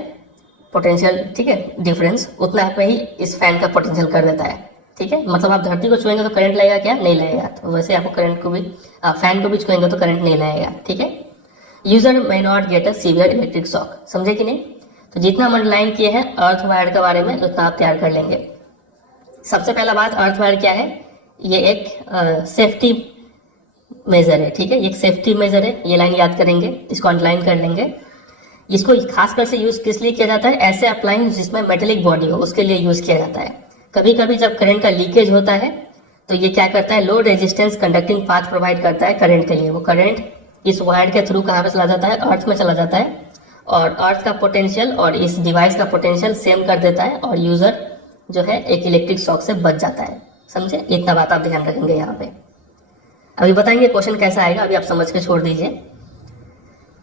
पोटेंशियल, ठीक है, डिफरेंस उतना पे ही इस फैन का पोटेंशियल कर देता है, ठीक है। मतलब आप धरती को छुएंगे तो करंट लगेगा क्या, नहीं लगेगा। तो वैसे आपको करंट को भी, फैन को भी छुएंगे तो करंट नहीं लगेगा, ठीक है। User may not get a severe electric shock, समझे कि नहीं। तो जितना हम अंडरलाइन किए हैं अर्थ वायर के बारे में उतना आप तैयार कर लेंगे। सबसे पहला बात, अर्थ वायर क्या है, ये एक सेफ्टी मेजर है, ठीक है, ये एक सेफ्टी मेजर है, ये लाइन याद करेंगे, इसको अंडरलाइन कर लेंगे। इसको खासकर से यूज किस लिए किया जाता है, ऐसे अप्लायंस जिसमें मेटेलिक बॉडी हो उसके लिए यूज किया जाता है। कभी कभी जब करंट का लीकेज होता है तो ये क्या करता है, low resistance conducting path provide करता है करंट के लिए। वो करंट इस वायर के थ्रू कहाँ पे चला जाता है, अर्थ में चला जाता है, और अर्थ का पोटेंशियल और इस डिवाइस का पोटेंशियल सेम कर देता है, और यूजर जो है एक इलेक्ट्रिक शॉक से बच जाता है, समझे। इतना बात आप ध्यान रखेंगे यहाँ पे। अभी बताएंगे क्वेश्चन कैसा आएगा, अभी आप समझ के छोड़ दीजिए,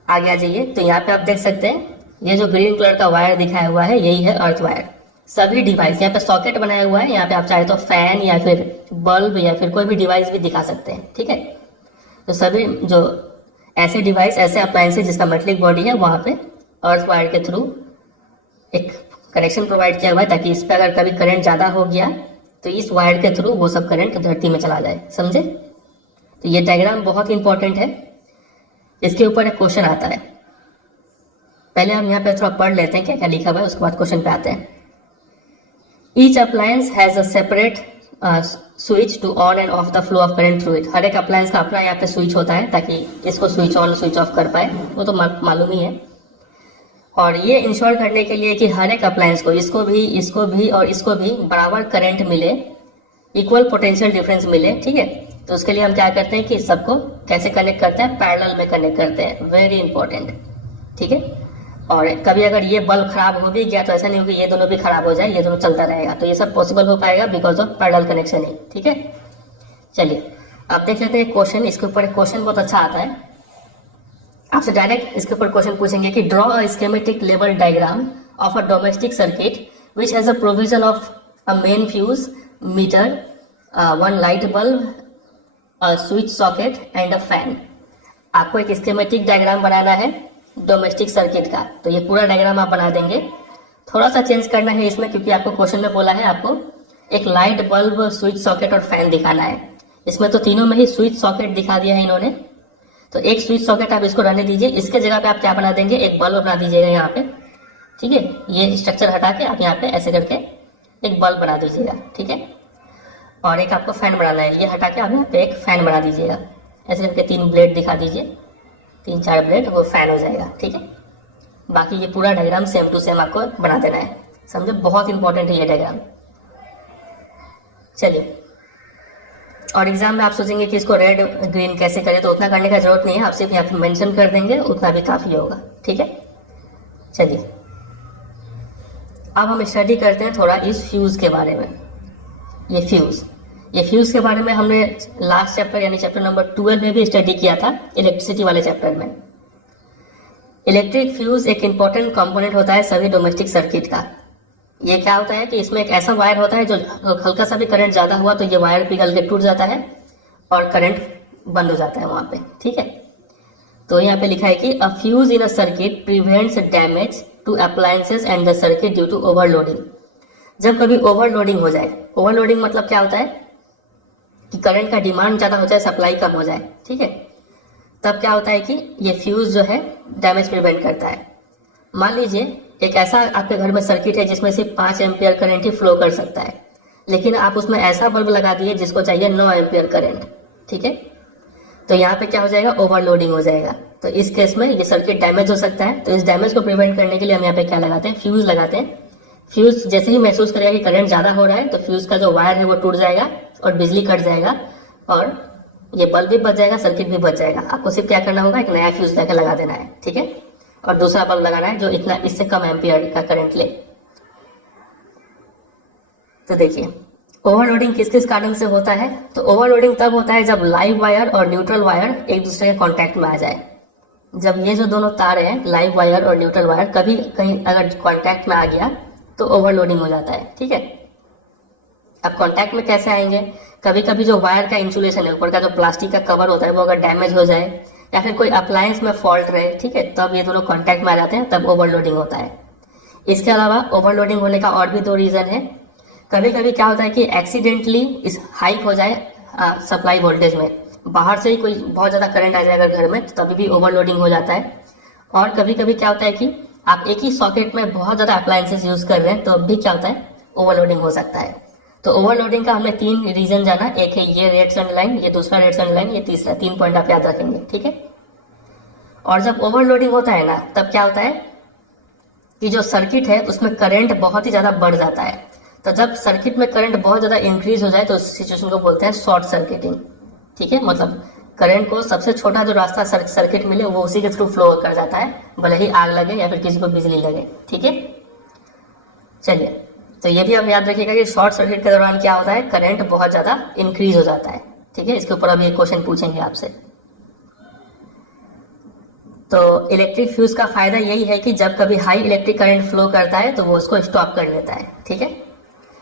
आगे आ जाइए। तो यहाँ पे आप देख सकते हैं ये जो ग्रीन कलर का वायर दिखाया हुआ है यही है अर्थ वायर। सभी डिवाइस, यहाँ पे सॉकेट बनाया हुआ है, यहाँ पे आप चाहे तो फैन या फिर बल्ब या फिर कोई भी डिवाइस भी दिखा सकते हैं, ठीक है। तो सभी जो ऐसे डिवाइस, ऐसे अप्लायंसेस जिसका मेटेलिक बॉडी है वहाँ पे अर्थ वायर के थ्रू एक कनेक्शन प्रोवाइड किया हुआ है, ताकि इस पर अगर कभी करंट ज़्यादा हो गया तो इस वायर के थ्रू वो सब करंट धरती में चला जाए, समझे। तो ये डायग्राम बहुत इंपॉर्टेंट है, इसके ऊपर एक क्वेश्चन आता है। पहले हम यहाँ पे थोड़ा पढ़ लेते हैं क्या क्या लिखा हुआ है, उसके बाद क्वेश्चन पे आते हैं। Each appliance has a separate switch to on and off the flow of current through it. हर एक अप्लायंस का अपना यहाँ पे स्विच होता है ताकि इसको स्विच ऑन स्विच ऑफ कर पाए, वो तो मालूम ही है। और ये इंश्योर करने के लिए कि हर एक अप्लायंस को, इसको भी और इसको भी बराबर करंट मिले, इक्वल पोटेंशियल डिफरेंस मिले, ठीक है। तो उसके लिए हम क्या करते हैं कि सबको कैसे कनेक्ट करते हैं, पैरेलल में कनेक्ट करते हैं, वेरी इंपॉर्टेंट, ठीक है। और कभी अगर ये बल्ब खराब हो भी गया तो ऐसा नहीं हो कि ये दोनों भी खराब हो जाए, ये दोनों चलता रहेगा। तो ये सब पॉसिबल हो पाएगा बिकॉज ऑफ पैरेलल कनेक्शन ही, ठीक है। चलिए आप देख लेते हैं क्वेश्चन। इसके ऊपर एक क्वेश्चन बहुत अच्छा आता है, आपसे डायरेक्ट इसके ऊपर क्वेश्चन पूछेंगे कि draw a schematic level diagram of a domestic circuit which has a provision of a main fuse, meter, one light bulb, switch socket and a fan. आपको एक स्कीमेटिक डायग्राम बनाना है डोमेस्टिक सर्किट का, तो ये पूरा diagram आप बना देंगे। थोड़ा सा चेंज करना है इसमें, क्योंकि आपको क्वेश्चन में बोला है आपको एक लाइट बल्ब, स्विच सॉकेट और फैन दिखाना है। इसमें तो तीनों में ही स्विच सॉकेट दिखा दिया है इन्होंने, तो एक स्विच सॉकेट आप इसको रहने दीजिए। इसके जगह पे आप क्या बना देंगे, एक बल्ब बना दीजिएगा यहाँ पे, ठीक है। ये स्ट्रक्चर हटा के आप यहाँ पे ऐसे करके एक बल्ब बना दीजिएगा, ठीक है। और एक आपको फैन बनाना है, ये हटा के आप यहाँ पे एक फैन बना दीजिएगा, ऐसे करके 3 ब्लेड दिखा दीजिए, 3-4 ब्लेड, वो फैन हो जाएगा, ठीक है। बाकी ये पूरा डायग्राम सेम टू सेम आपको बना देना है, समझे, बहुत इंपॉर्टेंट है ये डायग्राम। चलिए, और एग्जाम में आप सोचेंगे कि इसको रेड ग्रीन कैसे करें, तो उतना करने का जरूरत नहीं है, आप सिर्फ यहाँ पे मेंशन कर देंगे, उतना भी काफ़ी होगा, ठीक है। चलिए अब हम स्टडी करते हैं थोड़ा इस फ्यूज के बारे में। ये फ्यूज के बारे में हमने लास्ट चैप्टर यानी चैप्टर नंबर 12 में भी स्टडी किया था, इलेक्ट्रिसिटी वाले चैप्टर में। इलेक्ट्रिक फ्यूज एक इंपॉर्टेंट कंपोनेंट होता है सभी डोमेस्टिक सर्किट का। ये क्या होता है कि इसमें एक ऐसा वायर होता है जो हल्का सा भी करंट ज़्यादा हुआ तो ये वायर पिघल के टूट जाता है और करंट बंद हो जाता है वहाँ पे, ठीक है। तो यहाँ पे लिखा है कि a fuse in a circuit prevents damage to appliances and the circuit due to overloading. जब कभी ओवरलोडिंग हो जाए, ओवरलोडिंग मतलब क्या होता है, कि करंट का डिमांड ज़्यादा हो जाए, सप्लाई कम हो जाए, ठीक है, तब क्या होता है कि ये फ्यूज़ जो है डैमेज प्रिवेंट करता है। मान लीजिए एक ऐसा आपके घर में सर्किट है जिसमें सिर्फ 5 एम्पियर करंट ही फ्लो कर सकता है, लेकिन आप उसमें ऐसा बल्ब लगा दिए जिसको चाहिए 9 एम्पियर करंट, ठीक है, तो यहाँ पे क्या हो जाएगा, ओवरलोडिंग हो जाएगा। तो इस केस में ये सर्किट डैमेज हो सकता है। तो इस डैमेज को प्रिवेंट करने के लिए हम यहाँ पे क्या लगाते हैं, फ्यूज लगाते हैं। फ्यूज जैसे ही महसूस करेगा कि करंट ज़्यादा हो रहा है तो फ्यूज का जो वायर है वो टूट जाएगा और बिजली कट जाएगा और ये बल्ब भी बच जाएगा, सर्किट भी बच जाएगा। आपको सिर्फ क्या करना होगा, एक नया फ्यूज लेकर लगा देना है, ठीक है, और दूसरा बल्ब लगाना है जो इतना इससे कम एम्पियर का करंट ले। तो देखिए ओवरलोडिंग किस किस कारण से होता है। तो ओवरलोडिंग तब होता है जब लाइव वायर और न्यूट्रल वायर एक दूसरे के कांटेक्ट में आ जाए। जब ये जो दोनों तार हैं, लाइव वायर और न्यूट्रल वायर, कभी कहीं अगर कांटेक्ट में आ गया तो ओवरलोडिंग हो जाता है, ठीक है। अब कांटेक्ट में कैसे आएंगे, कभी कभी जो वायर का इंसुलेशन है, ऊपर का जो प्लास्टिक का कवर होता है वो अगर डैमेज हो जाए या फिर कोई अप्लायंस में फॉल्ट रहे, ठीक है, तब ये दोनों कांटेक्ट में आ जाते हैं, तब ओवरलोडिंग होता है। इसके अलावा ओवरलोडिंग होने का और भी 2 रीजन है। कभी कभी क्या होता है कि एक्सीडेंटली इस हाइक हो जाए सप्लाई वोल्टेज में, बाहर से ही कोई बहुत ज़्यादा करंट आ जाएगा घर में, तो तभी भी ओवरलोडिंग हो जाता है। और कभी कभी क्या होता है कि आप एक ही सॉकेट में बहुत ज़्यादा अप्लायंसेस यूज़ कर रहे हैं, तो अब भी क्या होता है, ओवरलोडिंग हो सकता है। तो ओवरलोडिंग का हमने 3 रीजन जाना, एक है ये रेड सन लाइन, ये दूसरा रेड सन लाइन, ये तीसरा, 3 पॉइंट आप याद रखेंगे, ठीक है। और जब ओवरलोडिंग होता है ना, तब क्या होता है कि जो सर्किट है उसमें करंट बहुत ही ज़्यादा बढ़ जाता है। तो जब सर्किट में करंट बहुत ज़्यादा इंक्रीज हो जाए तो उस सिचुएशन को बोलते हैं शॉर्ट सर्किटिंग, ठीक है। मतलब करंट को सबसे छोटा जो रास्ता सर्किट मिले वो उसी के थ्रू फ्लो कर जाता है, भले ही आग लगे या फिर किसी को बिजली लगे, ठीक है। चलिए, तो ये भी आप याद रखिएगा कि शॉर्ट सर्किट के दौरान क्या होता है, करंट बहुत ज़्यादा इंक्रीज हो जाता है, ठीक है। इसके ऊपर अभी एक क्वेश्चन पूछेंगे आपसे। तो इलेक्ट्रिक फ्यूज का फायदा यही है कि जब कभी हाई इलेक्ट्रिक करंट फ्लो करता है तो वो उसको स्टॉप कर लेता है, ठीक है।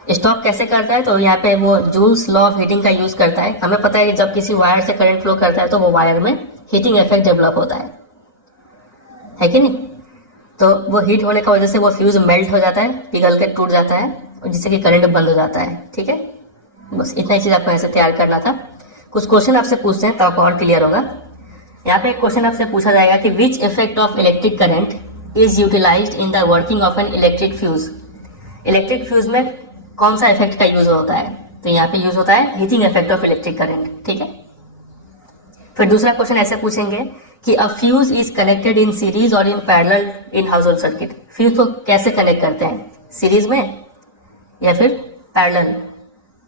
स्टॉप कैसे करता है, तो यहाँ पे वो जूल्स लॉ ऑफ हीटिंग का यूज करता है। हमें पता है कि जब किसी वायर से करंट फ्लो करता है तो वो वायर में हीटिंग इफेक्ट डेवलप होता है कि नहीं। तो वो हीट होने की वजह से वो फ्यूज मेल्ट हो जाता है, पिघल के टूट जाता है, और जिससे कि करंट बंद हो जाता है, ठीक है। बस इतना ही चीज आपको ऐसे तैयार करना था। कुछ क्वेश्चन आपसे पूछते हैं तो आपको और क्लियर होगा। यहाँ पे एक क्वेश्चन आपसे पूछा जाएगा कि which effect of electric current is utilised in the working of an electric fuse. Electric fuse में कौन सा इफेक्ट का यूज होता है, तो यहाँ पे यूज होता है heating effect of electric current, ठीक है। फिर दूसरा क्वेश्चन ऐसे पूछेंगे कि a fuse is connected in series और in parallel in household circuit. Fuse को कैसे कनेक्ट करते हैं, सीरीज में या फिर पैरेलल।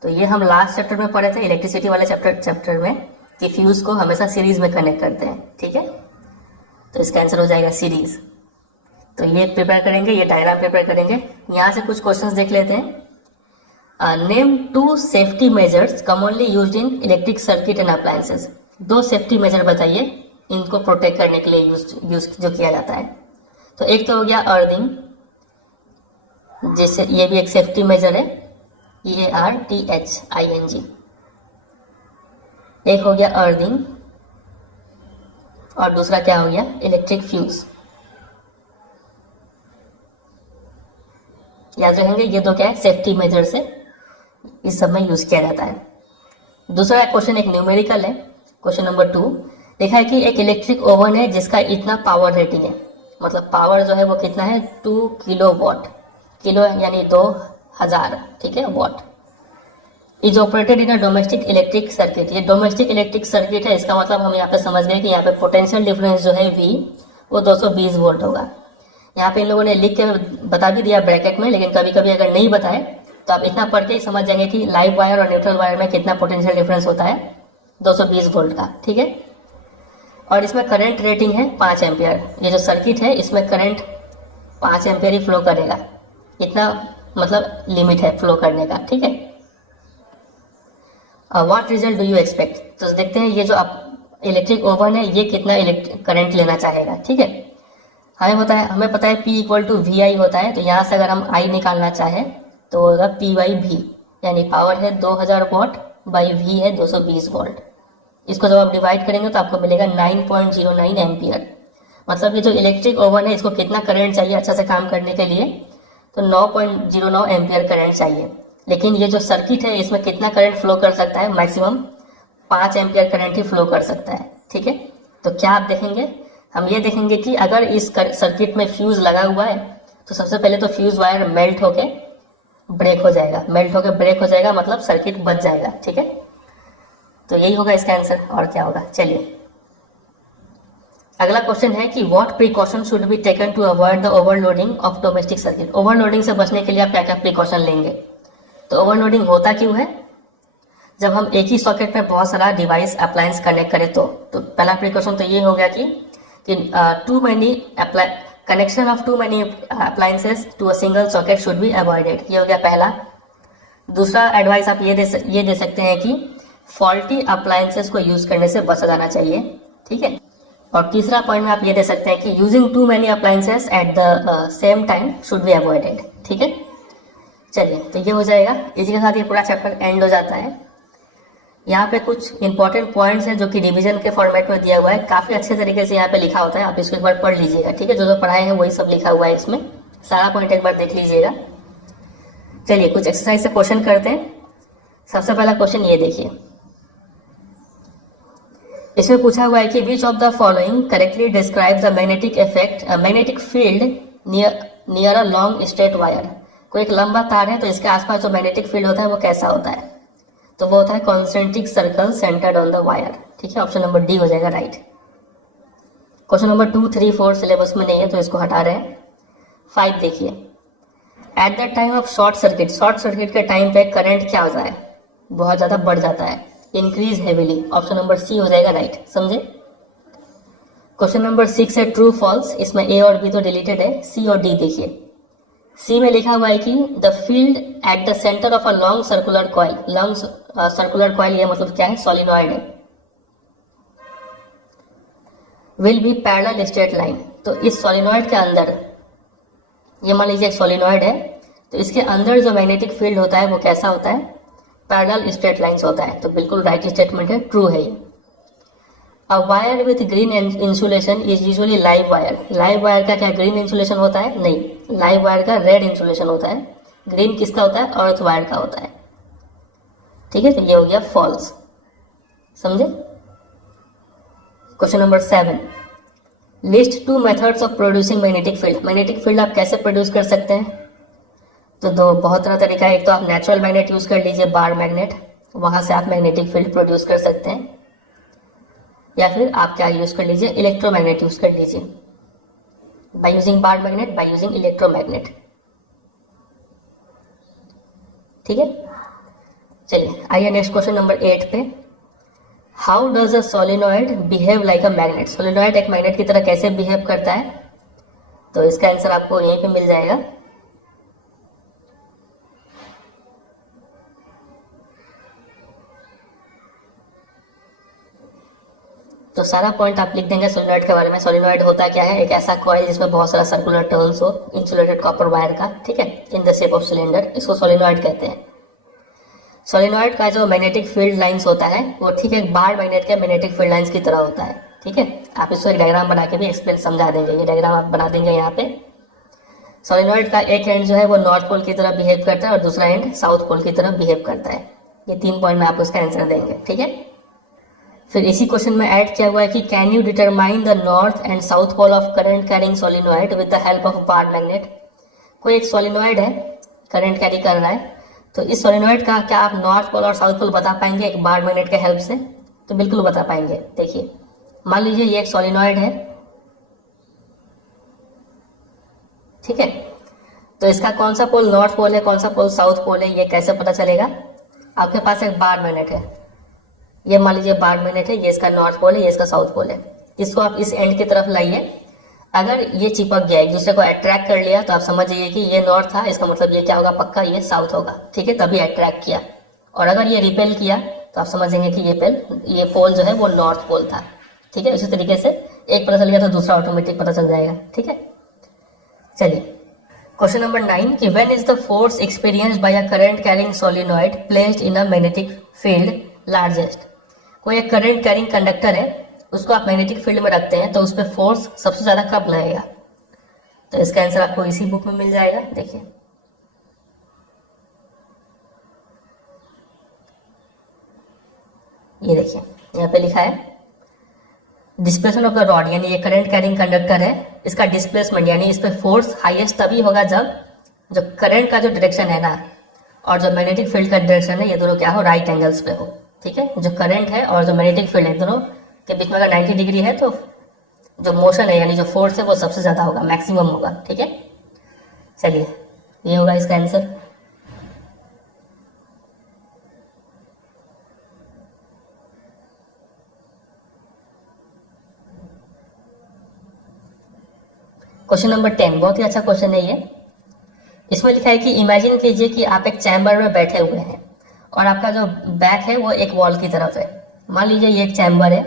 तो ये हम लास्ट चैप्टर में पढ़े थे, इलेक्ट्रिसिटी वाले चैप्टर में, कि फ्यूज को हमेशा सीरीज में कनेक्ट करते हैं, ठीक है। तो इसका आंसर हो जाएगा सीरीज। तो ये प्रिपेयर करेंगे, ये डायग्राम प्रिपेयर करेंगे। यहाँ से कुछ क्वेश्चंस देख लेते हैं। Name 2 safety measures commonly used in electric circuit and appliances. 2 safety major बताइए, इनको प्रोटेक्ट करने के लिए यूज जो किया जाता है। तो एक तो हो गया अर्थिंग, जैसे ये भी एक सेफ्टी मेजर है, EARTHING। एक हो गया अर्थिंग और दूसरा क्या हो गया, इलेक्ट्रिक फ्यूज। याद रखेंगे ये 2 क्या है, सेफ्टी मेजर से इस सब में यूज किया जाता है। दूसरा क्वेश्चन एक न्यूमेरिकल है, क्वेश्चन नंबर 2। लिखा है कि एक इलेक्ट्रिक ओवन है जिसका इतना पावर रेटिंग है, मतलब पावर जो है वो कितना है, 2 किलोवाट, किलो यानी 2000, ठीक है, watt. Is operated in a domestic electric circuit. ये डोमेस्टिक इलेक्ट्रिक सर्किट है, इसका मतलब हम यहाँ पे समझ गए कि यहाँ पे पोटेंशियल डिफरेंस जो है V वो 220 वोल्ट होगा। यहाँ पे इन लोगों ने लिख के बता भी दिया ब्रैकेट में, लेकिन कभी कभी अगर नहीं बताए तो आप इतना पढ़ के ही समझ जाएंगे कि लाइव वायर और न्यूट्रल वायर में कितना पोटेंशियल डिफरेंस होता है, 220 वोल्ट का, ठीक है। और इसमें करंट रेटिंग है 5 एम्पियर। ये जो सर्किट है इसमें करंट 5 एम्पियर ही फ्लो करेगा, इतना मतलब लिमिट है फ्लो करने का, ठीक है। What result do you expect. तो देखते हैं ये जो आप इलेक्ट्रिक ओवन है ये कितना करंट लेना चाहेगा, ठीक है। हमें पता है P = VI होता है। तो यहाँ से अगर हम I निकालना चाहें तो होगा P/V, यानी पावर है 2000 वाट बाई V है 220 वोल्ट। इसको जब आप डिवाइड करेंगे तो आपको मिलेगा 9.09 एम्पियर। मतलब ये जो इलेक्ट्रिक ओवन है इसको कितना करंट चाहिए अच्छा से काम करने के लिए, तो 9.09 एम्पियर करंट चाहिए। लेकिन ये जो सर्किट है इसमें कितना करंट फ्लो कर सकता है, मैक्सिमम 5 एम्पियर करंट ही फ्लो कर सकता है। ठीक है, तो क्या आप देखेंगे, हम ये देखेंगे कि अगर इस सर्किट में फ्यूज लगा हुआ है तो सबसे पहले तो फ्यूज वायर मेल्ट होके ब्रेक हो जाएगा, मेल्ट होके ब्रेक हो जाएगा, मतलब सर्किट बच जाएगा। ठीक है, तो यही होगा इसका आंसर, और क्या होगा। चलिए अगला क्वेश्चन है कि what precaution should be taken to avoid the overloading of domestic circuit. Overloading से बचने के लिए आप क्या क्या प्रिकॉशन लेंगे। तो ओवरलोडिंग होता क्यों है, जब हम एक ही सॉकेट में बहुत सारा डिवाइस अप्लायंस कनेक्ट करें तो पहला प्रिकॉशन तो ये हो गया कि too many connection of too many appliances to a single socket should be avoided, ये हो गया पहला। दूसरा एडवाइस आप ये दे सकते हैं कि फॉल्टी अप्लायंसेस को यूज करने से बचा जाना चाहिए। ठीक है, और तीसरा पॉइंट में आप ये दे सकते हैं कि using too many appliances at the same time should be avoided. ठीक है, चलिए तो ये हो जाएगा, इसी के साथ ये पूरा चैप्टर एंड हो जाता है। यहाँ पे कुछ इंपॉर्टेंट पॉइंट्स हैं जो कि रिवीजन के फॉर्मेट में दिया हुआ है, काफ़ी अच्छे तरीके से यहाँ पे लिखा होता है, आप इसको एक बार पढ़ लीजिएगा। ठीक है, जो पढ़ाए हैं वही सब लिखा हुआ है इसमें, सारा पॉइंट एक बार देख लीजिएगा। चलिए कुछ एक्सरसाइज से क्वेश्चन करते हैं। सबसे पहला क्वेश्चन ये देखिए, इसमें पूछा हुआ है कि which of the following correctly describe the magnetic field near a long straight wire. कोई एक लंबा तार है तो इसके आसपास जो मैग्नेटिक फील्ड होता है वो कैसा होता है, तो वो होता है concentric circle centred on the wire. ठीक है, ऑप्शन नंबर डी हो जाएगा राइट। क्वेश्चन नंबर 2, 3, 4 सिलेबस में नहीं है तो इसको हटा रहे हैं। 5 देखिए, at the time of short circuit के टाइम पे करंट क्या होता है, बहुत ज़्यादा बढ़ जाता है, increase heavily. Option number C हो जाएगा राइट, समझे। क्वेश्चन नंबर 6 है ट्रू फॉल्स, इसमें ए और बी तो डिलीटेड है, सी और डी देखिए। सी में लिखा हुआ है कि the field at the centre of a long circular coil, long circular coil ये मतलब क्या है, सोलिनॉइड है, will be parallel straight line. तो इस सोलिनॉइड के अंदर, ये मान लीजिए एक सोलिनॉइड है, तो इसके अंदर जो मैग्नेटिक फील्ड होता है वो कैसा होता है, पैरेलल स्ट्रेट लाइंस होता है। तो बिल्कुल राइट स्टेटमेंट है, ट्रू है ये। A wire with green insulation is usually live wire. Live wire का क्या ग्रीन इंसुलेशन होता है, नहीं, लाइव वायर का रेड इंसुलेशन होता है। ग्रीन किसका होता है, अर्थ वायर का होता है। ठीक है, तो ये हो गया फॉल्स, समझे। Question number 7, list 2 methods of producing magnetic field. Magnetic field आप कैसे प्रोड्यूस कर सकते हैं, तो बहुत तरह तरीका है। एक तो आप नेचुरल मैग्नेट यूज कर लीजिए, बार मैग्नेट, वहां से आप मैग्नेटिक फील्ड प्रोड्यूस कर सकते हैं, या फिर आप क्या यूज कर लीजिए, इलेक्ट्रोमैग्नेट यूज कर लीजिए, by using bar magnet, by using electromagnet. ठीक है, चलिए आइए नेक्स्ट क्वेश्चन नंबर 8 पे। How does a solenoid behave like a magnet. Solenoid एक मैग्नेट की तरह कैसे बिहेव करता है, तो इसका आंसर आपको यहीं पे मिल जाएगा। तो सारा पॉइंट आप लिख देंगे सोलिनॉइड के बारे में। सोलिनॉइड होता क्या है, एक ऐसा कॉइल जिसमें बहुत सारा सर्कुलर टर्न्स हो, इंसुलेटेड कॉपर वायर का, ठीक है, in the shape of cylinder, इसको सोलिनॉइड कहते हैं। सोलिनॉइड का जो मैग्नेटिक फील्ड लाइंस होता है वो ठीक है बार मैग्नेट के मैग्नेटिक फील्ड लाइंस की तरह होता है। ठीक है, आप इसको एक डायग्राम बना के भी एक्सप्लेन समझा देंगे, ये डायग्राम आप बना देंगे यहाँ पे। सोलिनॉइड का एक एंड जो है वो नॉर्थ पोल की तरह बिहेव करता है और दूसरा एंड साउथ पोल की तरह बिहेव करता है। ये 3 पॉइंट में आप उसका आंसर देंगे। ठीक है, फिर इसी क्वेश्चन में ऐड किया हुआ है कि can you determine the north and south pole of current carrying solenoid with the help of bar magnet. कोई एक सोलिनॉइड है, करंट कैरी कर रहा है, तो इस सोलिनॉइड का क्या आप नॉर्थ पोल और साउथ पोल बता पाएंगे एक बार मैग्नेट के हेल्प से, तो बिल्कुल बता पाएंगे। देखिए मान लीजिए ये एक सोलिनॉइड है, ठीक है, तो इसका कौन सा पोल नॉर्थ पोल है, कौन सा पोल साउथ पोल है, ये कैसे पता चलेगा। आपके पास एक बार मैग्नेट है, ये मान लीजिए बार मैग्नेट है, ये इसका नॉर्थ पोल है, ये इसका साउथ पोल है। इसको आप इस एंड की तरफ लाइए, अगर ये चिपक गया एक दूसरे को अट्रैक्ट कर लिया तो आप समझ जाइए कि ये नॉर्थ था, इसका मतलब ये क्या होगा, पक्का ये साउथ होगा। ठीक है, तभी अट्रैक्ट किया। और अगर ये रिपेल किया तो आप समझेंगे कि ये पोल जो है वो नॉर्थ पोल था। ठीक है, इसी तरीके से एक पता चल गया तो दूसरा ऑटोमेटिक पता चल जाएगा। ठीक है, चलिए क्वेश्चन नंबर 9 कि when is the force experienced bye a current carrying solenoid placed in a magnetic field largest. कोई एक करंट कैरिंग कंडक्टर है, उसको आप मैग्नेटिक फील्ड में रखते हैं तो उस पर फोर्स सबसे ज्यादा कब लगेगा, तो इसका आंसर आपको इसी बुक में मिल जाएगा। देखिए ये देखिए यहाँ पे लिखा है डिस्प्लेसमेंट ऑफ द रॉड, यानी ये करंट कैरिंग कंडक्टर है, इसका डिस्प्लेसमेंट यानी इस पर फोर्स हाईएस्ट तभी होगा जब जो करंट का जो डायरेक्शन है ना और जो मैग्नेटिक फील्ड का डायरेक्शन है ये दोनों क्या हो, राइट एंगल्स पे हो। ठीक है, जो करंट है और जो मैग्नेटिक फील्ड है दोनों के बीच में अगर 90 डिग्री है तो जो मोशन है यानी जो फोर्स है वो सबसे ज्यादा होगा, मैक्सिमम होगा। ठीक है, चलिए ये होगा इसका आंसर। क्वेश्चन नंबर 10 बहुत ही अच्छा क्वेश्चन है ये। इसमें लिखा है कि इमेजिन कीजिए कि आप एक चैम्बर में बैठे हुए हैं और आपका जो बैक है वो एक वॉल की तरफ है। मान लीजिए ये एक चैम्बर है,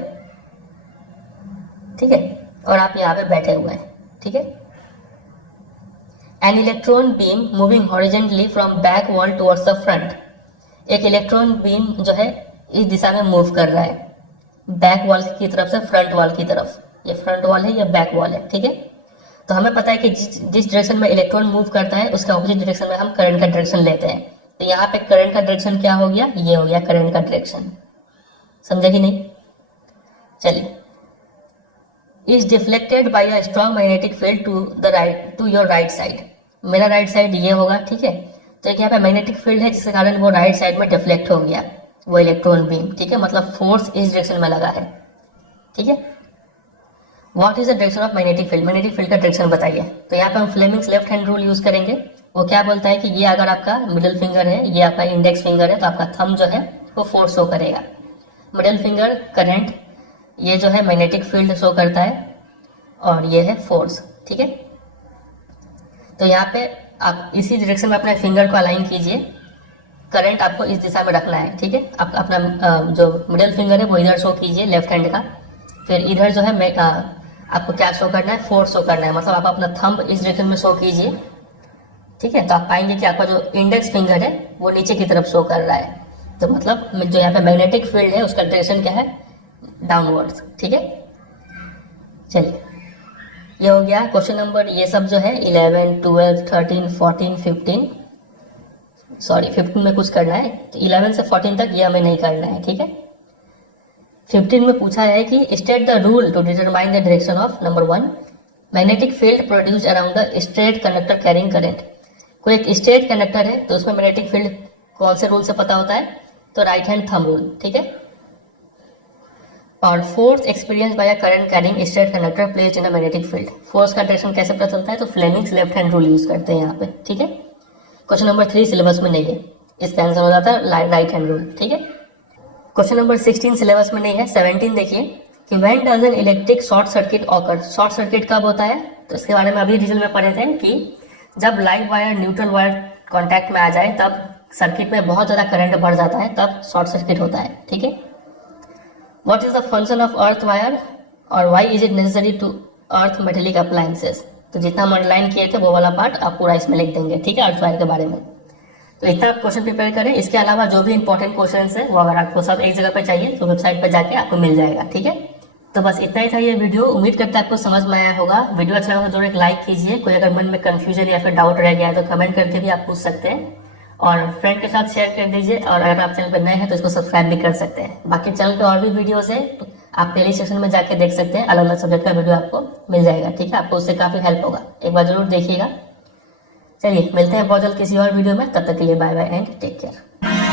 ठीक है, और आप यहाँ पे बैठे हुए हैं। ठीक है, an electron beam moving horizontally from back wall towards the front. एक इलेक्ट्रॉन बीम जो है इस दिशा में मूव कर रहा है बैक वॉल की तरफ से फ्रंट वॉल की तरफ। ये फ्रंट वॉल है, ये बैक वॉल है। ठीक है, तो हमें पता है कि जिस डायरेक्शन में इलेक्ट्रॉन मूव करता है उसके ऑपोजिट डायरेक्शन में हम करंट का डायरेक्शन लेते हैं। तो यहाँ पे करंट का डायरेक्शन क्या हो गया, ये हो गया करंट का डायरेक्शन। समझे कि नहीं? चलिए, is deflected by a strong magnetic field to your right side. मेरा राइट साइड ये होगा। ठीक है, तो एक यहाँ पे मैग्नेटिक फील्ड है जिसके कारण वो राइट साइड में डिफ्लेक्ट हो गया वो इलेक्ट्रॉन बीम। ठीक है, मतलब फोर्स इस डायरेक्शन में लगा है। ठीक है, what is the direction of magnetic field? Magnetic field का डायरेक्शन बताइए। तो यहाँ पे हम Fleming's left hand rule use करेंगे। वो क्या बोलता है कि ये अगर आपका मिडिल फिंगर है, ये आपका इंडेक्स फिंगर है, तो आपका थंब जो है वो फोर्स शो करेगा। मिडिल फिंगर करंट, ये जो है मैग्नेटिक फील्ड शो करता है और ये है फोर्स। ठीक है, तो यहाँ पे आप इसी डायरेक्शन में अपने फिंगर को अलाइन कीजिए। करंट आपको इस दिशा में रखना है। ठीक है, आप अपना जो मिडिल फिंगर है वो इधर शो कीजिए लेफ्ट हैंड का, फिर इधर जो है आपको क्या शो करना है, फोर्स शो करना है। मतलब आप अपना थंब इस डायरेक्शन में शो कीजिए। ठीक है, तो आप पाएंगे कि आपका जो इंडेक्स फिंगर है वो नीचे की तरफ शो कर रहा है। तो मतलब जो यहाँ पे मैग्नेटिक फील्ड है उसका डायरेक्शन क्या है, डाउनवर्ड्स। ठीक है, चलिए ये हो गया क्वेश्चन नंबर। ये सब जो है 11, 12, 13, 14, 15 सॉरी 15 में कुछ करना है, तो 11 से 14 तक ये हमें नहीं करना है। ठीक है, 15 में पूछा है कि state the rule to determine the direction of number 1 magnetic field produce around the straight conductor carrying current. कोई एक स्ट्रेट कंडक्टर है तो उसमें मैग्नेटिक फील्ड कौन से रूल से पता होता है, तो राइट हैंड थंब रूल। ठीक है, और force experience by a current carrying straight conductor placed in a magnetic field. Force का डायरेक्शन कैसे पता चलता है, तो Fleming's left hand rule use करते हैं यहाँ पे। ठीक है, क्वेश्चन नंबर 3 सिलेबस में नहीं है, इसका आंसर हो जाता है राइट हैंड रूल। ठीक है, क्वेश्चन नंबर 16 सिलेबस में नहीं है। 17 देखिए कि when does an electric short circuit occur. Short circuit कब होता है, तो इसके बारे में अभी डिटेल में पढ़े थे कि जब live wire neutral wire contact में आ जाए तब सर्किट में बहुत ज़्यादा करंट बढ़ जाता है, तब शॉर्ट सर्किट होता है। ठीक है, what is the function of earth wire और why is it necessary to earth metallic appliances. तो जितना हम अंडरलाइन किए थे वो वाला पार्ट आप पूरा इसमें लिख देंगे। ठीक है, अर्थ वायर के बारे में। तो इतना आप क्वेश्चन प्रिपेयर करें। इसके अलावा जो भी इंपॉर्टेंट क्वेश्चन है वो अगर आपको सब एक जगह पर चाहिए तो वेबसाइट पर जाके आपको मिल जाएगा। ठीक है, तो बस इतना ही था ये वीडियो। उम्मीद करते हैं आपको समझ में आया होगा। वीडियो अच्छा लगा तो जरूर एक लाइक कीजिए। कोई अगर मन में कंफ्यूजन या फिर डाउट रह गया है तो कमेंट करके भी आप पूछ सकते हैं, और फ्रेंड के साथ शेयर कर दीजिए। और अगर आप चैनल पर नए हैं तो इसको सब्सक्राइब भी कर सकते हैं। बाकी चैनल पे और भी वीडियोस है तो आप प्लेलिस्ट सेक्शन में जाके देख सकते हैं। अलग अलग सब्जेक्ट का वीडियो आपको मिल जाएगा। ठीक है, आपको उससे काफी हेल्प होगा, एक बार जरूर देखिएगा। चलिए मिलते हैं बहुत जल्द किसी और वीडियो में, तब तक के लिए bye bye and take care.